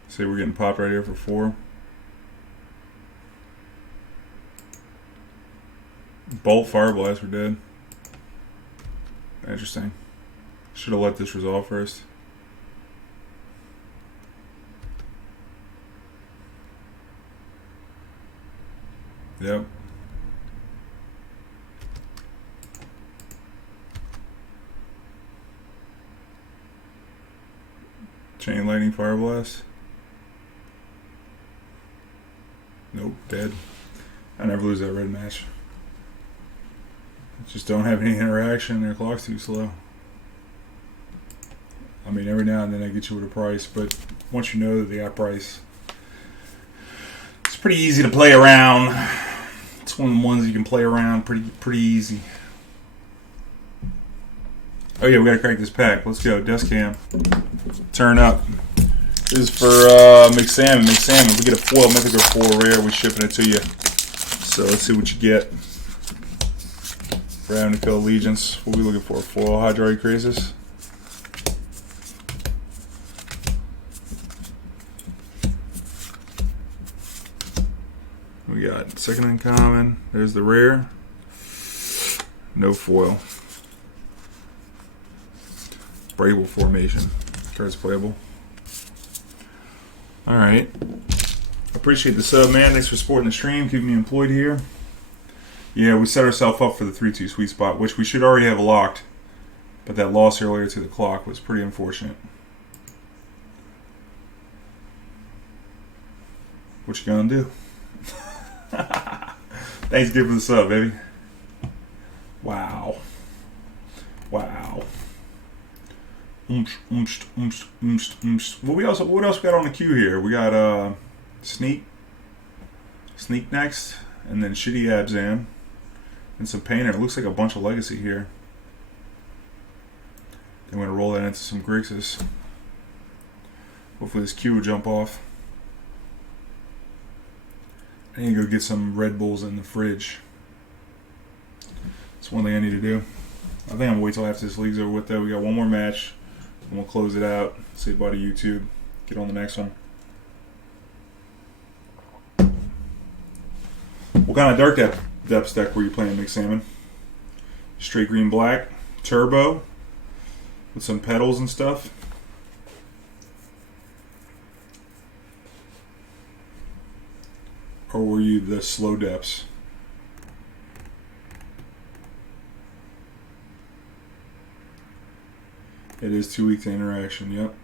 See, we're getting popped right here for 4. Bolt Fire Blast, we're dead. Interesting. Should have let this resolve first. Yep. Chain Lightning Fire Blast. Nope, dead. I never lose that red match. Just don't have any interaction. Their clock's too slow. I mean, every now and then I get you with a price, but once you know that they got price, it's pretty easy to play around. It's one of the ones you can play around pretty easy. Oh yeah, we gotta crack this pack. Let's go. Desk Cam. Turn up. This is for McSalmon. McSalmon, if we get a foil mythic or 4 rare, we're shipping it to you. So let's see what you get. Ravnica Allegiance. What are we looking for? Foil Hydroid Crisis. We got second uncommon. There's the rare. No foil. Brable Formation. Card's playable. Alright. Appreciate the sub, man. Thanks for supporting the stream, keeping me employed here. Yeah, we set ourselves up for the 3-2 sweet spot, which we should already have locked. But that loss earlier to the clock was pretty unfortunate. What you gonna do? Thanks again for the sub, baby. Wow. Wow. What else we got on the queue here? We got Sneak next, and then Shitty Abzan, and some Painter. It looks like a bunch of Legacy here. I'm going to roll that into some Grixis. Hopefully this queue will jump off. I need to go get some Red Bulls in the fridge. That's one thing I need to do. I think I'm going to wait till after this league's over with though. We got one more match. And we'll close it out. Say bye to YouTube. Get on the next one. What kind of Dark Depths deck were you playing, McSalmon? Straight green black, turbo, with some petals and stuff. Or were you the slow depths? It is 2 weeks to interaction, yep.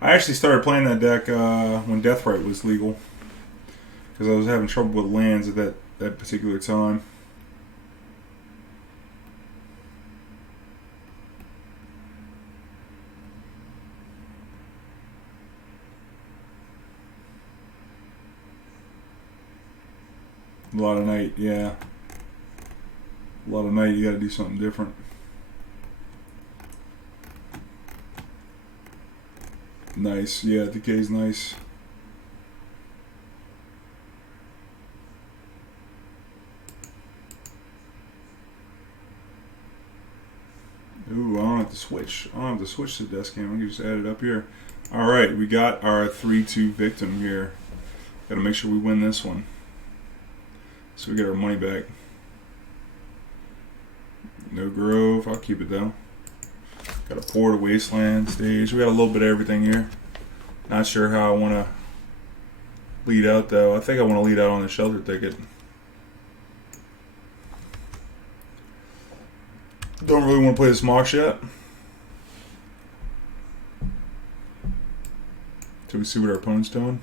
I actually started playing that deck when Deathrite was legal. Because I was having trouble with lands at that particular time. A lot of night, yeah. A lot of night, you gotta do something different. Nice, yeah, Decay's nice. Ooh, I don't have to switch. I don't have to switch to desk cam. I can just add it up here. Alright, we got our 3-2 victim here. Gotta make sure we win this one, so we get our money back. No Grove, I'll keep it though. Got a Port, Wasteland, Stage. We got a little bit of everything here. Not sure how I want to lead out though. I think I want to lead out on the Sheltered Thicket. Don't really want to play this Mox yet. Till we see what our opponent's doing.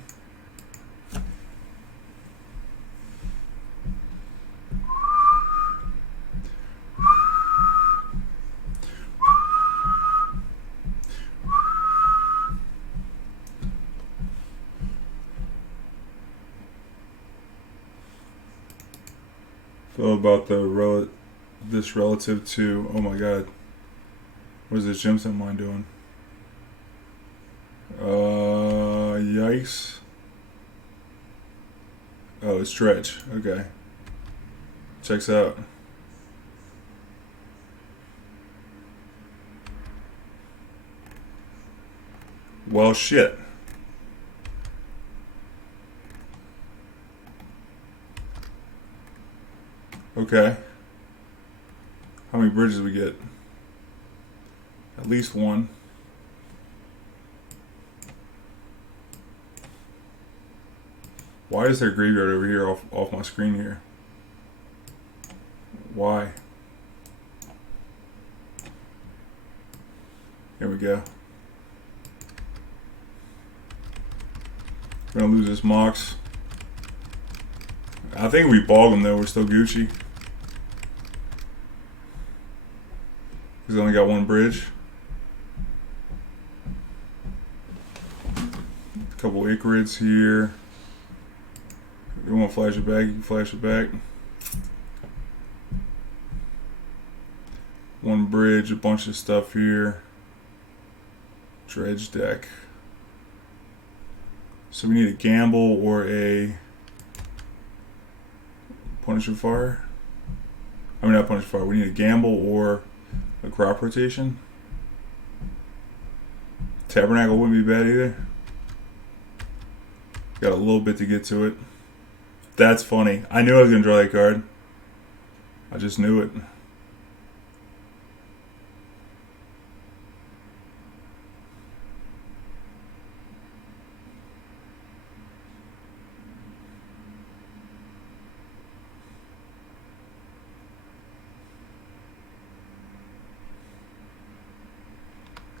Feel about this relative to, oh my god, what is this gemstone mine doing? Yikes. Oh, it's Dredge. Okay. Checks out. Well, shit. Okay. How many bridges we get? At least one. Why is there a graveyard over here off my screen here? Why? Here we go. We're gonna lose this Mox. I think we bog him though, we're still Gucci. He's only got one bridge. A couple Icarids here. You want to flash it back, you can flash it back. One bridge, a bunch of stuff here. Dredge deck. So we need a gamble or a Punisher Fire. I mean, not Punisher Fire. We need a gamble or a crop rotation. Tabernacle wouldn't be bad either. Got a little bit to get to it. That's funny. I knew I was going to draw that card. I just knew it.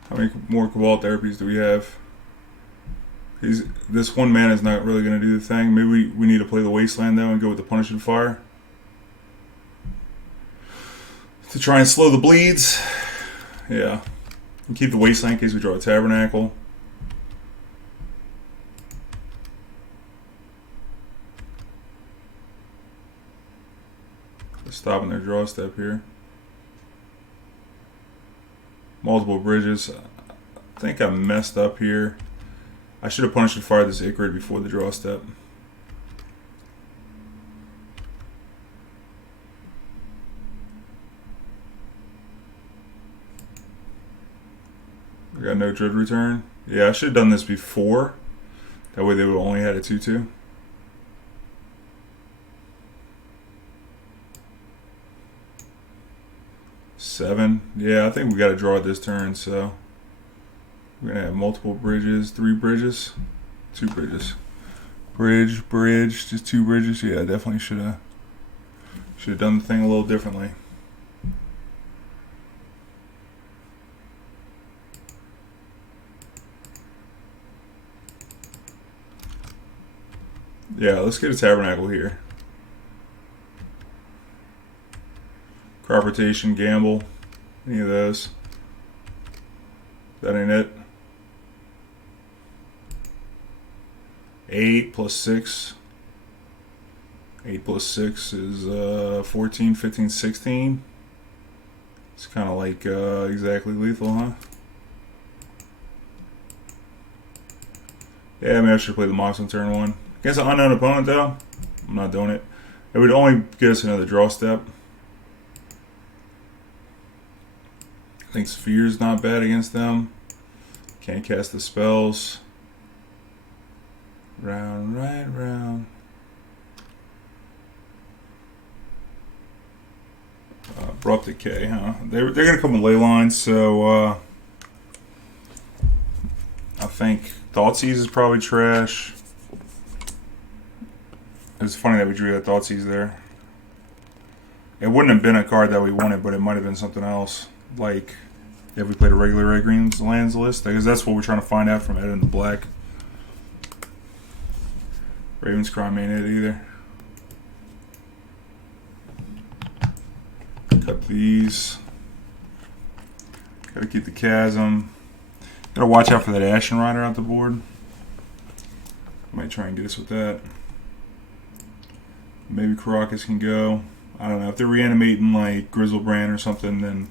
How many more Cabal therapies do we have? This one man is not really going to do the thing. Maybe we need to play the Wasteland though and go with the Punishing Fire to try and slow the bleeds. Yeah. And keep the Wasteland in case we draw a Tabernacle. Stopping their draw step here. Multiple bridges. I think I messed up here. I should have punished and fired this Icarid before the draw step. We got no Dread Return. Yeah, I should have done this before. That way they would have only had a 2-2. Seven. Yeah, I think we got to draw it this turn, so we're gonna have multiple bridges, 3 bridges, 2 bridges, bridge, just 2 bridges. Yeah, definitely should have done the thing a little differently. Yeah, let's get a Tabernacle here. Crop rotation, gamble, any of those. That ain't it. 8 plus 6. 8 plus 6 is 14, 15, 16. It's kind of like exactly lethal, huh? Yeah, maybe I should play the Mox on turn 1. Against an unknown opponent, though, I'm not doing it. It would only get us another draw step. I think Sphere's not bad against them. Can't cast the spells. Round, right, round. Abrupt Decay, huh? They're going to come with ley lines, so I think Thoughtseize is probably trash. It's funny that we drew that Thougeize there. It wouldn't have been a card that we wanted, but it might have been something else. Like, if we played a regular red green lands list, because that's what we're trying to find out from Ed in the Black. Raven's Crime ain't it either. Cut these. Gotta keep the Chasm. Gotta watch out for that Ashen Rider out the board. Might try and get us with that. Maybe Karakas can go. I don't know. If they're reanimating like Grizzlebrand or something, then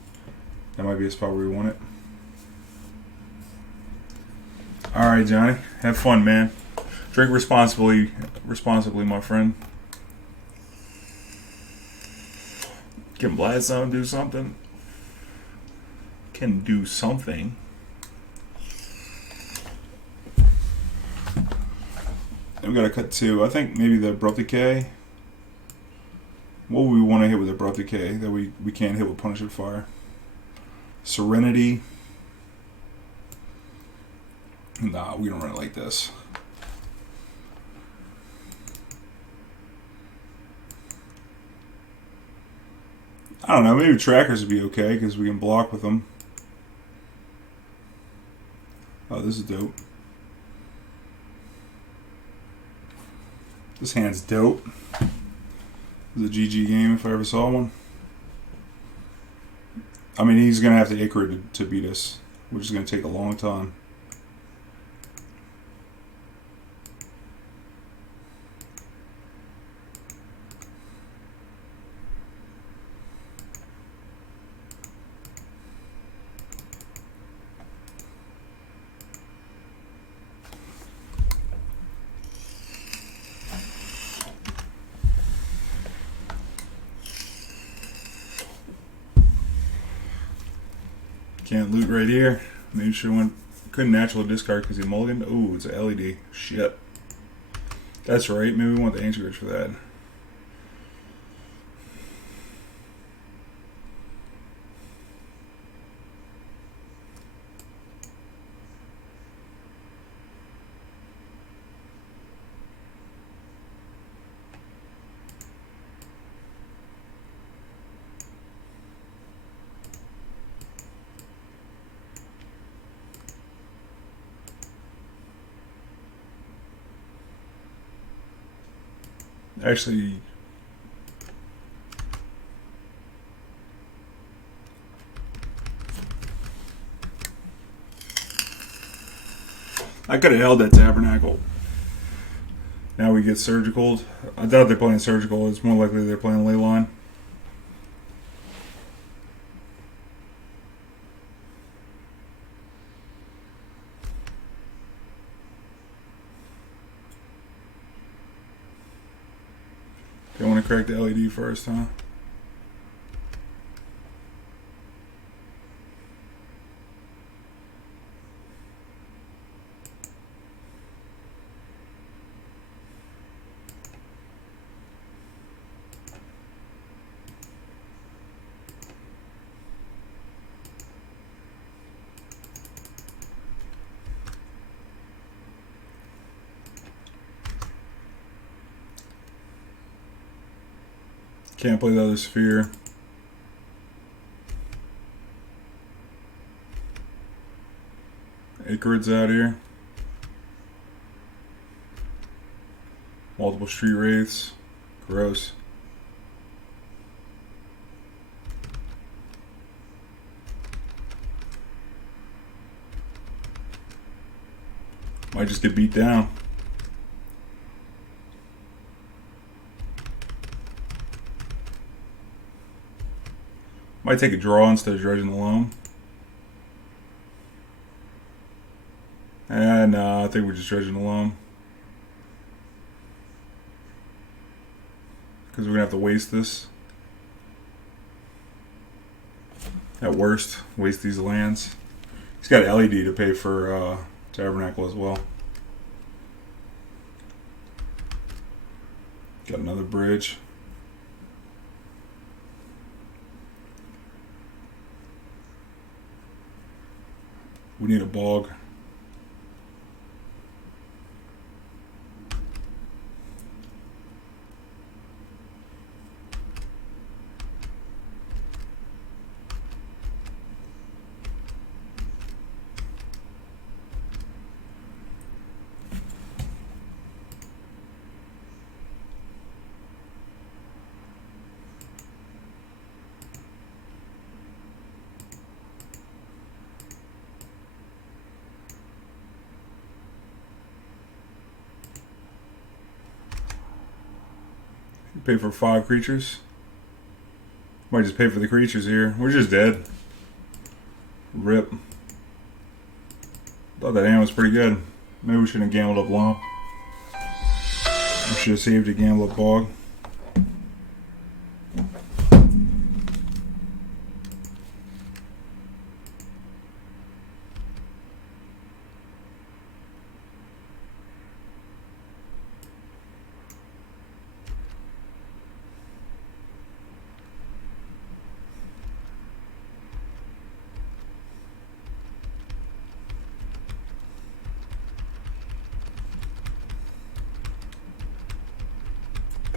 that might be a spot where we want it. Alright, Johnny. Have fun, man. Drink responsibly, my friend. Can Bladstone do something? Can do something. And we gotta cut 2. I think maybe the Abrupt Decay. What would we want to hit with Abrupt Decay that we can't hit with Punishing Fire? Serenity. Nah, we don't run it like this. I don't know, maybe Trackers would be okay because we can block with them. Oh, this is dope. This hand's dope. It's a GG game if I ever saw one. I mean, he's going to have to Ichor to beat us, which is going to take a long time. Can't loot right here. Maybe sure one couldn't naturally discard because he mulliganed. Ooh, it's an LED. Shit. That's right. Maybe we want the Ancient Grudge for that. Actually, I could have held that Tabernacle. Now we get Surgical. I doubt they're playing Surgical. It's more likely they're playing Leyline. They want to crack the LED first, huh? Can't play the other Sphere. Ichor's out here. Multiple Street Wraiths. Gross. Might just get beat down. Might take a draw instead of dredging the loam. And I think we're just dredging the loam. Because we're going to have to waste this. At worst, waste these lands. He's got LED to pay for Tabernacle as well. Got another bridge. We need a bog. Pay for 5 creatures. Might just pay for the creatures here. We're just dead. Rip. Thought that hand was pretty good. Maybe we shouldn't have gambled up Loam. We should have saved a gamble up Bog.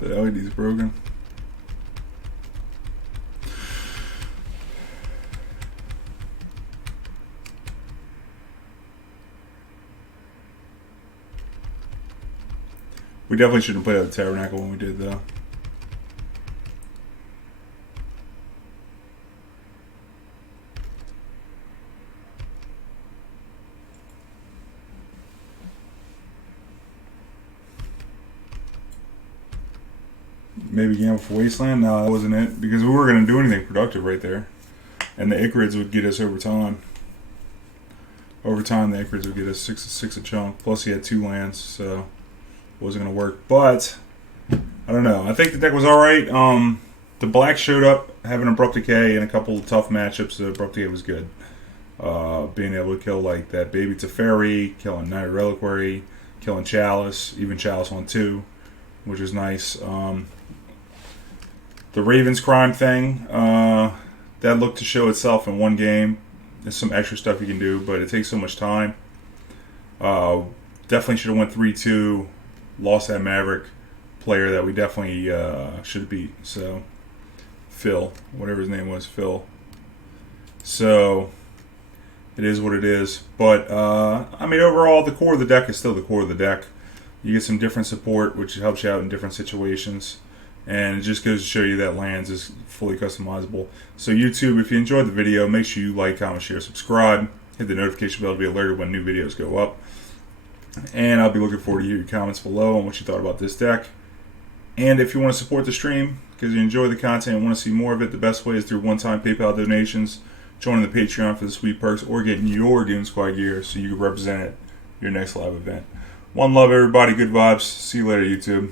The LED's broken. We definitely shouldn't play out the Tabernacle when we did, though. Maybe gamble for Wasteland? No, that wasn't it. Because we weren't going to do anything productive right there. And the Ichorids would get us over time. Over time, the Ichorids would get us 6 a chunk. Plus, he had 2 lands, so it wasn't going to work. But, I don't know. I think the deck was alright. The black showed up having Abrupt Decay and a couple of tough matchups. The Abrupt Decay was good. Being able to kill like that Baby Teferi, killing Night Reliquary, killing Chalice, even Chalice on 2, which is nice. The Raven's Crime thing, that looked to show itself in one game. There's some extra stuff you can do, but it takes so much time. Definitely should have went 3-2. Lost that Maverick player that we definitely should have beat. So, Phil, whatever his name was, Phil. So, it is what it is. But, I mean, overall, the core of the deck is still the core of the deck. You get some different support, which helps you out in different situations. And it just goes to show you that lands is fully customizable. So YouTube, if you enjoyed the video, make sure you like, comment, share, subscribe. Hit the notification bell to be alerted when new videos go up. And I'll be looking forward to hear your comments below on what you thought about this deck. And if you want to support the stream, because you enjoy the content and want to see more of it, the best way is through one-time PayPal donations, joining the Patreon for the sweet perks, or getting your Doom Squad gear so you can represent it your next live event. One love, everybody. Good vibes. See you later, YouTube.